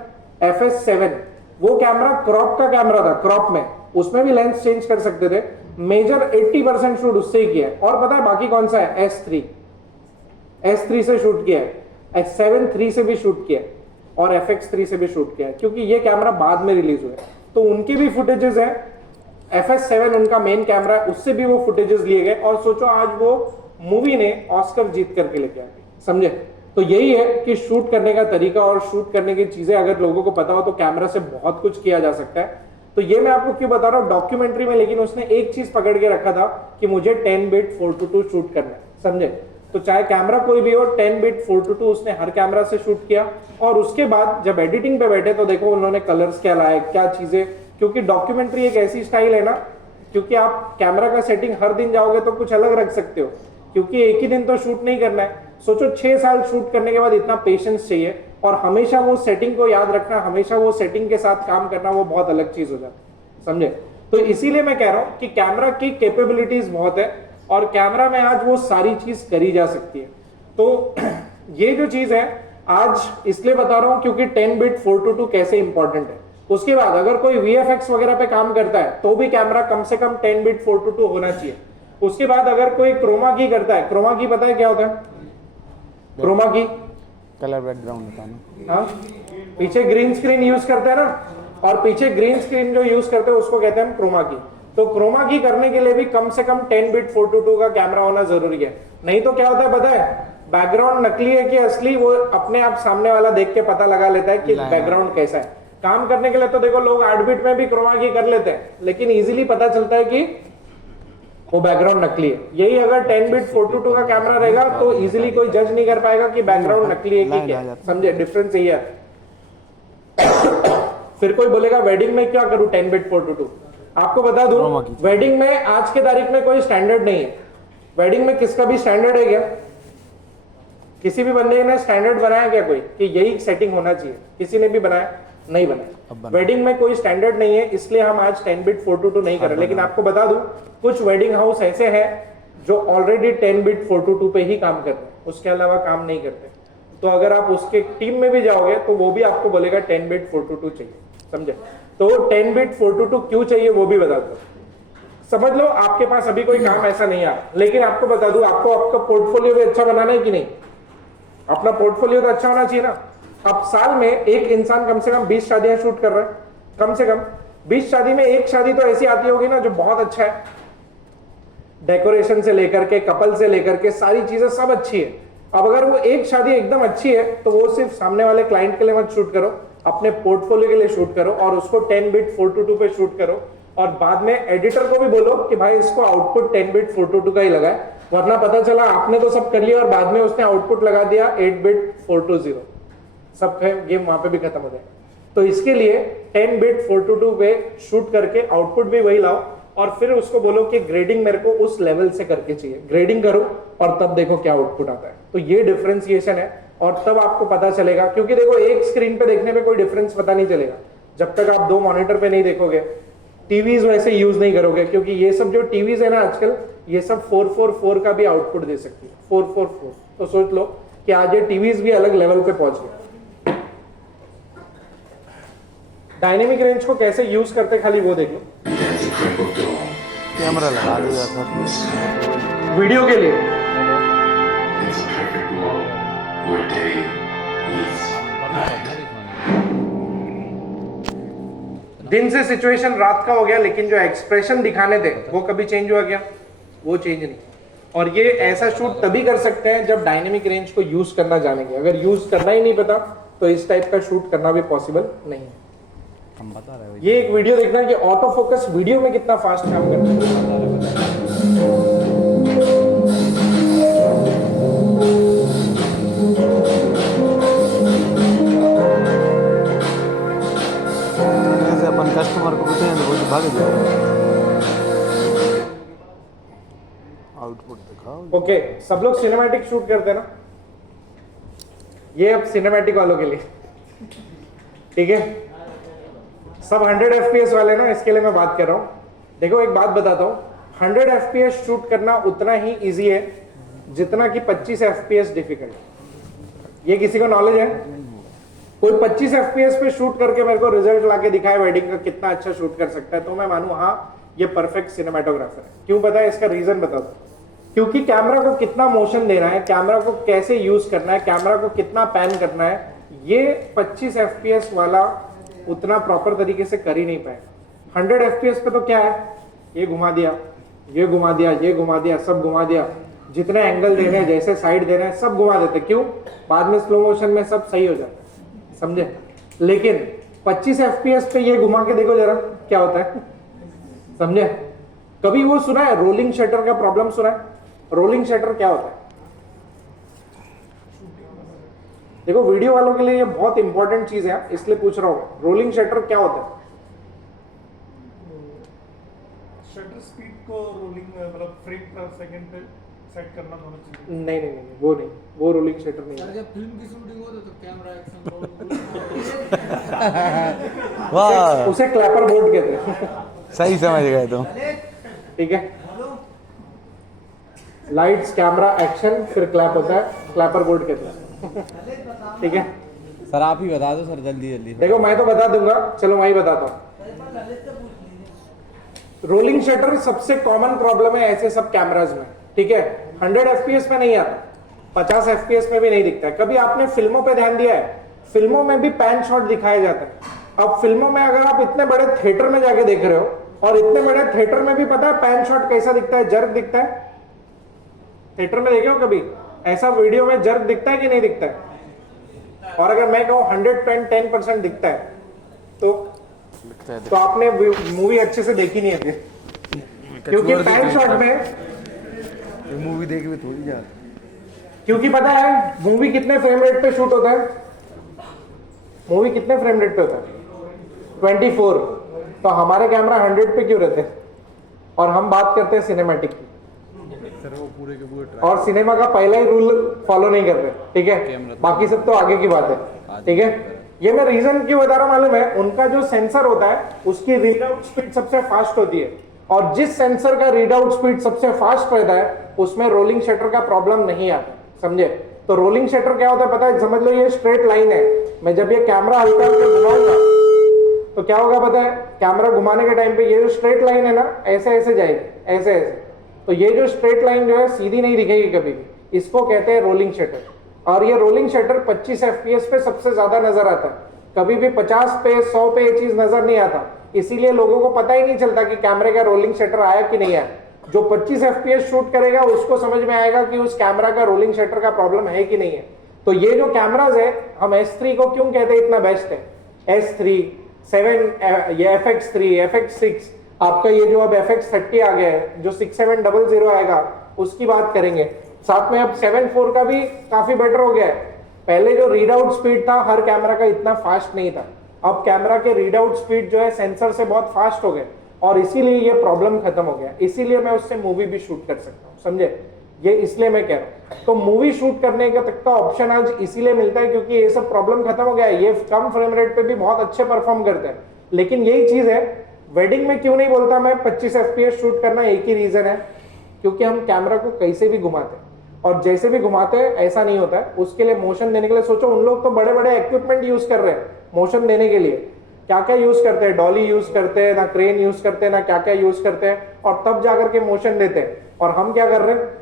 FS7, वो कैमरा क्रॉप का कैमरा था, क्रॉप में उसमें भी लेंस चेंज कर सकते थे। मेजर 80% शूट उससे ही किया है। और पता है बाकी कौन सा है, S3 से शूट किया है, S7 III से भी शूट किया है, और FX3 से भी शूट किया है, क्योंकि ये कैमरा बाद में रिलीज हुए, तो उनके भी फुटेजेस हैं। FS7 उनका मेन कैमरा है, उससे भी वो फुटेजेस लिए गए, और सोचो आज वो मूवी ने ऑस्कर जीत करके लेके आ गई, समझे। तो यही है कि शूट करने का तरीका और शूट करने की चीजें अगर लोगों को पता हो तो कैमरा से बहुत कुछ किया जा सकता है। तो ये मैं आपको क्यों बता रहा हूँ डॉक्यूमेंट्री में, लेकिन उसने एक चीज पकड़ के रखा था कि मुझे 10 बिट 4:2 शूट करना है, समझे। तो चाहे कैमरा कोई भी हो, 10 बिट 4:2 उसने हर कैमरा से शूट किया। और उसके बाद जब एडिटिंग पे बैठे तो देखो उन्होंने कलर्स क्या लाए, क्या चीजें, क्योंकि डॉक्यूमेंट्री एक ऐसी स्टाइल है ना, क्योंकि आप कैमरा का सेटिंग हर दिन जाओगे तो कुछ अलग रख सकते हो, क्योंकि एक ही दिन तो शूट नहीं करना है। सोचो 6 साल शूट करने के बाद इतना पेशेंस चाहिए, और हमेशा वो सेटिंग को याद रखना, हमेशा वो सेटिंग के साथ काम करना, वो बहुत अलग चीज हो जाती है, समझे। तो इसीलिए मैं कह रहा हूं कि कैमरा की कैपेबिलिटीज बहुत है, और कैमरा में आज वो सारी चीज करी जा सकती है। तो ये जो चीज है आज इसलिए बता रहा हूं क्योंकि 10 बिट 4:2 कैसे इंपॉर्टेंट है। उसके बाद अगर कोई VFX वगैरह पे काम करता है तो भी कैमरा कम से कम 10 बिट 4:2 होना चाहिए। उसके बाद अगर कोई क्रोमा की करता है, क्रोमा की पता है क्या होता है, क्रोमा की कलर बैकग्राउंड होता है ना, हाँ, पीछे ग्रीन स्क्रीन यूज करते हैं ना, और पीछे ग्रीन स्क्रीन जो यूज करते हैं उसको कहते हैं हम क्रोमा की। तो क्रोमा की करने के लिए भी कम से कम 10 बिट 4:2 का कैमरा होना जरूरी है। नहीं तो क्या होता है पता है, बैकग्राउंड नकली है कि असली वो अपने आप सामने वाला देख के पता लगा लेता है कि बैकग्राउंड कैसा है। काम करने के लिए तो देखो लोग 8 बिट में भी क्रोमा की कर लेते हैं, लेकिन इजीली पता चलता है कि वो बैकग्राउंड नकली है। यही अगर 10 बिट 422 का कैमरा रहेगा तो इजीली कोई जज नहीं कर पाएगा कि बैकग्राउंड नकली है कि क्या, समझे? डिफरेंस यही है। फिर कोई बोलेगा वेडिंग में क्या करूं 10 बिट 422? आपको बता दूं, वेडिंग में आज के तारीख में कोई स्टैंडर्ड नहीं है। वेडिंग में किसका भी स्टैंडर्ड है क्या? किसी भी बंदे ने स्टैंडर्ड बनाया क्या कोई कि यही सेटिंग होना चाहिए? किसी ने भी बनाया? नहीं बनाया। वेडिंग में कोई स्टैंडर्ड नहीं है, इसलिए हम आज 10 बिट 422 नहीं कर रहे। लेकिन आपको बता दूं, कुछ वेडिंग हाउस ऐसे हैं जो ऑलरेडी 10 बिट 422 पे ही काम करते हैं, उसके अलावा काम नहीं करते। तो अगर आप उसके टीम में भी जाओगे तो वो भी आपको बोलेगा 10 बिट 422 चाहिए, समझे? तो 10 बिट 422 क्यों चाहिए वो भी बता दो। समझ लो आपके पास अभी कोई काम ऐसा नहीं आ, लेकिन आपको बता दूं, आपको आपका पोर्टफोलियो भी अच्छा बनाना है कि नहीं? अपना पोर्टफोलियो तो अच्छा होना चाहिए ना। अब साल में एक इंसान कम से कम 20 शादियां शूट कर रहा है, कम से कम 20 शादी में एक शादी तो ऐसी आती होगी ना जो बहुत अच्छा है, डेकोरेशन से लेकर के, कपल से लेकर के, सारी चीजें सब अच्छी है। अब अगर वो एक शादी एकदम अच्छी है तो वो सिर्फ सामने वाले क्लाइंट के लिए मत शूट करो, अपने पोर्टफोलियो के लिए शूट करो और उसको 10 बिट 422 पे शूट करो और बाद में एडिटर को भी बोलो कि भाई इसको आउटपुट 10 बिट 422 का ही लगाए, वरना पता चला आपने तो सब कर लिया और बाद में उसने आउटपुट लगा दिया 8 बिट 420, सब गेम वहां पे भी खत्म हो जाए। तो इसके लिए 10 बिट 422 पे शूट करके आउटपुट भी वही लाओ और फिर उसको बोलो कि ग्रेडिंग मेरे को उस लेवल से करके चाहिए, ग्रेडिंग करो और तब देखो क्या आउटपुट आता है। तो ये डिफरेंशिएशन है और तब आपको पता चलेगा, क्योंकि देखो एक स्क्रीन पे देखने में कोई डिफरेंस पता नहीं चलेगा जब तक आप 2 मॉनिटर पे नहीं देखोगे। टीवीज वैसे यूज नहीं करोगे क्योंकि ये सब जो टीवीज है ना आजकल, ये सब 444 का भी आउटपुट दे सकती है, 444। तो सोच लो कि आज ये टीवीज भी अलग लेवल पे पहुंच गए। डायनेमिक रेंज को कैसे यूज करते खाली वो देख लो। कैमरा लगा दिया सर वीडियो के लिए दिन से सिचुएशन रात का हो गया, लेकिन जो एक्सप्रेशन दिखाने थे वो कभी चेंज हुआ क्या? वो चेंज नहीं। और ये ऐसा शूट तभी कर सकते हैं जब डायनेमिक रेंज को यूज करना जानेंगे। अगर यूज करना ही नहीं पता तो इस टाइप का शूट करना भी पॉसिबल नहीं है। हम बता रहे हैं ये एक वीडियो देखना कि ऑटो फोकस वीडियो में कितना फास्ट काम करता है। जैसे अपन कस्टमर को बताएं तो वो तो भाग जाएगा। आउटपुट दिखाओ। ओके, सब लोग सिनेमैटिक शूट करते हैं ना? ये अब सिनेमैटिक वालों के लिए, ठीक है? सब 100 FPS वाले ना, इसके लिए मैं बात कर रहा हूं। देखो एक बात बताता हूं, 100 FPS शूट करना उतना ही इजी है जितना कि 25 FPS डिफिकल्ट। ये किसी को नॉलेज है? कोई 25 FPS पे शूट करके मेरे को रिजल्ट लाके दिखाए वेडिंग का कितना अच्छा शूट कर सकता है, तो मैं मानूं हाँ ये परफेक्ट सिनेमेटोग्राफर है। क्यों पता है? इसका रीजन बता दो। क्योंकि कैमरा को कितना मोशन देना है, कैमरा को कैसे यूज करना है, कैमरा को कितना पैन करना है, ये 25 FPS वाला उतना प्रॉपर तरीके से कर ही नहीं पाएगा। 100 FPS पे तो क्या है, ये घुमा दिया, ये घुमा दिया, ये घुमा दिया, सब घुमा दिया, जितने एंगल देने हैं, जैसे साइड देना है सब घुमा देते। क्यों? बाद में स्लो मोशन में सब सही हो जाता है, समझे? लेकिन 25 FPS पे ये घुमा के देखो जरा क्या होता है, समझे? कभी वो सुना है रोलिंग शटर का प्रॉब्लम सुना है? रोलिंग शटर क्या होता है? देखो वीडियो वालों के लिए ये बहुत इंपॉर्टेंट चीज है, इसलिए पूछ रहा हूं, रोलिंग शटर क्या होता है? शटर स्पीड को रोलिंग मतलब फ्रेम पर सेकंड पे सेट करना दोनों चीजें। नहीं नहीं नहीं, वो नहीं, वो रोलिंग शटर नहीं है। जब फिल्म की शूटिंग हो तो कैमरा एक्शन वाह, उसे क्लैपर बोर्ड कहते हैं। सही समझ गए तुम। ठीक है, लाइट्स, कैमरा, एक्शन, फिर क्लैप होता है, क्लैपर बोर्ड कहते हैं। ठीक है सर, आप ही बता दो सर, जल्दी जल्दी। देखो मैं तो बता दूंगा, चलो मैं ही बताता हूँ। रोलिंग शटर सबसे कॉमन प्रॉब्लम है ऐसे सब कैमराज में, ठीक है? 100 FPS में नहीं आता, 50 FPS में भी नहीं दिखता है। कभी आपने फिल्मों पे ध्यान दिया है? फिल्मों में भी पैन शॉट दिखाया जाता है। अब फिल्मों में अगर आप इतने बड़े थिएटर में जाके देख रहे हो और इतने बड़े थिएटर में भी पता है पैन शॉट कैसा दिखता है, जर्क दिखता है। थिएटर में देखे हो कभी ऐसा? वीडियो में जर्क दिखता है कि नहीं दिखता है? और अगर मैं कहूँ 110% दिखता है तो आपने मूवी अच्छे से देखी नहीं है। क्योंकि टाइम शॉट में मूवी देख भी थोड़ी जा क्योंकि पता है मूवी कितने फ्रेम रेट पे शूट होता है, मूवी कितने फ्रेम रेट पे होता है 24, तो हमारे कैमरा 100 पे क्यों रहते हैं और हम बात करते हैं सिनेमैटिक की, सर वो पूरे के पूरे और सिनेमा का पहला ही रूल फॉलो नहीं करते, ठीक है, बाकी सब तो आगे की बात है, ठीक है। ये मैं रीजन क्यों बता रहा हूं मालूम है, उनका जो सेंसर होता है उसकी रीड आउट स्पीड सबसे फास्ट होती है, और जिस सेंसर का रीड आउट स्पीड सबसे फास्ट रहता है उसमें रोलिंग शटर का प्रॉब्लम नहीं आता, समझे। तो रोलिंग शटर क्या होता है पता है, समझ लो ये स्ट्रेट लाइन है, मैं जब ये कैमरा हल्का हल्का घुमाऊंगा तो क्या होगा पता है, कैमरा घुमाने के टाइम पे ये जो स्ट्रेट लाइन है ना ऐसे ऐसे जाएगी, ऐसे ऐसे, तो ये जो स्ट्रेट लाइन जो है सीधी नहीं दिखेगी कभी भी, इसको कहते हैं रोलिंग शटर। और ये रोलिंग शटर 25 FPS पे सबसे ज्यादा नजर आता है, कभी भी 50 पे 100 पे ये चीज नजर नहीं आता, इसीलिए लोगों को पता ही नहीं चलता कि कैमरे का रोलिंग शटर आया कि नहीं आया। जो 25 FPS शूट करेगा उसको समझ में आएगा कि उस कैमरा का रोलिंग शटर का प्रॉब्लम है कि नहीं है। तो ये जो कैमराज है, हम S3 को क्यों कहते हैं इतना बेस्ट है, S3 7 ये FX3 FX6, आपका ये जो अब FX30 आ गया है, जो 6700 आएगा उसकी बात करेंगे, साथ में अब 7.4 का भी काफी बेटर हो गया है। पहले जो रीड आउट स्पीड था हर कैमरा का इतना फास्ट नहीं था, अब कैमरा के रीड आउट स्पीड जो है सेंसर से बहुत फास्ट हो गए, और इसीलिए ये प्रॉब्लम खत्म हो गया, इसीलिए मैं उससे मूवी भी शूट कर सकता हूँ, समझे। ये इसलिए मैं कह रहा हूँ, तो मूवी शूट करने का तक का ऑप्शन आज इसीलिए मिलता है क्योंकि ये सब प्रॉब्लम खत्म हो गया है। ये कम फ्रेम रेट पे भी बहुत अच्छे परफॉर्म करते हैं, लेकिन यही चीज है वेडिंग में क्यों नहीं बोलता मैं 25 FPS शूट करना, एक ही रीजन है, क्योंकि हम कैमरा को कैसे भी घुमाते हैं और जैसे भी घुमाते हैं ऐसा नहीं होता है, उसके लिए मोशन देने के लिए सोचो, उन लोग तो बड़े बड़े इक्विपमेंट यूज कर रहे हैं मोशन देने के लिए, क्या क्या यूज करते हैं, डॉली यूज करते हैं ना, क्रेन यूज करते हैं ना, क्या क्या यूज करते हैं, और तब जाकर के मोशन देते हैं, और हम क्या कर रहे हैं,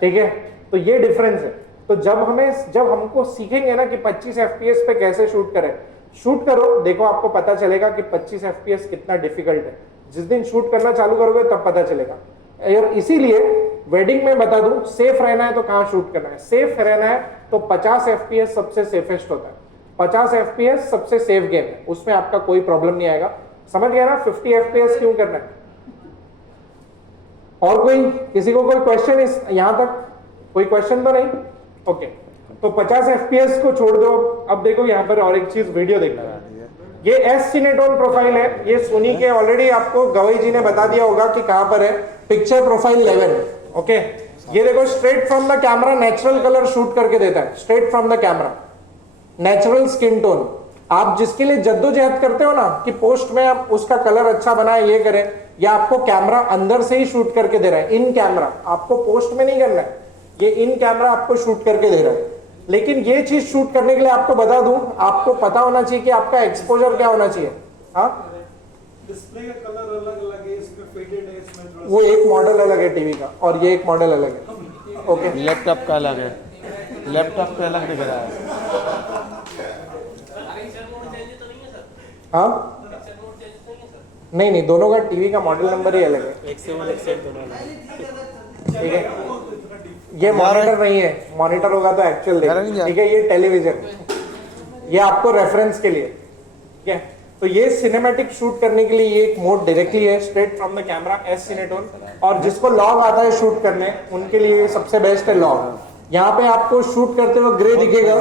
ठीक है। तो ये डिफरेंस है। तो जब हमको सीखेंगे ना कि 25 FPS पे कैसे शूट करें, शूट करो, देखो आपको पता चलेगा कि 25 FPS कितना डिफिकल्ट है। जिस दिन शूट करना चालू करोगे तब पता चलेगा। और इसीलिए वेडिंग में बता दूं, सेफ रहना है तो कहां शूट करना है, सेफ रहना है तो 50 FPS सबसे सेफेस्ट होता है, 50 FPS सबसे सेफ गेम है, उसमें आपका कोई प्रॉब्लम नहीं आएगा, समझ गया ना। 50 FPS क्यों करना है। और कोई, किसी को कोई क्वेश्चन इस यहां तक, कोई क्वेश्चन तो नहीं, ओके। तो 50 FPS को छोड़ दो। अब देखो यहाँ पर और एक चीज वीडियो देखना, ये S Cinetone प्रोफाइल है, ये सोनी के ऑलरेडी आपको गवई जी ने बता दिया होगा कि कहां पर है, पिक्चर प्रोफाइल 11, ओके। ये देखो straight from the camera natural colour shoot करके देता है, straight from the camera natural skin tone. आप जिसके लिए जद्दोजहद करते हो ना कि पोस्ट में आप उसका कलर अच्छा बनाए, ये करें, या आपको कैमरा अंदर से ही शूट करके दे रहा है, इन कैमरा, आपको पोस्ट में नहीं करना है, ये इन कैमरा आपको शूट करके दे रहा है। लेकिन ये चीज शूट करने के लिए आपको बता दूं, आपको पता होना चाहिए कि आपका एक्सपोजर क्या होना चाहिए। हाँ, डिस्प्ले का कलर अलग अलग है, इसमें फेडेड है, इसमें थोड़ा वो एक मॉडल अलग है टीवी का, और ये एक मॉडल अलग है, ओके। लैपटॉप का अलग है, लैपटॉप पे अलग दिख रहा है। हाँ, नहीं, दोनों का टीवी का मॉडल नंबर ही अलग है, ठीक है। ये मॉनिटर नहीं है, मॉनिटर होगा तो एक्चुअल देखेगा, ठीक है। ये टेलीविजन, ये आपको रेफरेंस के लिए, ठीक है। तो ये सिनेमैटिक शूट करने के लिए ये एक मोड डायरेक्टली है, straight from the camera, S Cinetone। और जिसको लॉग आता है शूट करने, उनके लिए सबसे बेस्ट है लॉग। यहाँ पे आपको शूट करते हुए ग्रे दिखेगा,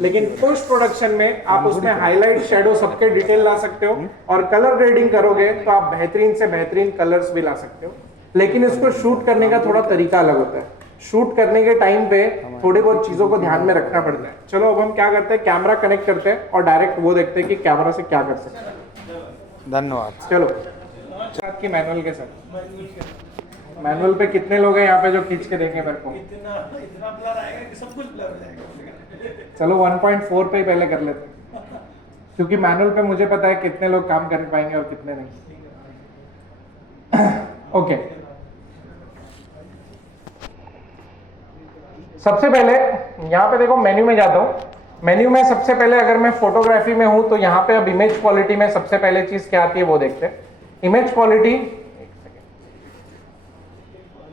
लेकिन पोस्ट प्रोडक्शन में आप उसमें हाईलाइट, शैडो सबके डिटेल ला सकते हो, और कलर ग्रेडिंग करोगे तो आप बेहतरीन से बेहतरीन कलर्स भी ला सकते हो। लेकिन इसको शूट करने का थोड़ा तरीका अलग होता है, शूट करने के टाइम पे थोड़ी बहुत चीजों को ध्यान में रखना पड़ता है। चलो अब हम क्या करते हैं, कैमरा कनेक्ट करते हैं और डायरेक्ट वो देखते हैं कि कैमरा से क्या कर सकते हैं। धन्यवाद। चलो की मैनुअल के साथ, मैनुअल पे कितने लोग हैं यहाँ पे जो खींच के देंगे मेरे को, इतना ब्लर आएगा कि सब कुछ ब्लर हो जाएगा। चलो 1.4 पे ही पहले कर लेते हैं, क्योंकि मैनुअल पे मुझे पता है कितने लोग काम कर पाएंगे और कितने नहीं। ओके, सबसे पहले यहाँ पे देखो मेन्यू में जाता हूँ। मेन्यू में सबसे पहले अगर मैं फोटोग्राफी में हूं तो यहाँ पे अब इमेज क्वालिटी में सबसे पहले चीज क्या आती है वो देखते हैं। इमेज क्वालिटी,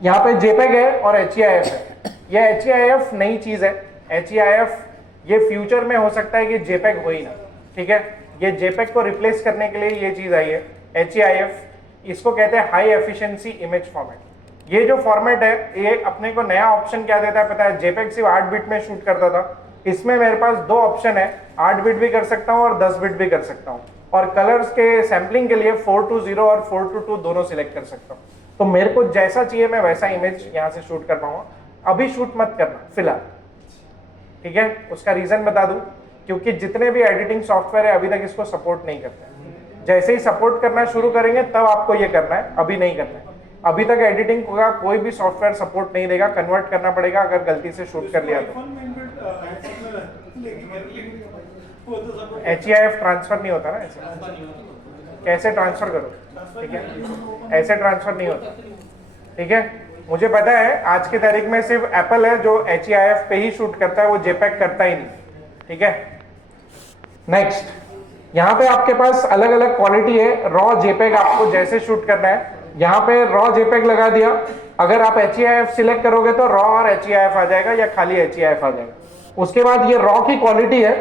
यहाँ पे JPEG है और HEIF है। ये HEIF नई चीज है, HEIF ये फ्यूचर में हो सकता है कि JPEG हो ही ना, ठीक है। ये JPEG को रिप्लेस करने के लिए ये चीज आई है HEIF। इसको कहते हैं हाई एफिशिएंसी इमेज फॉर्मेट। ये जो फॉर्मेट है ये अपने को नया ऑप्शन क्या देता है पता है? जेपेग सिर्फ 8 बिट में शूट करता था, इसमें मेरे पास 2 ऑप्शन है, 8 बिट भी कर सकता हूँ और 10 बिट भी कर सकता हूँ, और कलर्स के सैम्पलिंग के लिए 4:0 और 4:2 दोनों सिलेक्ट कर सकता हूँ। तो मेरे को जैसा चाहिए मैं वैसा इमेज यहाँ से शूट कर पाऊंगा। अभी शूट मत करना फिलहाल, ठीक है? उसका रीजन बता दूं, क्योंकि जितने भी एडिटिंग सॉफ्टवेयर है अभी तक इसको सपोर्ट नहीं करते हैं। जैसे ही सपोर्ट करना शुरू करेंगे तब आपको ये करना है, अभी नहीं करना है। अभी तक एडिटिंग का कोई भी सॉफ्टवेयर सपोर्ट नहीं देगा, कन्वर्ट करना पड़ेगा अगर गलती से शूट कर लिया तो। HEIF ट्रांसफर नहीं होता ना ऐसे, कैसे ट्रांसफर करो, ठीक है? ऐसे ट्रांसफर नहीं होता, ठीक है? मुझे पता है आज की तारीख में सिर्फ एप्पल है जो HEIF पे ही शूट करता है, वो JPEG करता ही नहीं, ठीक है? नेक्स्ट, यहाँ पे आपके पास अलग अलग क्वालिटी है। रॉ JPEG आपको जैसे शूट करना है, यहाँ पे रॉ JPEG लगा दिया। अगर आप HEIF सिलेक्ट करोगे तो रॉ और HEIF आ जाएगा या खाली HEIF आ जाएगा। उसके बाद ये रॉ की क्वालिटी है।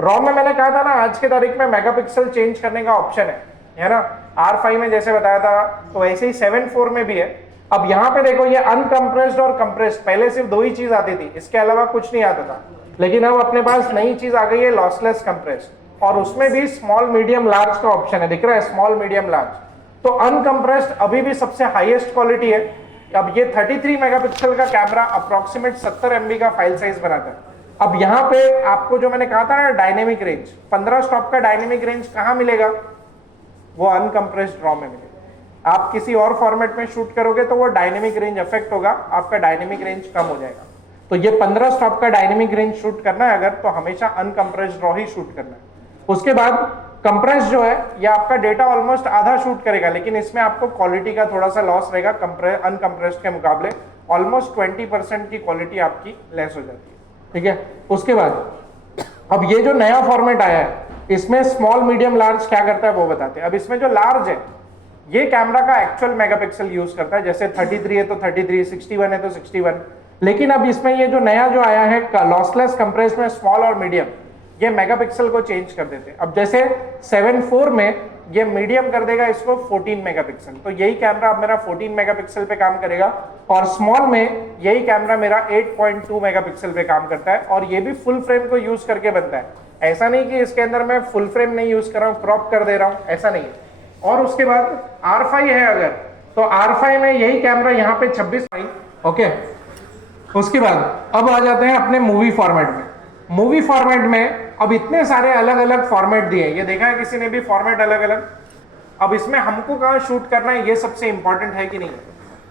रॉ में मैंने कहा था ना आज की तारीख में मेगापिक्सल चेंज करने का ऑप्शन है ना? R5 में जैसे बताया था तो वैसे ही 7.4 में भी है। अब यहाँ पे देखो ये अनकंप्रेस्ड और कंप्रेस्ड, पहले सिर्फ 2 ही चीज आती थी, इसके अलावा कुछ नहीं आता था, लेकिन अब अपने पास नई चीज आ गई है लॉसलेस कंप्रेस्ड, और उसमें भी स्मॉल मीडियम लार्ज का ऑप्शन है, दिख रहा है स्मॉल मीडियम लार्ज। तो अनकंप्रेस्ड अभी भी सबसे हाईएस्ट क्वालिटी है। अब ये 33 मेगापिक्सल का कैमरा अप्रोक्सीमेट 70 MB का फाइल साइज बनाता है। अब यहाँ पे आपको जो मैंने कहा था ना डायनेमिक रेंज, 15 स्टॉप का डायनेमिक रेंज कहाँ मिलेगा? वो अनकंप्रेस्ड रॉ में मिलेगा। आप किसी और फॉर्मेट में शूट करोगे तो वो डायनेमिक रेंज अफेक्ट होगा, आपका डायनेमिक रेंज कम हो जाएगा। तो ये 15 स्टॉप का डायनेमिक रेंज शूट करना है अगर, तो हमेशा अनकंप्रेस्ड रॉ ही शूट करना है। उसके बाद कंप्रेस जो है ये आपका डेटा ऑलमोस्ट आधा शूट करेगा, लेकिन इसमें आपको क्वालिटी का थोड़ा सा लॉस रहेगा अनकंप्रेस्ड के मुकाबले। ऑलमोस्ट 20% की क्वालिटी आपकी लेस हो जाती है, ठीक है? उसके बाद अब ये जो नया फॉर्मेट आया है इसमें स्मॉल मीडियम लार्ज क्या करता है वो बताते हैं। अब इसमें जो लार्ज है ये कैमरा का एक्चुअल मेगापिक्सल यूज करता है, जैसे 33 है तो 33, 61 है तो 61। लेकिन अब इसमें ये जो नया जो आया है लॉसलेस कंप्रेस में स्मॉल और मीडियम, ये मेगापिक्सल को चेंज कर देते हैं। अब जैसे 7.4 में ये मीडियम कर देगा इसको 14 मेगापिक्सल, तो यही कैमरा अब मेरा 14 मेगापिक्सल पे काम करेगा, और स्मॉल में यही कैमरा मेरा 8.2 मेगापिक्सल पे काम करता है, और ये भी फुल फ्रेम को यूज करके बनता है। ऐसा नहीं कि इसके अंदर मैं फुल फ्रेम नहीं यूज कर रहा हूँ, क्रॉप कर दे रहा हूँ, ऐसा नहीं है। और उसके बाद R5 है अगर, तो R5 में यही कैमरा यहाँ पे 26, ओके? उसके बाद अब आ जाते हैं अपने मूवी फॉर्मेट में। मूवी फॉर्मेट में अब इतने सारे अलग अलग फॉर्मेट दिए, ये देखा है किसी ने भी फॉर्मेट अलग अलग। अब इसमें हमको कहाँ शूट करना है ये सबसे इंपॉर्टेंट है कि नहीं,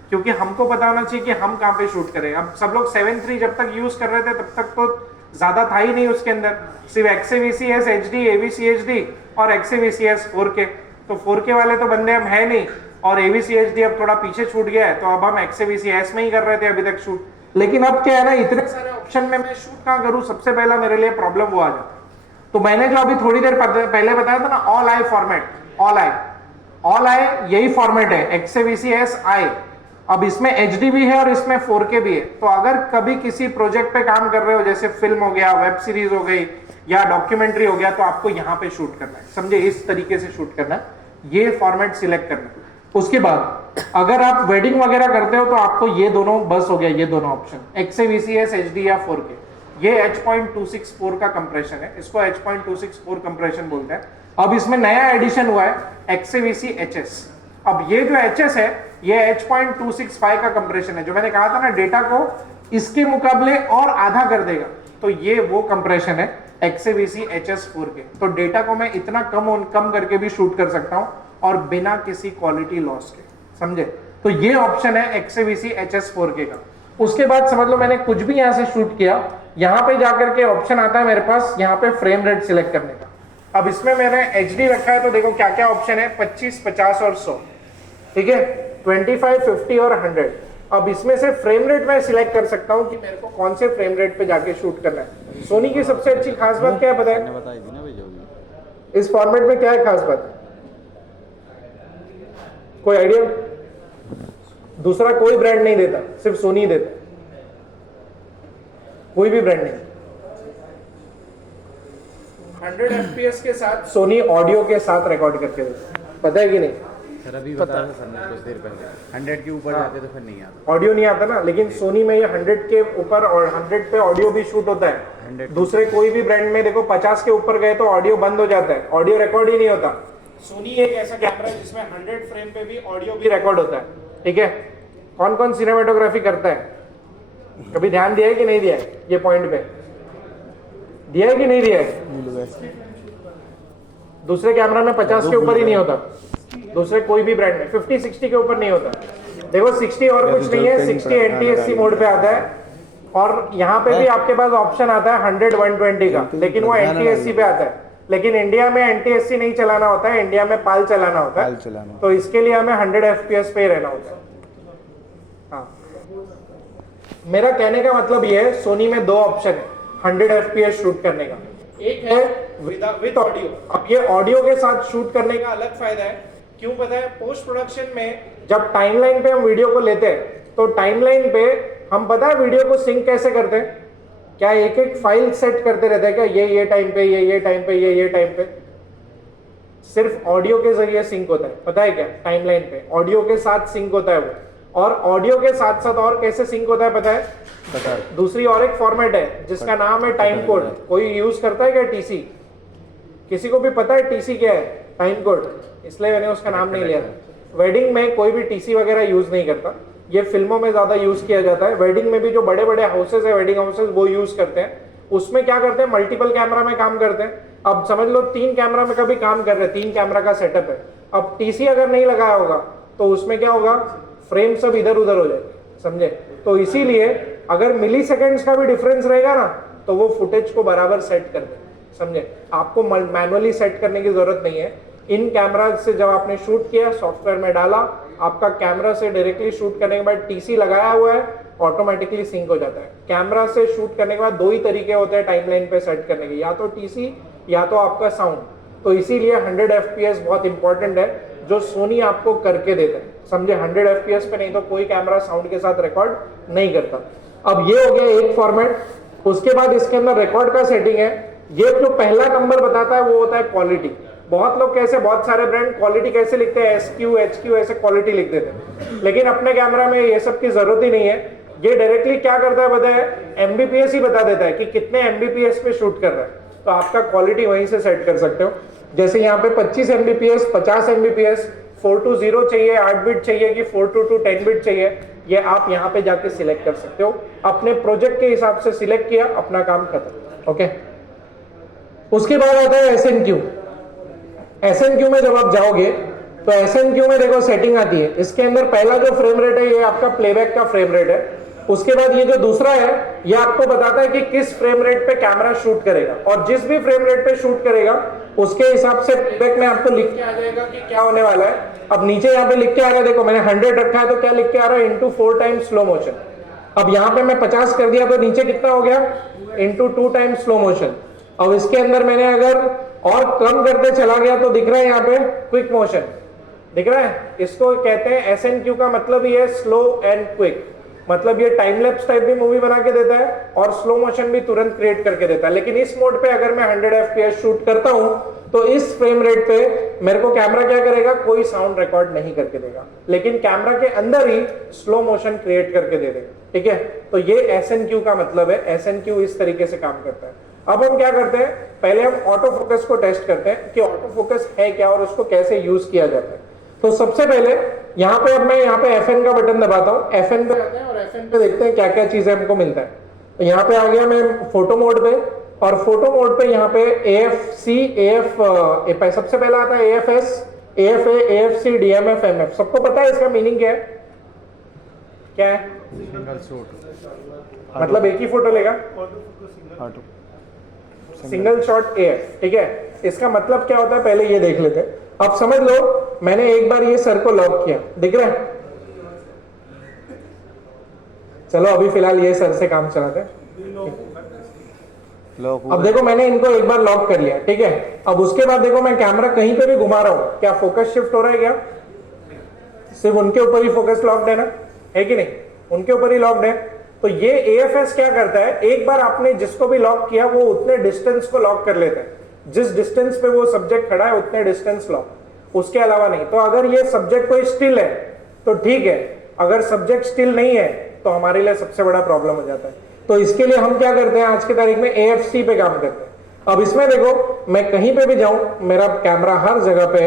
क्योंकि हमको पता होना चाहिए कि हम कहाँ पे शूट करें। अब सब लोग 7.3 जब तक यूज कर रहे थे तब तक तो ज्यादा था ही नहीं उसके अंदर, सिर्फ XAVCS HD, AVC HD और XAVCS 4K। तो 4K वाले तो बंदे हम है नहीं, और AVC HD अब थोड़ा पीछे छूट गया है, तो अब हम XAVCS में ही कर रहे थे अभी तक शूट। लेकिन अब क्या है ना, इतने सारे ऑप्शन में मैं शूट कहाँ करूँ, सबसे पहला मेरे लिए प्रॉब्लम वो आ जाता है। तो मैंने जो अभी थोड़ी देर पहले बताया था ना all I format, all I यही फॉर्मेट है XAVCS I। अब इसमें HD भी है और इसमें 4K भी है। तो अगर कभी किसी प्रोजेक्ट पे काम कर रहे हो, जैसे फिल्म हो गया, वेब सीरीज हो गई या डॉक्यूमेंट्री हो गया, तो आपको यहाँ पे शूट करना है, समझे? इस तरीके से शूट करना है, ये फॉर्मेट सिलेक्ट करना है। उसके बाद अगर आप वेडिंग वगैरह करते हो तो आपको ये दोनों बस हो गया, ये दोनों ऑप्शन XAVCS HD या 4K। ये H.264 का कंप्रेशन है, इसको H.264 कंप्रेशन बोलते हैं। अब इसमें नया एडिशन हुआ है XAVC HS। अब ये जो HS है ये H.265 का कंप्रेशन है, जो मैंने कहा था ना डेटा को इसके मुकाबले और आधा कर देगा, तो ये वो कंप्रेशन है XAVC HS 4K। तो डेटा को मैं इतना कम करके भी शूट कर सकता हूं और बिना किसी क्वालिटी लॉस के, समझे? तो ये ऑप्शन है XAVC HS 4K का। उसके बाद समझ लो मैंने कुछ भी यहां से शूट किया, यहां पे जाकर के ऑप्शन आता है मेरे पास यहाँ पे फ्रेम रेट सिलेक्ट करने का। अब इसमें मैंने HD रखा है, तो देखो क्या क्या ऑप्शन है, 25, 50 और 100, ठीक है? 25, 50 और 100। अब इसमें से फ्रेम रेट मैं सिलेक्ट कर सकता हूं कि मेरे को कौन से फ्रेम रेट पे जाके शूट करना है। सोनी की सबसे अच्छी खास बात क्या है पता है? इस फॉर्मेट में क्या है खास बात, कोई आइडिया? दूसरा कोई ब्रांड नहीं देता, सिर्फ सोनी देता, कोई भी ब्रांड नहीं। 100 FPS के साथ सोनी ऑडियो के साथ रिकॉर्ड करके देता, पता है कि नहीं? सर अभी बता रहा सर ने कुछ देर पहले 100 के ऊपर जाते तो फिर नहीं आता। ऑडियो नहीं आता ना, लेकिन सोनी में ये 100 के ऊपर और 100 पे ऑडियो भी शूट होता है। 100 दूसरे कोई भी ब्रांड में देखो 50 के ऊपर गए तो ऑडियो बंद हो जाता है, ऑडियो रिकॉर्ड ही नहीं होता। सोनी एक ऐसा कैमरा है जिसमें 100 फ्रेम पे भी ऑडियो भी रिकॉर्ड होता है, ठीक है। कौन कौन सिनेमेटोग्राफी करता है, कभी ध्यान दिया है कि नहीं दिया है? ये पॉइंट पे दिया है कि नहीं दिया है? दूसरे कैमरा में 50 के ऊपर ही नहीं होता, दूसरे कोई भी ब्रांड में 50-60 के ऊपर नहीं होता। देखो 60 और कुछ नहीं है, 60 NTSC मोड पे आता है, और यहाँ पे भी आपके पास ऑप्शन आता है 100-120 का, लेकिन वो NTSC पे आता है। लेकिन इंडिया में NTSC नहीं चलाना होता है, इंडिया में पाल चलाना होता है, तो इसके लिए हमें 100 FPS पे ही रहना होता है। हाँ, मेरा कहने का मतलब ये है, सोनी में दो ऑप्शन है 100 FPS शूट करने का। एक है विद ऑडियो। अब ये ऑडियो के साथ शूट करने का अलग फायदा है, क्यों पता है? पोस्ट प्रोडक्शन में जब टाइमलाइन पे हम वीडियो को लेते हैं तो टाइमलाइन पे हम पता है वीडियो को सिंक कैसे करते हैं? क्या एक एक फाइल सेट करते रहते हैं क्या? ये टाइम पे, ये टाइम पे, ये टाइम पे। सिर्फ ऑडियो के जरिए सिंक होता है, पता है क्या? टाइमलाइन पे ऑडियो के साथ सिंक होता है वो। और ऑडियो के साथ साथ और कैसे सिंक होता है पता है? दूसरी और एक फॉर्मेट है जिसका नाम है टाइम कोड। कोई यूज करता है क्या टीसी? किसी को भी पता है टीसी क्या है? टाइम कोड, इसलिए मैंने उसका नाम नहीं लिया। वेडिंग में कोई भी टीसी वगैरह यूज नहीं करता, ये फिल्मों में ज्यादा यूज किया जाता है। वेडिंग में भी जो बड़े बड़े हाउसेज है, वेडिंग हाउसेज, वो यूज करते हैं। उसमें क्या करते हैं? मल्टीपल कैमरा में काम करते हैं। अब समझ लो 3 कैमरा में कभी काम कर रहे हैं, 3 कैमरा का सेटअप है। अब टीसी अगर नहीं लगाया होगा तो उसमें क्या होगा? फ्रेम सब इधर उधर हो जाएगा, समझे? तो इसीलिए अगर मिली सेकेंड्स का भी डिफरेंस रहेगा ना तो वो फुटेज को बराबर सेट कर दे, समझे? आपको मैनुअली सेट करने की जरूरत नहीं है। इन कैमरा से जब आपने शूट किया, सॉफ्टवेयर में डाला, आपका कैमरा से डायरेक्टली शूट करने के बाद टीसी लगाया हुआ है, ऑटोमेटिकली सिंक हो जाता है। कैमरा से शूट करने के बाद 2 ही तरीके होते हैं टाइमलाइन पे सेट करने के, या तो टीसी या तो आपका साउंड। तो इसीलिए 100 FPS बहुत इंपॉर्टेंट है, जो सोनी आपको करके देता है, समझे? 100 FPS पे नहीं तो कोई कैमरा साउंड के साथ रिकॉर्ड नहीं करता। अब ये हो गया एक फॉर्मेट। उसके बाद इसके अंदर रिकॉर्ड का सेटिंग है। ये जो पहला नंबर बताता है वो होता है क्वालिटी। बहुत लोग कैसे, बहुत सारे ब्रांड क्वालिटी कैसे लिखते हैं? SQ HQ ऐसे क्वालिटी लिख देते हैं, लेकिन अपने कैमरा में ये सब की जरूरत ही नहीं है। ये डायरेक्टली क्या करता है पता है? MBPS ही बता देता है कि कितने MBPS पे शूट कर रहा है, तो आपका क्वालिटी वहीं से सेट कर सकते हो। जैसे यहाँ पे 25 MBPS, 50 MBPS, 420 चाहिए, 8 बिट चाहिए कि 422 10 बिट चाहिए, ये आप यहाँ पे जाके सिलेक्ट कर सकते हो। अपने प्रोजेक्ट के हिसाब से सिलेक्ट किया, अपना काम खत्म। ओके, उसके बाद आता है SNQ। SNQ में जब आप जाओगे तो SNQ में देखो सेटिंग आती है। इसके अंदर पहला जो फ्रेम रेट है ये आपका प्लेबैक का फ्रेम रेट है। उसके बाद ये जो दूसरा है ये आपको बताता है कि किस फ्रेम रेट पे कैमरा शूट करेगा, और जिस भी फ्रेम रेट पे शूट करेगा उसके हिसाब से प्लेबैक में आपको लिख के आ जाएगा कि क्या होने वाला है। अब नीचे यहाँ पे लिख के आ रहा है, देखो मैंने 100 रखा है तो क्या लिख के आ रहा है? into 4 times slow motion. अब यहाँ पे मैं 50 कर दिया तो नीचे कितना हो गया? into 2 times slow motion. अब इसके अंदर मैंने अगर और कम करते चला गया तो दिख रहा है यहाँ पे क्विक मोशन, दिख रहा है? इसको कहते हैं SNQ का मतलब ये स्लो एंड क्विक, मतलब ये टाइम लैप्स टाइप भी मूवी बना के देता है और स्लो मोशन भी तुरंत क्रिएट करके देता है। लेकिन इस मोड पे अगर मैं 100 FPS शूट करता हूं तो इस फ्रेम रेट पे मेरे को कैमरा क्या करेगा? कोई साउंड रिकॉर्ड नहीं करके देगा, लेकिन कैमरा के अंदर ही स्लो मोशन क्रिएट करके दे देगा, ठीक है? तो ये SNQ का मतलब है। SNQ इस तरीके से काम करता है। अब हम क्या करते हैं? पहले हम ऑटो फोकस को टेस्ट करते हैं कि ऑटो फोकस है क्या और उसको कैसे यूज किया जाता है। तो सबसे पहले यहाँ पे अब मैं यहाँ पे FN का बटन दबाता हूँ, FN पे आते हैं और FN पे देखते हैं क्या क्या चीजें हमको मिलता है। तो यहाँ पे आ गया मैं फोटो मोड पे, और फोटो मोड पे यहाँ पे AFC, सबसे पहले आता है AFS, AFA, AFC, DMF, MF। सबको पता है इसका मीनिंग क्या है? क्या है? सिंगल शॉट, मतलब एक ही फोटो लेगा, सिंगल शॉट AF, ठीक है? इसका मतलब क्या होता है पहले ये देख लेते हैं। अब समझ लो मैंने एक बार ये सर को लॉक किया, दिख रहा है? चलो अभी फिलहाल ये सर से काम चलाते हैं। अब देखो मैंने इनको एक बार लॉक कर लिया, ठीक है? अब उसके बाद देखो मैं कैमरा कहीं पे भी घुमा रहा हूं, क्या फोकस शिफ्ट हो रहा है? क्या सिर्फ उनके ऊपर ही फोकस लॉक्ड है ना, है कि नहीं? उनके ऊपर ही लॉक्ड है। तो ये AFS क्या करता है? एक बार आपने जिसको भी लॉक किया वो उतने डिस्टेंस को लॉक कर लेता है, जिस डिस्टेंस पे वो सब्जेक्ट खड़ा है उतने डिस्टेंस लॉक। उसके अलावा नहीं। तो अगर ये सब्जेक्ट कोई स्टिल है तो ठीक है, अगर सब्जेक्ट स्टिल नहीं है तो हमारे लिए सबसे बड़ा प्रॉब्लम हो जाता है। तो इसके लिए हम क्या करते हैं, आज की तारीख में AFC पे काम करते हैं। अब इसमें देखो, मैं कहीं पे भी जाऊं, मेरा कैमरा हर जगह पे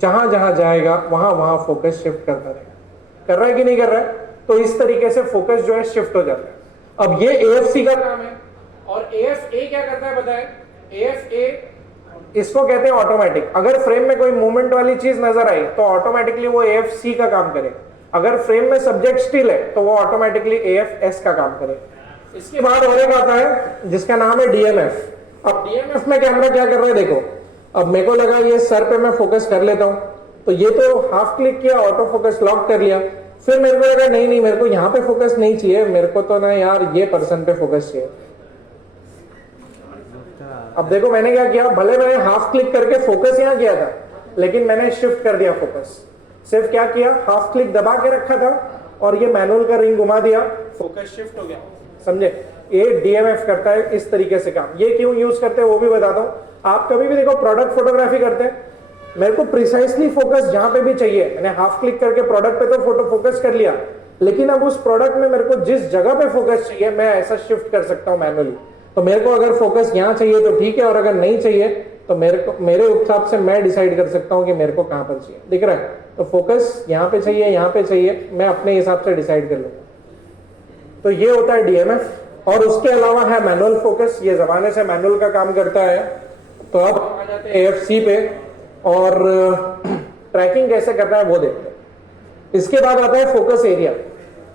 जहां जहां जाएगा वहां वहां फोकस शिफ्ट करता रहेगा। कर रहा है कि नहीं कर रहा है? तो इस तरीके से फोकस जो है शिफ्ट हो जाता है। अब ये AFC का काम है। और AFA क्या करता है पता है? AFA इसको कहते हैं ऑटोमेटिक। अगर फ्रेम में कोई मूवमेंट वाली चीज नजर आई तो ऑटोमेटिकली वो AFC का काम करेगा। अगर फ्रेम में सब्जेक्ट स्टिल है तो वो ऑटोमेटिकली AFS का काम करेगा। इसके बाद और एक आता है जिसका नाम है DMF। अब DMF में कैमरा क्या कर रहा है देखो, अब मेरे को लगा ये सर पे मैं फोकस कर लेता हूं, तो ये तो हाफ क्लिक किया, ऑटो फोकस लॉक कर लिया। फिर मेरे को लगा नहीं मेरे को यहाँ पे फोकस नहीं चाहिए, मेरे को तो ना यार ये पर्सन पे फोकस चाहिए। अब देखो मैंने क्या किया, भले मैंने हाफ क्लिक करके फोकस यहाँ किया था, लेकिन मैंने शिफ्ट कर दिया फोकस। सिर्फ क्या किया, हाफ क्लिक दबा के रखा था और ये मैनुअल का रिंग घुमा दिया, फोकस शिफ्ट हो गया। समझे? ये DMF करता है इस तरीके से काम। ये क्यों यूज करते हैं वो भी बताता हूँ। आप कभी भी देखो प्रोडक्ट फोटोग्राफी करते हैं, मेरे को प्रिसाइसली फोकस जहां पे भी चाहिए, मैंने हाफ क्लिक करके प्रोडक्ट पे तो फोटो फोकस कर लिया, लेकिन अब उस प्रोडक्ट में मेरे को जिस जगह पे फोकस चाहिए मैं ऐसा शिफ्ट कर सकता हूं मैनुअली। तो मेरे को अगर फोकस यहाँ चाहिए तो ठीक है, और अगर नहीं चाहिए तो मेरे हिसाब से मैं डिसाइड कर सकता हूँ कि मेरे को कहां पर चाहिए। दिख रहा है? तो फोकस यहाँ पे चाहिए, यहाँ पे चाहिए, मैं अपने हिसाब से डिसाइड कर लूंगा। तो ये होता है DMF। और उसके अलावा है मैनुअल फोकस, ये जमाने से मैनुअल का काम करता है। तो अब आ जाते हैं AFC पे, और ट्रैकिंग कैसे करना है वो देखते हैं। इसके बाद आता है फोकस एरिया।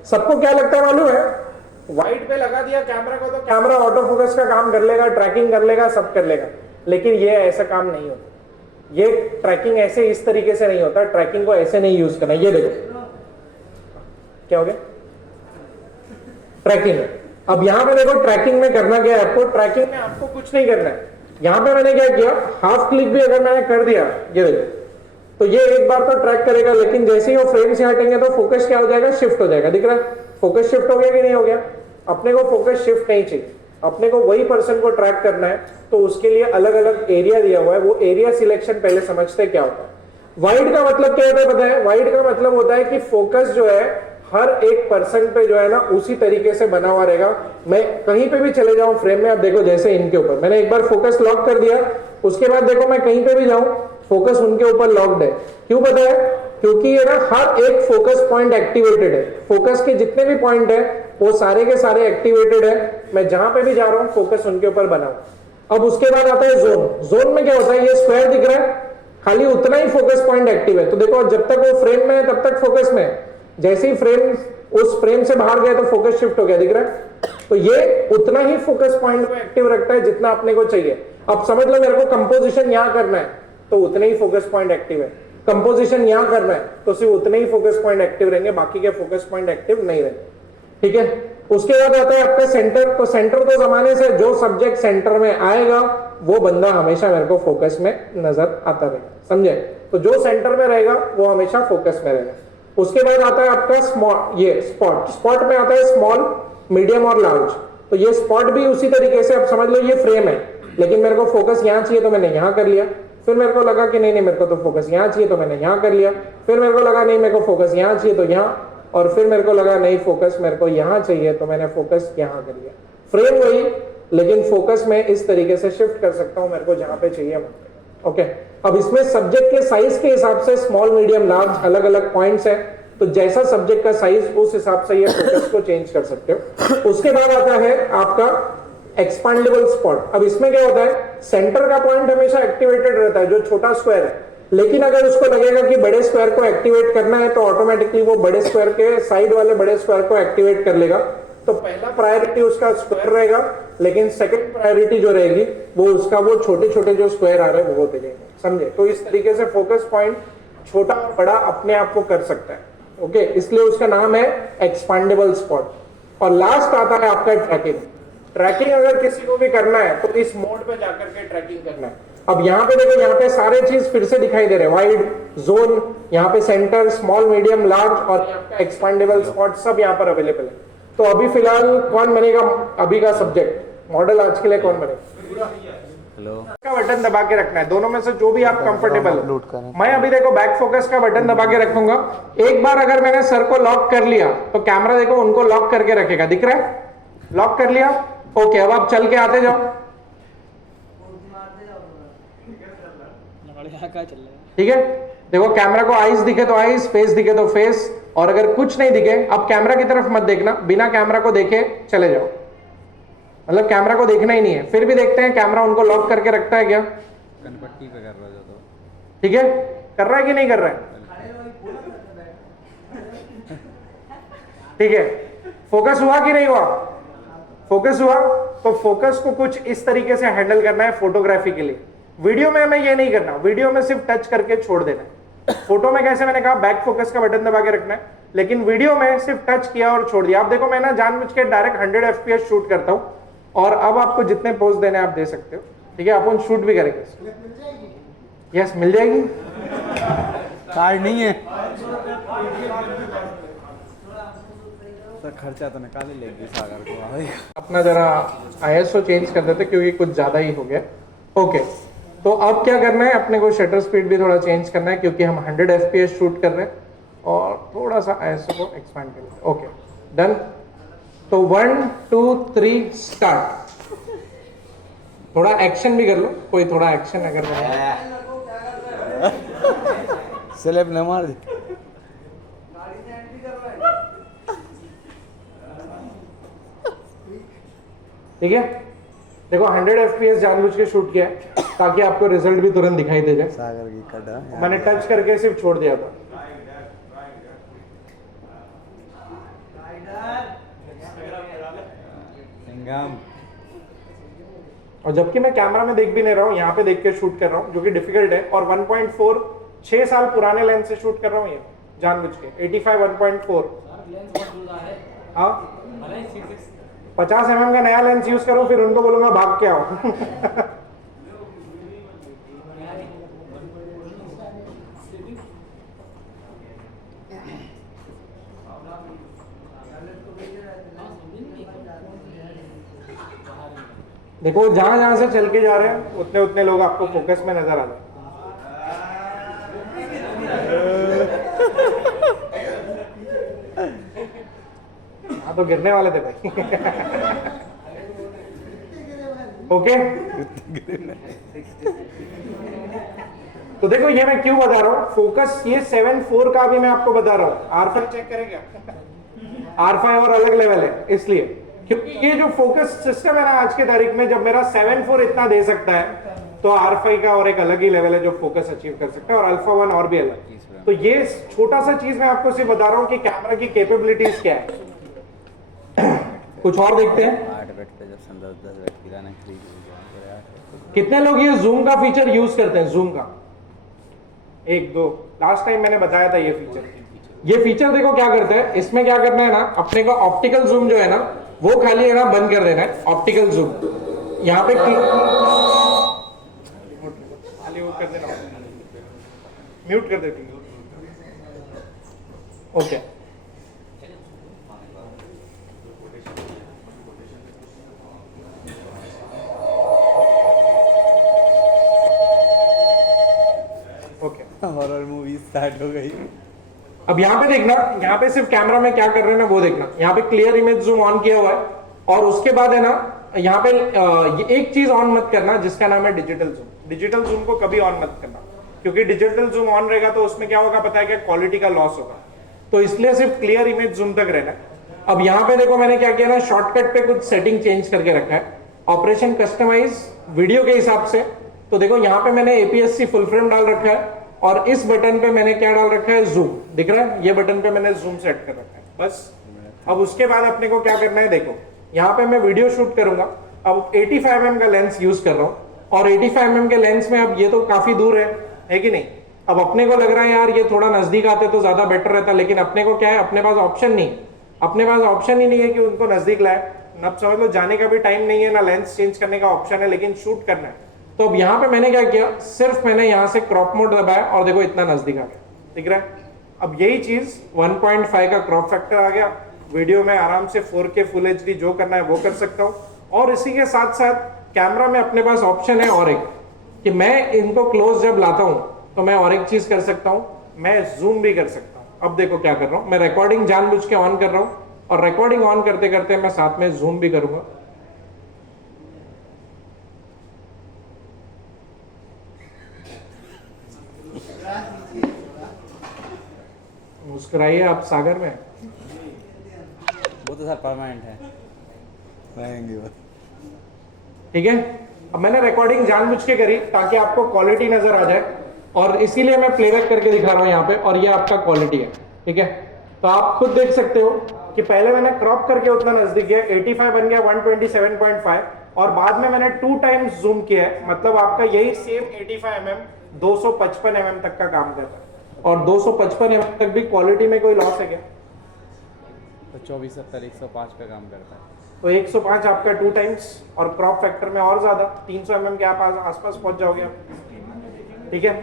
सबको क्या लगता है मालूम है, वाइड पे लगा दिया कैमरा को तो कैमरा ऑटो फोकस का काम कर लेगा, ट्रैकिंग कर लेगा, सब कर लेगा। लेकिन ये ऐसा काम नहीं होता। ये ट्रैकिंग ऐसे इस तरीके से नहीं होता, ट्रैकिंग को ऐसे नहीं यूज करना। ये देखो क्या हो गया, ट्रैकिंग है। अब यहां पे देखो ट्रैकिंग में करना क्या है आपको, ट्रैकिंग में आपको कुछ नहीं करना है। यहां पे मैंने क्या किया, हाफ क्लिक भी अगर मैंने कर दिया, ये देखो, तो ये एक बार तो ट्रैक करेगा, लेकिन जैसे ही वो फ्रेम से हटेंगे तो फोकस क्या हो जाएगा, शिफ्ट हो जाएगा। दिख रहा है? फोकस शिफ्ट हो गया कि नहीं हो गया? अपने को फोकस शिफ्ट नहीं चाहिए, अपने को वही पर्सन को ट्रैक करना है। तो उसके लिए अलग अलग एरिया दिया हुआ है, वो एरिया सिलेक्शन पहले समझते क्या होता है। वाइड का मतलब क्या होता है पता है? वाइड का मतलब होता है कि फोकस जो है हर एक पर्सन पे जो है ना उसी तरीके से बना हुआ रहेगा। मैं कहीं पे भी चले जाऊं फ्रेम में, आप देखो जैसे इनके ऊपर मैंने एक बार फोकस लॉक कर दिया, उसके बाद देखो मैं कहीं पे भी जाऊं फोकस उनके ऊपर लॉक्ड है। क्यों पता है? क्योंकि ये ना हर एक फोकस पॉइंट एक्टिवेटेड है। फोकस के जितने भी पॉइंट है वो सारे के सारे एक्टिवेटेड है। मैं जहां पे भी जा रहा हूं फोकस उनके ऊपर बना हूं। अब उसके बाद आता है जोन। जोन में क्या होता है, ये स्क्वायर दिख रहा है, खाली उतना ही फोकस पॉइंट एक्टिव है। तो देखो जब तक वो फ्रेम में है तब तक फोकस में है, जैसे ही फ्रेम उस फ्रेम से बाहर गया तो फोकस शिफ्ट हो गया। दिख रहा है? तो ये उतना ही फोकस पॉइंट को एक्टिव रखता है जितना अपने को चाहिए। अब समझ लो मेरे को कंपोजिशन यहां करना है तो उतने ही फोकस पॉइंट एक्टिव है, कंपोजिशन यहां करना है तो सिर्फ उतने ही फोकस पॉइंट एक्टिव रहेंगे, बाकी के फोकस पॉइंट एक्टिव नहीं रहेंगे। ठीक है? उसके बाद आता है आपका सेंटर। तो सेंटर तो जमाने से जो सब्जेक्ट सेंटर में आएगा वो बंदा हमेशा मेरे को फोकस में नजर आता रहेगा। समझे? तो जो सेंटर में रहेगा वो हमेशा फोकस में रहेगा। उसके बाद आता है आपका स्मॉल, ये स्पॉट। स्पॉट में आता है स्मॉल, मीडियम और लार्ज। तो ये स्पॉट भी उसी तरीके से, अब समझ लो ये फ्रेम है, लेकिन मेरे को फोकस यहां चाहिए तो मैंने यहां कर लिया। फिर मेरे को लगा कि नहीं मेरे को तो फोकस यहां चाहिए तो मैंने यहां कर लिया। फिर मेरे को लगा नहीं मेरे को फोकस यहां चाहिए तो यहां, और फिर मेरे को लगा नहीं फोकस मेरे को यहां चाहिए तो मैंने फोकस यहां कर लिया। फ्रेम वही, लेकिन फोकस में इस तरीके से शिफ्ट कर सकता हूं मेरे को जहां पे चाहिए। ओके, अब इसमें सब्जेक्ट के साइज के हिसाब से स्मॉल, मीडियम, लार्ज अलग अलग पॉइंट्स है। तो जैसा सब्जेक्ट का साइज उस हिसाब से ये फोकस को चेंज कर सकते हो। उसके बाद आता है आपका एक्सपांडेबल स्पॉट। अब इसमें क्या होता है, सेंटर का पॉइंट हमेशा एक्टिवेटेड रहता है जो छोटा स्क्वायर है, लेकिन अगर उसको लगेगा कि बड़े स्क्वायर को एक्टिवेट करना है तो ऑटोमेटिकली वो बड़े स्क्वायर के साइड वाले बड़े स्क्वायर को एक्टिवेट कर लेगा। तो पहला प्रायोरिटी उसका स्क्वायर रहेगा, लेकिन सेकंड प्रायोरिटी जो रहेगी वो उसका वो छोटे छोटे जो स्क्वायर आ रहे हैं वो होते जाएंगे। समझे? तो इस तरीके से फोकस पॉइंट छोटा और बड़ा अपने आप को कर सकता है। ओके, इसलिए उसका नाम है एक्सपांडेबल स्पॉट। और लास्ट आता है आपका ट्रैकिंग। ट्रैकिंग अगर किसी को भी करना है तो इस मोड पे जाकर के ट्रैकिंग करना है। अब यहाँ पे देखो, यहाँ पे सारे चीज फिर से दिखाई दे रहे हैं, वाइड, जोन, यहाँ पे सेंटर, स्मॉल, मीडियम, लार्ज और यहाँ पे एक्सपांडेबल स्पॉट सब यहाँ पर अवेलेबल है। तो अभी फिलहाल कौन बनेगा अभी का सब्जेक्ट मॉडल आज के लिए, कौन बनेगा? हेलो का बटन दबा के रखना है, दोनों में से जो भी आप कंफर्टेबल अपलोड हो। करें। मैं अभी देखो बैक फोकस का बटन दबा के रखूंगा। एक बार अगर मैंने सर को लॉक कर लिया तो कैमरा देखो उनको लॉक करके रखेगा, दिख रहा है? लॉक कर लिया, ओके। अब आप चल के आते जाओ, ठीक है? देखो कैमरा को आईज दिखे तो आईज, फेस दिखे तो फेस, और अगर कुछ नहीं दिखे, अब कैमरा की तरफ मत देखना, बिना कैमरा को देखे चले जाओ, मतलब कैमरा को देखना ही नहीं है। फिर भी देखते हैं कैमरा उनको लॉक करके रखता है क्या, कनपट्टी पे कर रहा था तो ठीक है? कर रहा है कि नहीं कर रहा है? ठीक है, फोकस हुआ कि नहीं हुआ? फोकस हुआ तो फोकस को कुछ इस तरीके से हैंडल करना है फोटोग्राफी के लिए। वीडियो में हमें ये नहीं करना, वीडियो में सिर्फ टच करके छोड़ देना है। फोटो में कैसे, मैंने कहा बैक फोकस का बटन दबा के रखना है, लेकिन वीडियो में सिर्फ टच किया और छोड़ दिया। आप देखो मैं ना जानबूझ के डायरेक्ट 100 FPS शूट करता हूं, और अब आपको जितने पोज देने आप दे सकते हो, ठीक है? अपन शूट भी करेंगे। यस, मिल जाएगी। कार्ड नहीं है सर, खर्चा तो निकाल ही लेंगे सागर को। अपना जरा ISO चेंज कर देते क्योंकि कुछ ज्यादा ही हो गया। ओके, तो अब क्या करना है, अपने को शटर स्पीड भी थोड़ा चेंज करना है क्योंकि हम 100 FPS शूट कर रहे हैं, और थोड़ा सा ISO को एक्सपैंड कर लेते हैं। Okay, done. तो 1 2 3 स्टार्ट। थोड़ा एक्शन भी कर लो, कोई थोड़ा एक्शन अगर स्लैब न मार दे। ठीक है? देखो 100 FPS जानबूझ के शूट किया है ताकि आपको रिजल्ट भी तुरंत दिखाई दे जाए। सागर की कटा मैंने टच करके सिर्फ छोड़ दिया था। सिंगम और जबकि मैं कैमरा में देख भी नहीं रहा हूँ, यहाँ पे देख के शूट कर रहा हूँ, जो कि डिफिकल्ट है। और 1.4 6 साल पुराने लेंस से शूट कर रहा हूँ ये जानबूझ के। 85 1.4 हाँ 50 mm का नया लेंस यूज करो, फिर उनको बोलूंगा भाग के आओ। देखो जहां जहां से चल के जा रहे हैं उतने उतने लोग आपको फोकस में नजर आ रहे हैं। हाँ तो गिरने वाले थे भाई। ओके, तो देखो ये मैं क्यों बता रहा हूँ, फोकस ये 7.4 का भी मैं आपको बता रहा हूँ। R5 चेक करेगा, R5 और अलग लेवल है, इसलिए क्योंकि ये जो फोकस सिस्टम है ना आज के तारीख में, जब मेरा 7.4 इतना दे सकता है तो R5 का और एक अलग ही लेवल है जो फोकस अचीव कर सकता है, और अल्फा 1 और भी अलग। तो ये छोटा सा चीज मैं आपको सिर्फ बता रहा हूँ कि कैमरा की कैपेबिलिटीज क्या है। कुछ और देखते हैं। 8 बेड पे जब 10 बेड की गाना खरीद लिया। कितने लोग ये जूम का फीचर यूज करते हैं? जूम का 1 2 लास्ट टाइम मैंने बताया था ये फीचर। ये फीचर देखो क्या करते हैं, इसमें क्या करना है ना, अपने को ऑप्टिकल जूम जो है ना वो खाली है ना बंद कर देना है। ऑप्टिकल जूम यहाँ पे कर देना, म्यूट कर देती हूँ। ओके, हॉरर मूवी स्टार्ट हो गई। अब यहाँ पे देखना, यहाँ पे सिर्फ कैमरा में क्या कर रहे हैं ना वो देखना। यहाँ पे क्लियर इमेज जूम ऑन किया हुआ है, और उसके बाद है ना यहाँ पे ये एक चीज ऑन मत करना जिसका नाम है डिजिटल जूम। डिजिटल जूम को कभी ऑन मत करना, क्योंकि डिजिटल जूम ऑन रहेगा तो उसमें क्या होगा पता है क्या, क्वालिटी का लॉस होगा। तो इसलिए सिर्फ क्लियर इमेज जूम तक रहना। अब यहाँ पे देखो मैंने क्या किया ना, शॉर्टकट पे कुछ सेटिंग चेंज करके रखा है, ऑपरेशन कस्टमाइज वीडियो के हिसाब से। तो देखो यहाँ पे मैंने APS-C फुल फ्रेम डाल रखा है, और इस बटन पे मैंने क्या डाल रखा है, जूम। दिख रहा है, ये बटन पे मैंने जूम सेट कर रखा है बस। अब उसके बाद अपने को क्या करना है, देखो यहाँ पे मैं वीडियो शूट करूंगा। अब 85 mm का लेंस यूज कर रहा हूँ, और 85 mm के लेंस में अब ये तो काफी दूर है कि नहीं। अब अपने को लग रहा है यार ये थोड़ा नजदीक आते तो ज्यादा बेटर रहता, लेकिन अपने को क्या है, अपने पास ऑप्शन नहीं, अपने पास ऑप्शन ही नहीं है कि उनको नजदीक लाए। अब समझ लो जाने का भी टाइम नहीं है ना, लेंस चेंज करने का ऑप्शन है, लेकिन शूट करना है। तो अब यहाँ पे मैंने क्या किया, सिर्फ मैंने यहाँ से क्रॉप मोड दबाया और देखो इतना नजदीक आ गया, दिख रहा है। अब यही चीज 1.5 का क्रॉप फैक्टर आ गया, वीडियो में आराम से 4K फुल HD जो करना है वो कर सकता हूँ। और इसी के साथ साथ कैमरा में अपने पास ऑप्शन है और एक कि मैं इनको क्लोज जब लाता हूं तो मैं और एक चीज कर सकता हूं, मैं जूम भी कर सकता हूं। अब देखो क्या कर रहा हूं, मैं रिकॉर्डिंग जानबूझ के ऑन कर रहा हूं और रिकॉर्डिंग ऑन करते करते मैं साथ में जूम भी करूंगा। मुस्कुराइए आप सागर में। वो तो सर परमानेंट है। रहेंगे बस। ठीक है, अब मैंने रिकॉर्डिंग जानबूझ के करी ताकि आपको क्वालिटी नजर आ जाए और इसीलिए मैं प्लेबैक करके दिखा रहा हूं यहाँ पे, और ये आपका क्वालिटी है। ठीक है, तो आप खुद देख सकते हो कि पहले मैंने क्रॉप करके उतना नजदीक गया, 85 बन गया 127.5, और बाद में मैंने 2 टाइम्स जूम किया है, मतलब आपका यही सेम 85 mm 255 mm तक का काम करता है। और 255 mm तक भी क्वालिटी में कोई लॉस है क्या? तो 24, 70, 105 पे काम करता है। तो 105 आपका 2 टाइम्स, और क्रॉप फैक्टर में और ज्यादा 300 mm के आप आसपास पहुंच जाओगे आप। ठीक है,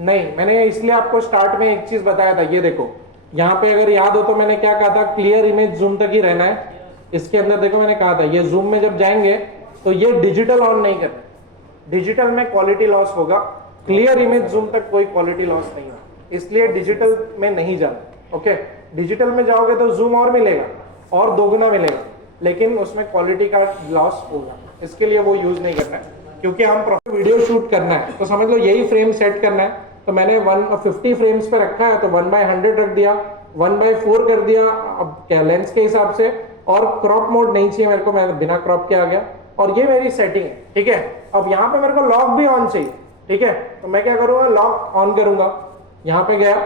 नहीं मैंने इसलिए आपको स्टार्ट में एक चीज बताया था, ये देखो यहाँ पे अगर याद हो तो मैंने क्या कहा था, क्लियर इमेज जूम तक ही रहना है। इसके अंदर देखो मैंने कहा था ये जूम में जब जाएंगे तो ये डिजिटल ऑन नहीं करना, डिजिटल में क्वालिटी लॉस होगा, क्लियर इमेज जूम तक कोई क्वालिटी लॉस नहीं होगा, इसलिए डिजिटल में नहीं जाना। ओके, डिजिटल में जाओगे तो जूम और मिलेगा और दोगुना मिलेगा, लेकिन उसमें क्वालिटी का लॉस होगा, इसके लिए वो यूज नहीं करना है। क्योंकि हम प्रॉपर वीडियो शूट करना है तो समझ लो यही फ्रेम सेट करना है, तो मैंने 150 फ्रेम्स पे रखा है तो 1/100 रख दिया, 1/4 कर दिया अब क्या लेंस के हिसाब से, और क्रॉप मोड नहीं चाहिए मेरे को, मैं बिना क्रॉप के आ गया, और ये मेरी सेटिंग है। ठीक है, अब यहाँ पे मेरे को लॉक भी ऑन चाहिए। ठीक है, तो मैं क्या करूंगा, लॉक ऑन करूंगा, यहाँ पे गया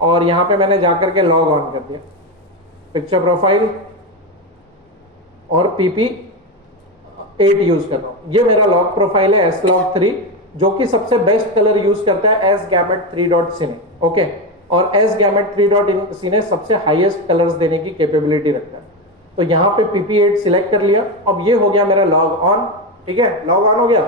और यहाँ पे मैंने जाकर के लॉग ऑन कर दिया, पिक्चर प्रोफाइल और PP8 यूज कर रहा हूं। ये मेरा लॉग प्रोफाइल है S-Log3, जो कि सबसे बेस्ट कलर यूज करता है S-Gamut3.Cine। ओके, और S-Gamut3.Cine सबसे हाईएस्ट कलर्स देने की कैपेबिलिटी रखता है। तो यहाँ पे PP8 सिलेक्ट कर लिया, अब ये हो गया मेरा लॉग ऑन। ठीक है, लॉग ऑन हो गया।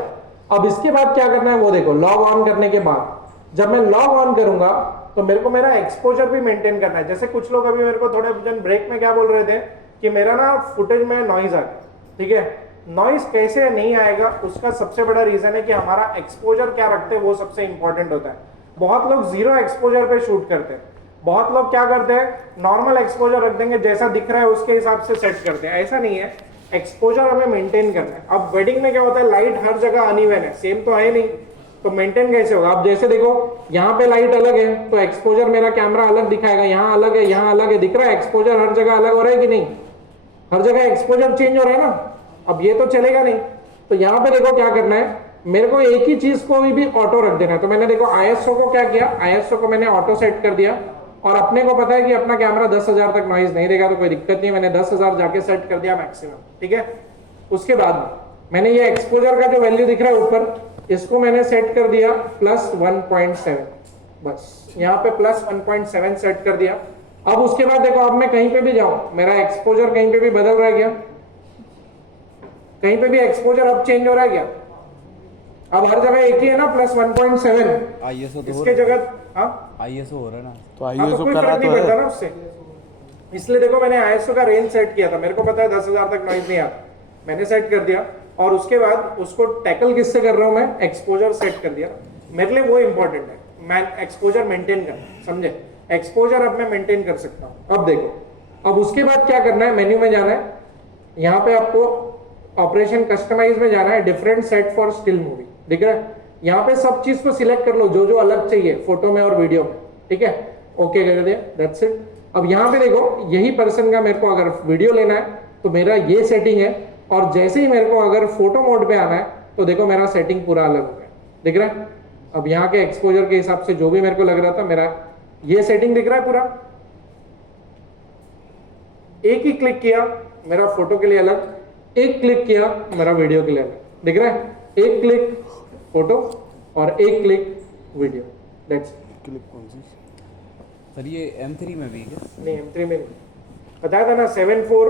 अब इसके बाद क्या करना है वो देखो, लॉग ऑन करने के बाद जब मैं लॉग ऑन करूंगा तो मेरे को मेरा एक्सपोजर भी मेंटेन करना है। जैसे कुछ लोग अभी मेरे को थोड़े जन ब्रेक में क्या बोल रहे थे कि मेरा ना फुटेज में नॉइज आ गया। ठीक है, नॉइज कैसे नहीं आएगा, उसका सबसे बड़ा रीजन है कि हमारा एक्सपोजर क्या रखते हैं, वो सबसे इंपॉर्टेंट होता है। बहुत लोग 0 एक्सपोजर पे शूट करते हैं, बहुत लोग क्या करते हैं नॉर्मल एक्सपोजर रख देंगे, जैसा दिख रहा है उसके हिसाब से सेट करते हैं। ऐसा नहीं है, एक्सपोजर हमें मेंटेन करना है। अब वेडिंग में क्या होता है, लाइट हर जगह अनइवन है, सेम तो है नहीं, तो मेंटेन कैसे होगा। अब जैसे देखो यहाँ पे लाइट अलग है तो एक्सपोजर मेरा कैमरा अलग दिखाएगा, यहाँ अलग है, यहाँ अलग है, दिख रहा है एक्सपोजर हर जगह अलग हो रहा है कि नहीं, हर जगह एक्सपोजर चेंज हो रहा है ना। अब ये तो चलेगा नहीं, तो यहाँ पे देखो क्या करना है, मेरे को एक ही चीज को भी ऑटो रख देना है। तो मैंने देखो ISO को क्या किया, ISO को मैंने ऑटो सेट कर दिया, और अपने को पता है कि अपना कैमरा 10,000 तक नॉइज नहीं देगा तो कोई दिक्कत नहीं, मैंने 10,000 जाके सेट कर दिया मैक्सिमम। ठीक है, उसके बाद मैंने ये एक्सपोजर का जो वैल्यू दिख रहा है ऊपर, इसको मैंने सेट कर दिया +1.7, बस यहाँ पे +1.7 सेट कर दिया। अब उसके बाद देखो, अब मैं कहीं पे भी जाऊं मेरा एक्सपोजर कहीं पे भी बदल रहा है क्या, कहीं पे भी एक्सपोजर अब चेंज हो रहा है क्या, अब हर जगह एक ही है ना +1.7, ISO तो इसके जगह हाँ ISO हो रहा है ना, तो हाँ, ISO कोई करा फर्क तो नहीं पड़ता है। ना उससे, इसलिए देखो मैंने ISO का रेंज सेट किया था, मेरे को पता है 10,000 तक नॉइज नहीं आता, मैंने सेट कर दिया, और उसके बाद उसको टैकल किससे कर रहा हूं मैं, एक्सपोजर सेट कर दिया। मेरे लिए वो इंपॉर्टेंट है, मैं एक्सपोजर मेंटेन करना, समझे, एक्सपोजर अब मैं मेंटेन कर सकता हूं। अब देखो, अब उसके बाद क्या करना है, मेन्यू में जाना है, यहाँ पे आपको ऑपरेशन कस्टमाइज में जाना है, different set for still movie दिख रहा है, यहाँ पे सब चीज को सिलेक्ट कर लो जो जो अलग चाहिए फोटो में और वीडियो में। ठीक है, ओके कर दिया, दैट्स इट। अब यहाँ पे देखो, यही पर्सन का मेरे को अगर वीडियो लेना है तो मेरा ये सेटिंग है, और जैसे ही मेरे को अगर फोटो मोड पे आना है तो देखो मेरा सेटिंग पूरा अलग हो गया, दिख रहा है। अब यहाँ के एक्सपोजर के हिसाब से जो भी मेरे को लग रहा था, मेरा ये सेटिंग दिख रहा है पूरा, एक ही क्लिक किया मेरा फोटो के लिए अलग, एक क्लिक किया मेरा वीडियो के लिए अलग, दिख रहा है, एक क्लिक फोटो और एक क्लिक वीडियो, दैट्स क्लिप कौन सी? सर ये M3 में भी है क्या? नहीं, M3 में नहीं, बताया था ना 7.4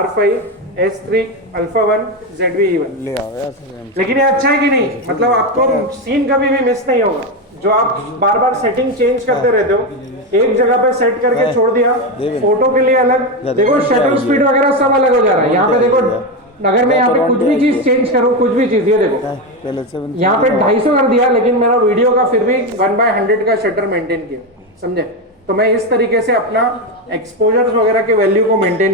R5 S3 Alpha 1 ZV-E1। ले आओ यार सर, लेकिन ये अच्छा है कि नहीं, मतलब आपको सीन कभी भी मिस नहीं होगा। जो आप बार बार सेटिंग चेंज करते रहते हो, एक जगह पे सेट करके छोड़ दिया, फोटो के लिए अलग, देखो शटर स्पीड वगैरह सब अलग हो जा रहा है। यहाँ पे देखो, अगर मैं यहाँ पे कुछ भी चीज चेंज करूँ, कुछ भी चीज, ये देखो पहले 7 यहाँ पे 250 कर दिया, लेकिन मेरा वीडियो का फिर भी 1/100 का शटर मेंटेन किया, समझे? तो मैं इस तरीके से अपना एक्सपोजर्स वगैरह के वैल्यू को मेंटेन